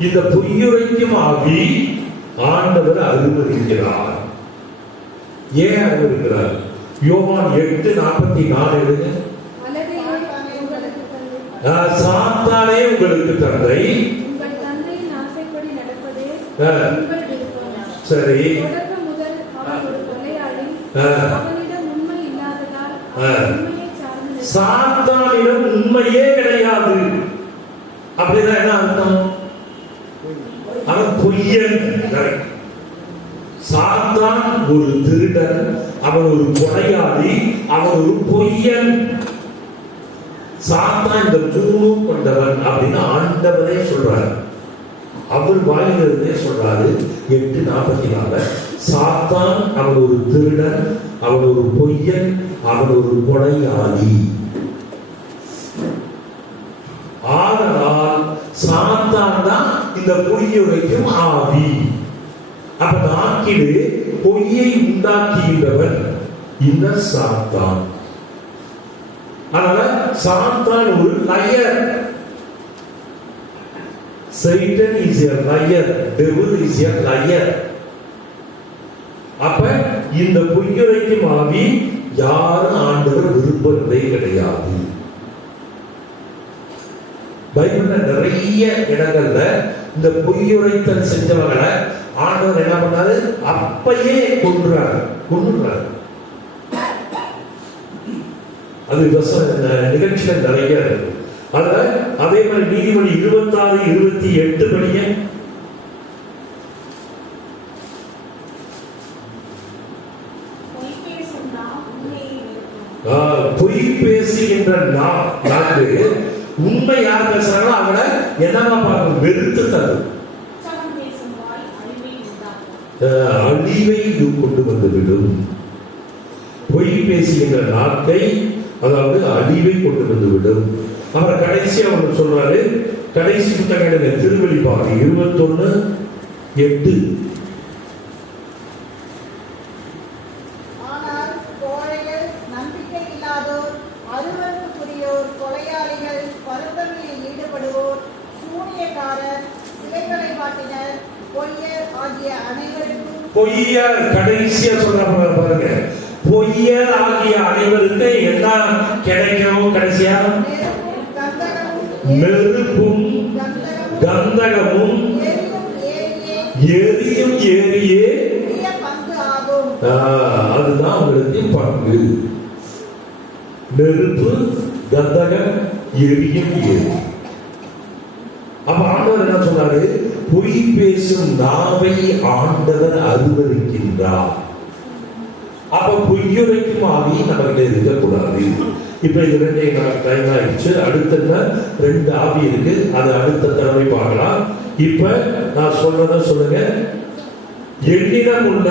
இந்த பொய்யுரைக்கும் ஆவி ஆண்டவர் அருவருக்கிறார். ஏன் அவர் இருக்கிறார்? யோவான் 8:44 எழுதுங்க. அல்லது உங்களுக்கு தந்தை, சாத்தானே உங்களுக்கு தந்தை, உங்கள் தந்தையின் ஆசைப்படி நடப்பதே உங்கள் விருப்பம். சரி. தொடக்கம் முதல் அவன் ஒரு கொலையாளி, அவனிடம் உண்மை இல்லாததால் அவன் உண்மையை சார்ந்து சாத்தானிடம் உண்மையே கிடையாது. அப்படின்னா என்ன அர்த்தம்? அவன் பொய்யன். சாத்தான் ஒரு திருடன், அவன் ஒரு கொலையாளி, அவன் ஒரு பொய்யன். சாத்தான் இந்த மூணும் கொண்டவன் அப்படின்னு ஆண்டவரே சொல்றாரு. அவர் வாயிலிருந்தே சொல்றாரு 8:44. சாத்தான் அவன் ஒரு திருடன், அவன் ஒரு பொய்யன், அவன் ஒரு கொலையாளி. ஆதலால் சாத்தான் தான் இந்த பொய்யுரைக்கும் ஆவி. அப்ப நாக்கிலே பொய்யை உண்டாக்குகின்றவன் இந்த சாத்தான். அதனால சாத்தான் ஒரு layer. Satan is a liar, devil is a liar. அப்ப இந்த பொய்யுரைக்கும் ஆவி யாரும் ஆண்டவர் விரும்புவதே கிடையாது. பைபிள்ல நிறைய இடங்கள்ல இந்த பொய்யுரைத்தல் செஞ்சவங்களை ஆண்டவர் என்ன பண்ணாரு? அப்பயே கொன்றாரு. அது நிகழ்ச்சியில நிறைய இருக்கு. அதுல அதே மாதிரி நீதிமொழி 26:28 படிங்க. பொய் பேசுகின்ற நாக்கு உண்மை யார் பேசுறாங்களோ அவங்கள என்னமா பார்க்க வெறுத்து தரும், அழிவை கொண்டு வந்துவிடும். பொய் பேசுகின்ற நாக்கை அதாவது அழிவை கொண்டு வந்துவிடும். அவர் கடைசியா ஒன்று சொல்றாரு. கடைசி புத்தகம் திருவெளிப்பாடு 21:8. ஆனால் கோழைகள், நம்பிக்கை இல்லாதோர், அருவருப்புக்குரியோர், கொலையாளிகள், பருத்தங்களில் ஈடுபடுவோர், சூனியக்காரர், சிலைகளை காட்டினர், பொய்யர் ஆகிய அனைவருக்கும் பொய்யர் கடைசியா சொல்றாங்க பாருங்க. பொய்யர் ஆகிய அனைவருக்கு என்ன கிடைக்கும்? கடைசியா நெருப்பும் கந்தகமும் எரியும் ஏரியே அதுதான் உங்களுக்கு பங்கு. நெருப்பு, கந்தகம், எரியும் ஏரி. அப்ப ஆண்டவர் என்ன சொன்னாரு? பொய் பேசும் நாவை ஆண்டவர் அருவருக்கின்றார். அப்ப பொய்யுரைக்கும் ஆவி நமக்கு இருக்கக்கூடாது. இப்ப இது 2 டைம் ஆயிடுச்சு. அடுத்த 2 ஆவி இருக்கு, அது அடுத்த தடவை பார்க்கலாம். இப்ப நான் சொல்றத சொல்லுங்க. என்னிடம் உள்ள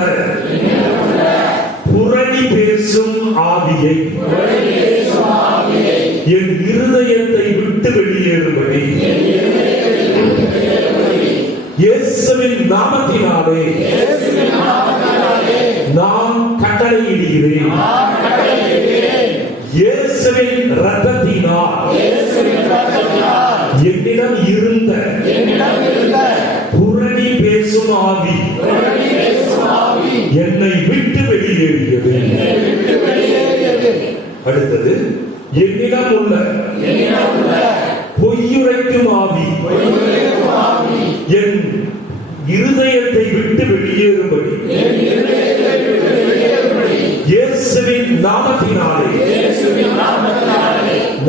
புரணி பேசும் ஆவியை என் இருதயத்தை விட்டு வெளியேறும்படி இயேசுவின் நாமத்தினாலே நான் கட்டளையிடுகிறேன். இயேசுவின் இரத்தத்தினால் என்னிடம் இருந்த புரணி பேசும் ஆவி என்னை விட்டு வெளியேறியது. அடுத்தது என்னிடம் உள்ள பொய்யுரைக்கும் ஆவி என் இருதயத்தை விட்டு வெளியேறும்படி இயேசுவின் நாமத்தினாலே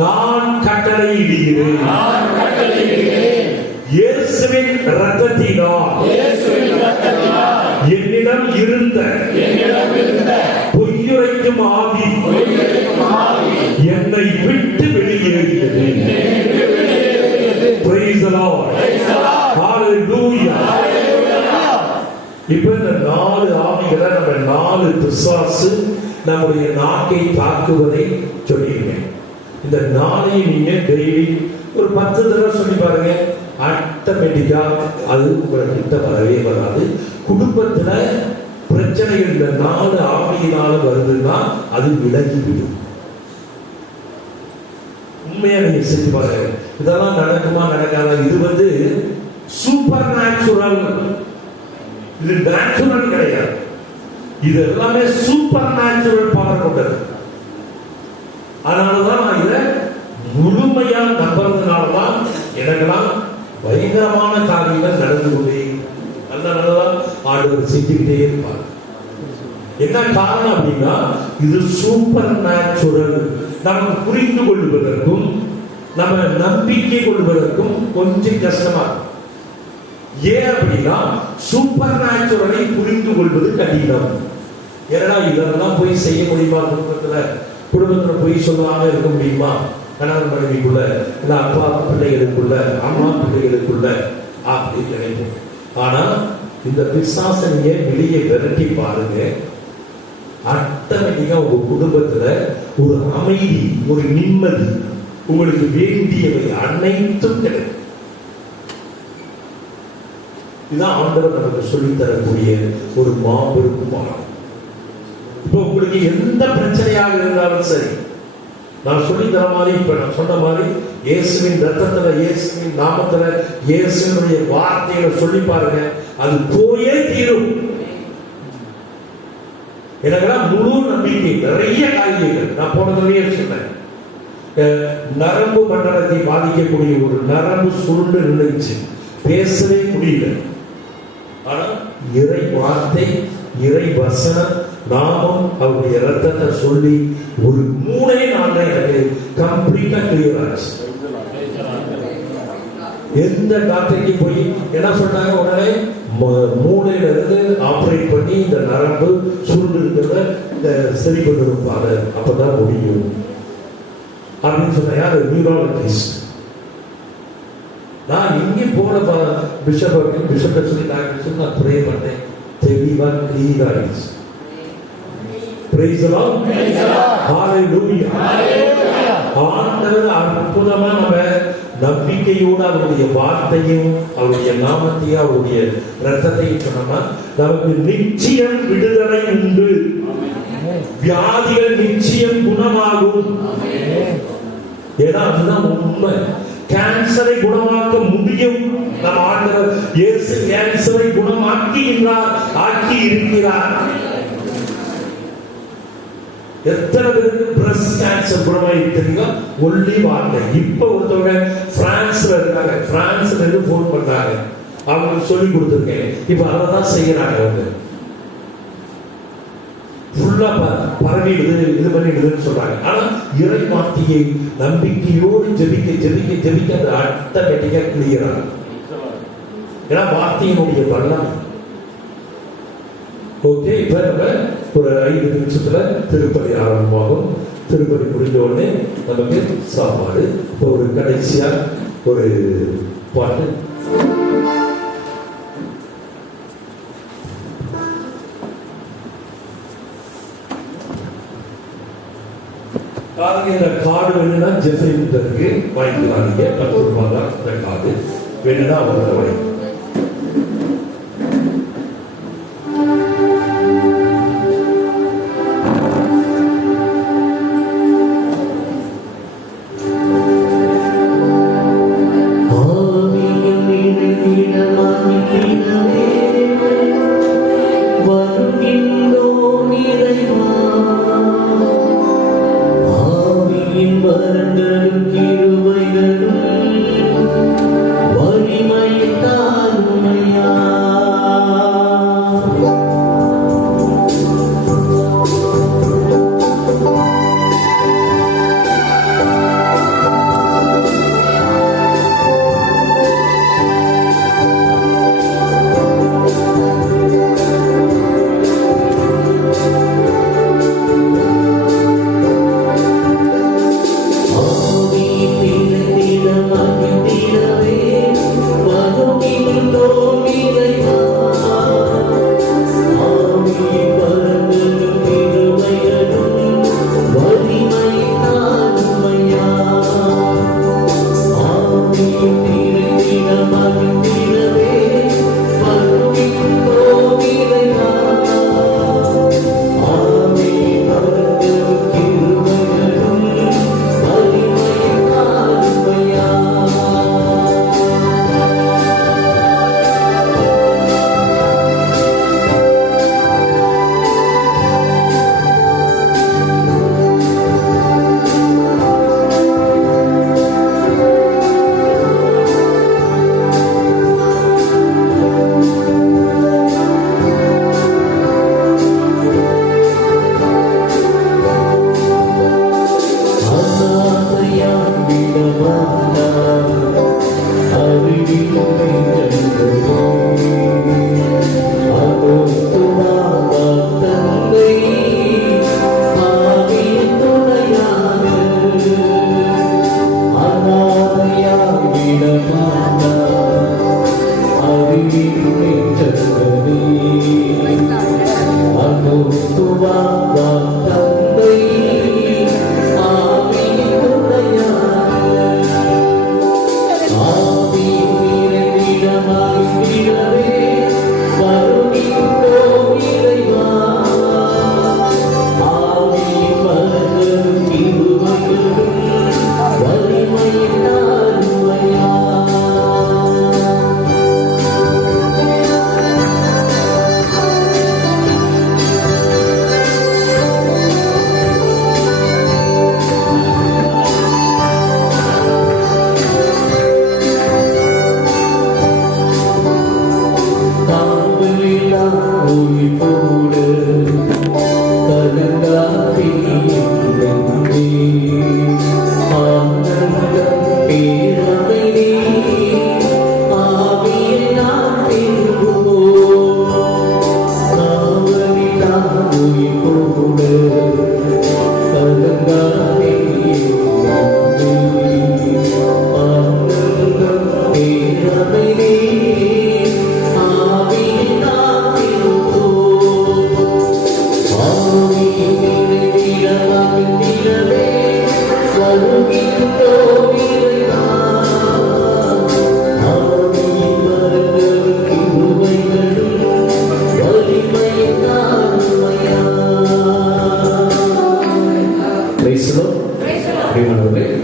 நான் கட்டளையிடுகிறேன். இயேசுவின் இரத்தத்தினால் என்னிடம் இருந்த பொய்யுரைக்கும் ஆவி என்னை விட்டு வெளியேறியது. Praise the Lord. Hallelujah. இப்ப இந்த 4 ஆவிகளை நம்ம 4 பிசாசு நம்முடைய நாக்கை தாக்குவதை சொல்லியிருக்கேன். இந்த 4ஐயும் நீங்க டெய்லி ஒரு 10 தடவை சொல்லி பாருங்க. ஆட்டோமேட்டிக்கா அது உங்கள்கிட்ட வரவே வராது. குடும்பத்துல பிரச்சனைகள் இந்த 4 ஆவியினால வருதுன்னா அது விலகிவிடும். உண்மையா நீங்க செஞ்சு பாருங்க. இதெல்லாம் நடக்குமா நடக்காத? இது சூப்பர் நேச்சுரல். இது நேச்சுரல் கிடையாது. இது எல்லாமே சூப்பர் நேச்சுரல் பவர் கொண்டது. அதனாலதான் நான் இதை முழுமையா நம்புறதுனாலதான் எனக்கெல்லாம் பயங்கரமான காரியங்கள் நடந்து கொண்டே நல்லதான் ஆண்டவர் செஞ்சுக்கிட்டே இருப்பார். என்ன காரணம் அப்படின்னா இது சூப்பர் நேச்சுரல். நம்ம புரிந்து கொள்வதற்கும் நம்ம நம்பிக்கை கொள்வதற்கும் கொஞ்சம் கஷ்டமா இருக்கும். ஏன் அப்படின்னா சூப்பர் நேச்சுரலை புரிந்து கொள்வது கடினம். ஏன்னா இதெல்லாம் போய் செய்ய முடியுமா? குடும்பத்துல போய் சொல்லாம இருக்க முடியுமா? கணவன் மனைவிக்குள்ள, இல்ல அப்பா பிள்ளைகளுக்குள்ள, அம்மா பிள்ளைகளுக்குள்ள அப்படின்னு நினைப்போம். ஆனா இந்த பிசாசனைய வெளியே விரட்டி பாருங்க, ஆட்டோமேட்டிக்கா உங்க குடும்பத்துல ஒரு அமைதி, ஒரு நிம்மதி, உங்களுக்கு வேண்டியவை அனைத்தும் கிடைக்கும். இதுதான் ஆண்டவர் நமக்கு சொல்லித் தரக்கூடிய ஒரு மாபெரும் பாடம். இப்ப உங்களுக்கு எந்த பிரச்சனையாக இருந்தாலும் சரி, நான் சொல்லி தர மாதிரி, இப்ப நான் சொன்ன மாதிரி இயேசுவின் ரத்தத்துல, இயேசுவின் நாமத்துல, இயேசுவினுடைய வார்த்தைகளை சொல்லி பாருங்க, அது போயே தீரும். எனக்கெல்லாம் முழு நம்பிக்கை. நிறைய காரியங்கள் நான் போனதுலயே சொன்னேன். நரம்பு மண்டலத்தை பாதிக்கக்கூடிய ஒரு நரம்பு சுருண்டு நின்றுச்சு, பேசவே முடியல. ஆனா இறை வார்த்தை, இறை வசனம், நாமும் அவருடைய ரத்தத்தை சொல்லி ஒரு 3 நாள்ல எனக்கு கம்ப்ளீட்டா கிளியர் ஆச்சு. எந்த டாக்டருக்கு போய் என்ன சொன்னாங்க, உடனே மூளையில இருந்து ஆபரேட் பண்ணி இந்த நரம்பு சுருண்டு இருக்கிறத சரி பண்ணிருப்பாங்க, அப்பதான் முடியும் அப்படின்னு சொன்ன யாரு? நியூராலஜிஸ்ட். நான் இங்கே போன பிஷப் சொல்லி நான் ப்ரே பண்ணேன், தெளிவா கிளியர் ஆயிடுச்சு. Praise the Lord. Hallelujah. ஆண்டவர் அற்புதமா நம்ம நம்பிக்கையோடு அவருடைய வார்த்தையும் அவருடைய நாமத்தையும் அவருடைய ரத்தத்தையும் சொன்னோம்னா நமக்கு நிச்சயம் விடுதலை உண்டு. வியாதிகள் நிச்சயம் குணமாகும். ஏன்னா அதுதான் உண்மை. கேன்சரை குணமாக்க முடியும். நம் ஆண்டவர் இயேசு கேன்சரை குணமாக்குகின்றார், ஆக்கி இருக்கிறார். எத்தனை பேருக்கு பிரஸ்ட் கேன்சர் குணமாயி தெரியுமா? ஒல்லி வார்த்தை. இப்ப ஒருத்தவங்க பிரான்ஸ்ல இருக்காங்க, பிரான்ஸ்ல இருந்து போன் பண்றாங்க, அவங்களுக்கு சொல்லி கொடுத்துருக்கேன். இப்ப அதான் செய்யறாங்க. அவங்க ஃபுல்லா பரவிடுது, இது பண்ணிடுதுன்னு சொல்றாங்க. ஆனா இறை வார்த்தையை நம்பிக்கையோடு ஜெபிக்க ஜெபிக்க ஜெபிக்க அந்த ஆட்டோமேட்டிக்கா கிளியர் ஆகும். ஏன்னா வார்த்தையினுடைய வல்லம். ஓகே, இப்ப நம்ம ஒரு 5 நிமிஷத்துல திருப்பதி ஆரம்பமாகும். திருப்பதி முடிஞ்ச உடனே நமக்கு சாப்பாடு. இப்போ ஒரு கடைசியா ஒரு பாட்டு. கார்டு வேணும்னா ஜெஃப்ரி இருக்கு, வாங்கிக்கலாம். நீங்க 10 ரூபாய் தான் இந்த கார்டு வேணும்னா அவங்க வாங்கி. வழிமையிட்டா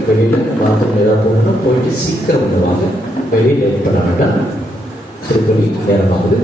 வெளியில பாத்ரூம் ஏதாவது போகணும், போயிட்டு சீக்கிரம் வாங்க, வெளியில் வெயிட் பண்ண வேண்டாம், திருப்பதி நேரமாகுது.